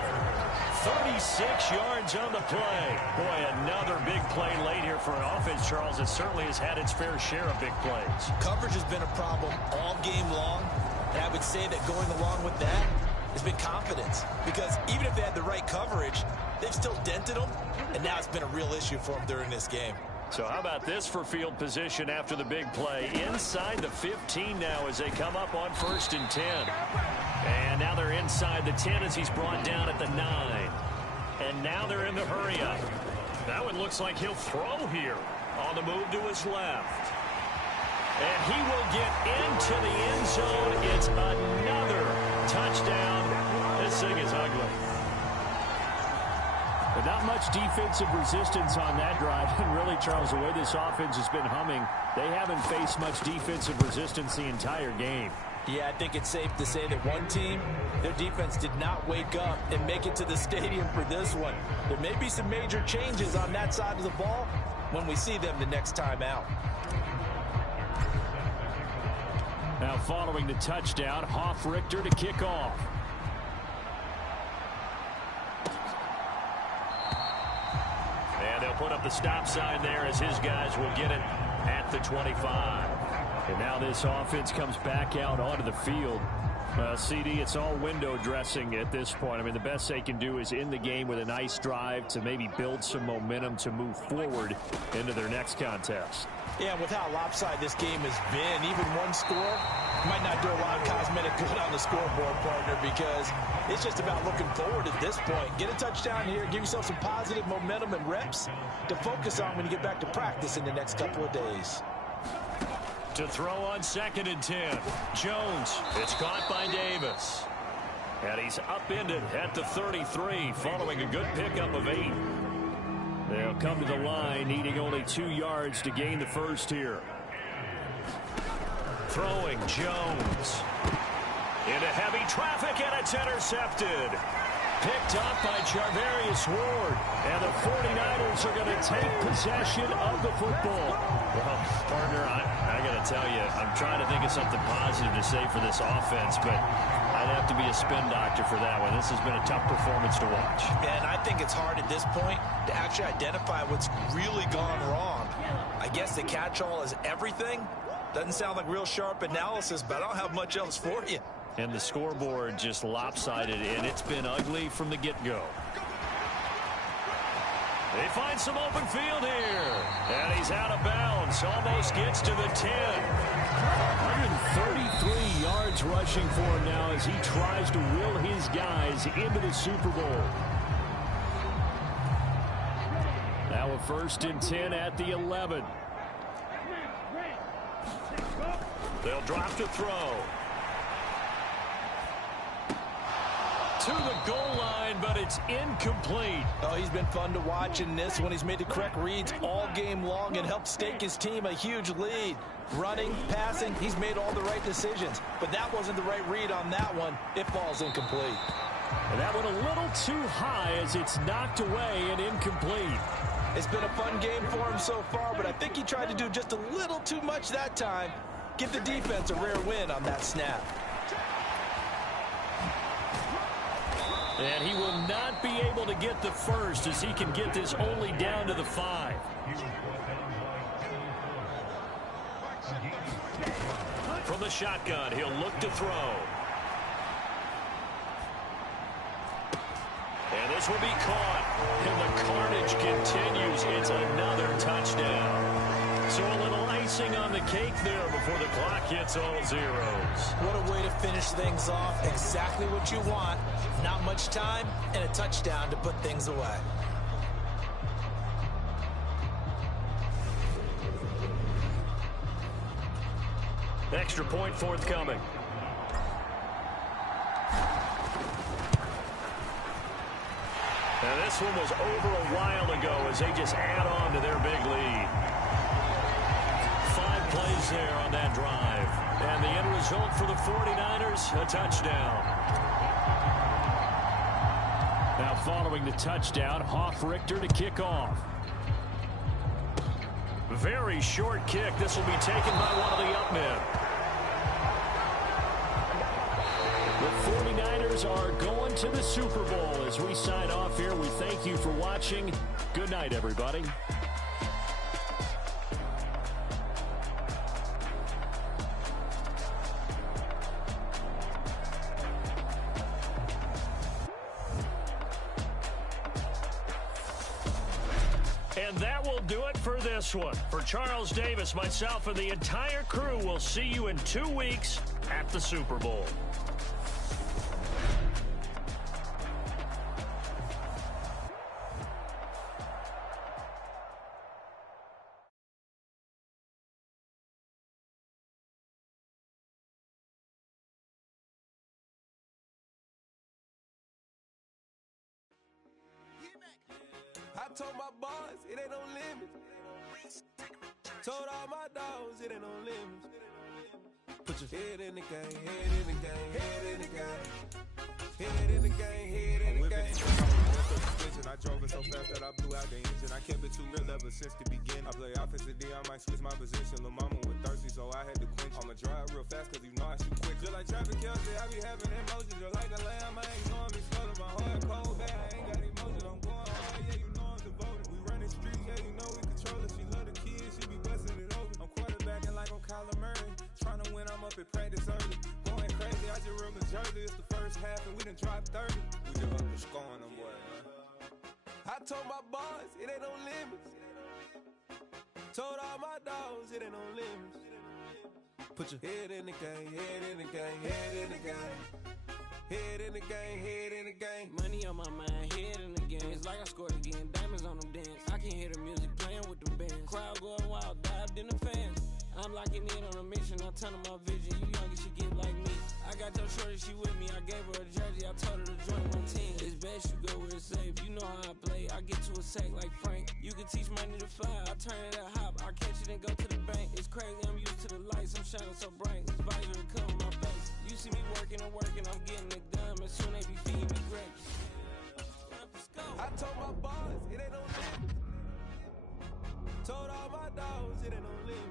36 yards on the play. Boy, another big play late here for an offense, Charles, that certainly has had its fair share of big plays. Coverage has been a problem all game long, and I would say that going along with that has been confidence, because even if they had the right coverage, they've still dented them, and now it's been a real issue for them during this game. So how about this for field position after the big play? Inside the 15 now as they come up on 1st and 10. And now they're inside the 10 as he's brought down at the 9. And now they're in the hurry up. That one looks like he'll throw here on the move to his left. And he will get into the end zone. It's another touchdown. This thing is ugly. But not much defensive resistance on that drive. And really, Charles, the way this offense has been humming, they haven't faced much defensive resistance the entire game. Yeah, I think it's safe to say that one team, their defense did not wake up and make it to the stadium for this one. There may be some major changes on that side of the ball when we see them the next time out. Now following the touchdown, Richter to kick off. And they'll put up the stop sign there as his guys will get it at the 25. And now this offense comes back out onto the field. CD, it's all window dressing at this point. I mean, the best they can do is end the game with a nice drive to maybe build some momentum to move forward into their next contest. Yeah, with how lopsided this game has been, even one score might not do a lot of cosmetic good on the scoreboard, partner, because it's just about looking forward at this point. Get a touchdown here, give yourself some positive momentum and reps to focus on when you get back to practice in the next couple of days. To throw on 2nd and 10. Jones. It's caught by Davis. And he's upended at the 33 following a good pickup of 8. They'll come to the line needing only 2 yards to gain the first here. Throwing Jones. Into heavy traffic and it's intercepted. Picked up by Charvarius Ward. And the 49ers are going to take possession of the football. Well, partner, I got to tell you, I'm trying to think of something positive to say for this offense, but I'd have to be a spin doctor for that one. This has been a tough performance to watch. And I think it's hard at this point to actually identify what's really gone wrong. I guess the catch-all is everything. Doesn't sound like real sharp analysis, but I don't have much else for you. And the scoreboard just lopsided, and it's been ugly from the get-go. They find some open field here. And he's out of bounds. Almost gets to the 10. 133 yards rushing for him now as he tries to will his guys into the Super Bowl. Now a 1st and 10 at the 11. They'll drop to throw. To the goal line, but it's incomplete. Oh, he's been fun to watch in this one. He's made the correct reads all game long and helped stake his team a huge lead. Running, passing, he's made all the right decisions. But that wasn't the right read on that one. It falls incomplete. And that one a little too high as it's knocked away and incomplete. It's been a fun game for him so far, but I think he tried to do just a little too much that time. Give the defense a rare win on that snap. And he will not be able to get the first as he can get this only down to the 5. From the shotgun, he'll look to throw. And this will be caught. And the carnage continues. It's another touchdown. So a little icing on the cake there before the clock hits all zeros. What a way to finish things off. Exactly what you want. Not much time and a touchdown to put things away. Extra point forthcoming. And this one was over a while ago as they just add on to their big lead. 5 plays there on that drive. And the end result for the 49ers, a touchdown. Now following the touchdown, Richter to kick off. Very short kick. This will be taken by one of the up men. The 49ers are going to the Super Bowl. As we sign off here, we thank you for watching. Good night, everybody. And that will do it for this one. For Charles Davis, myself, and the entire crew, we'll see you in 2 weeks at the Super Bowl. Get back. told my boys it ain't no limit. Told all my dogs it ain't no limit. Put your head in the game, head in the game, head in the game. Head in the game, head in the game. I drove it so fast that I blew out the engine. I kept it too real ever since the beginning. I play offensive D, I might switch my position. Lil' mama was thirsty, so I had to quench. I'ma drive real fast, cause you know I shoot quick. Just like traffic Kelsey, I be having emotions. Just like a lamb, I ain't going be swelling. My heart cold, bad, I ain't got emotions. I'm going hard, yeah, you know I'm devoted. We running streets, yeah, you know we control it. She love the kids, she be busting it over. I'm quarterbacking like I'm Kyler Murray. Trying to win, I'm up at practice early. Going crazy, I just run the jersey. It's the first half and we done dropped 30. We just up to scoring them, boy, man. I told my boys it ain't no limits. Told all my dogs it ain't no limits. Put your head in the game, head in the game, head in the game. Head in the game, head in the game. Money on my mind, head in the game. It's like I scored again, diamonds on them dance. I can hear the music playing with them bands. Crowd going wild, dived in the fans. I'm locking in on a mission, I'm turning my vision. You young, you should get like me. I got your shorty, she with me. I gave her a jersey, I told her to join my team. It's best you go where it's safe. You know how I play. I get to a sack like Frank. You can teach money to fly. I turn it at hop. I catch it and go to the bank. It's crazy, I'm used to the lights. I'm shining so bright. This visor will cover my face. You see me working and working. I'm getting it done. As soon as they be feeding me grapes. I told my boys it ain't no limits. Told all my dogs it ain't no limits.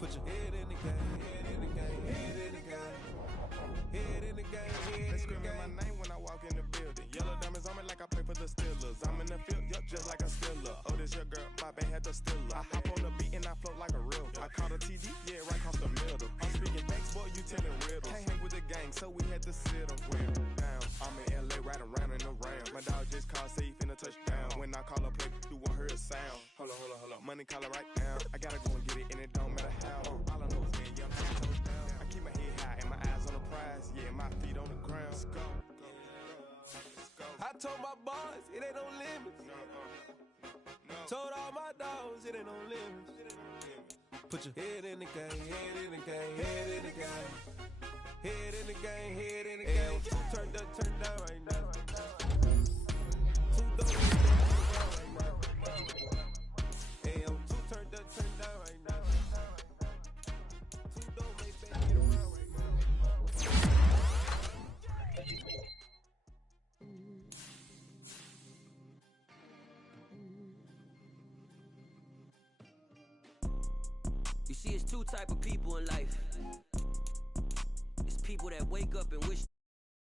Put your head in the game, head in the game, head in the game. Head in the game, head in the game. They screaming my name when I walk in the building. Yellow diamonds on me like I play for the Steelers. I'm in the field, yup, just like a Steeler. Oh, this your girl, my band had the Steeler. I hop on the beat and I float like a river. I caught a TD, yeah, right across the middle. I'm speaking banks, boy, you telling riddles. Can't hang with the gang, so we had to sit them down. I'm in LA, right around in the round. My dog just called, say he finna touchdown. When I call a play, you won't hear a sound. Hold on, money call it right now. I gotta go and get it, and it don't matter how. All I know is being young, I keep my head high and my eyes on the prize. Yeah, my feet on the ground. Let's go. I told my boys it ain't no limits. Told all my dogs it ain't no limits. Put your head in the game, head in the game, head in the game. Head in the game, head in the game. Turned up, turned down right now. Two doors right now. Hey, I'm two turned up, turned down right now. Two doors make back get around right now. You see, it's two type of people in life. It's people that wake up and wish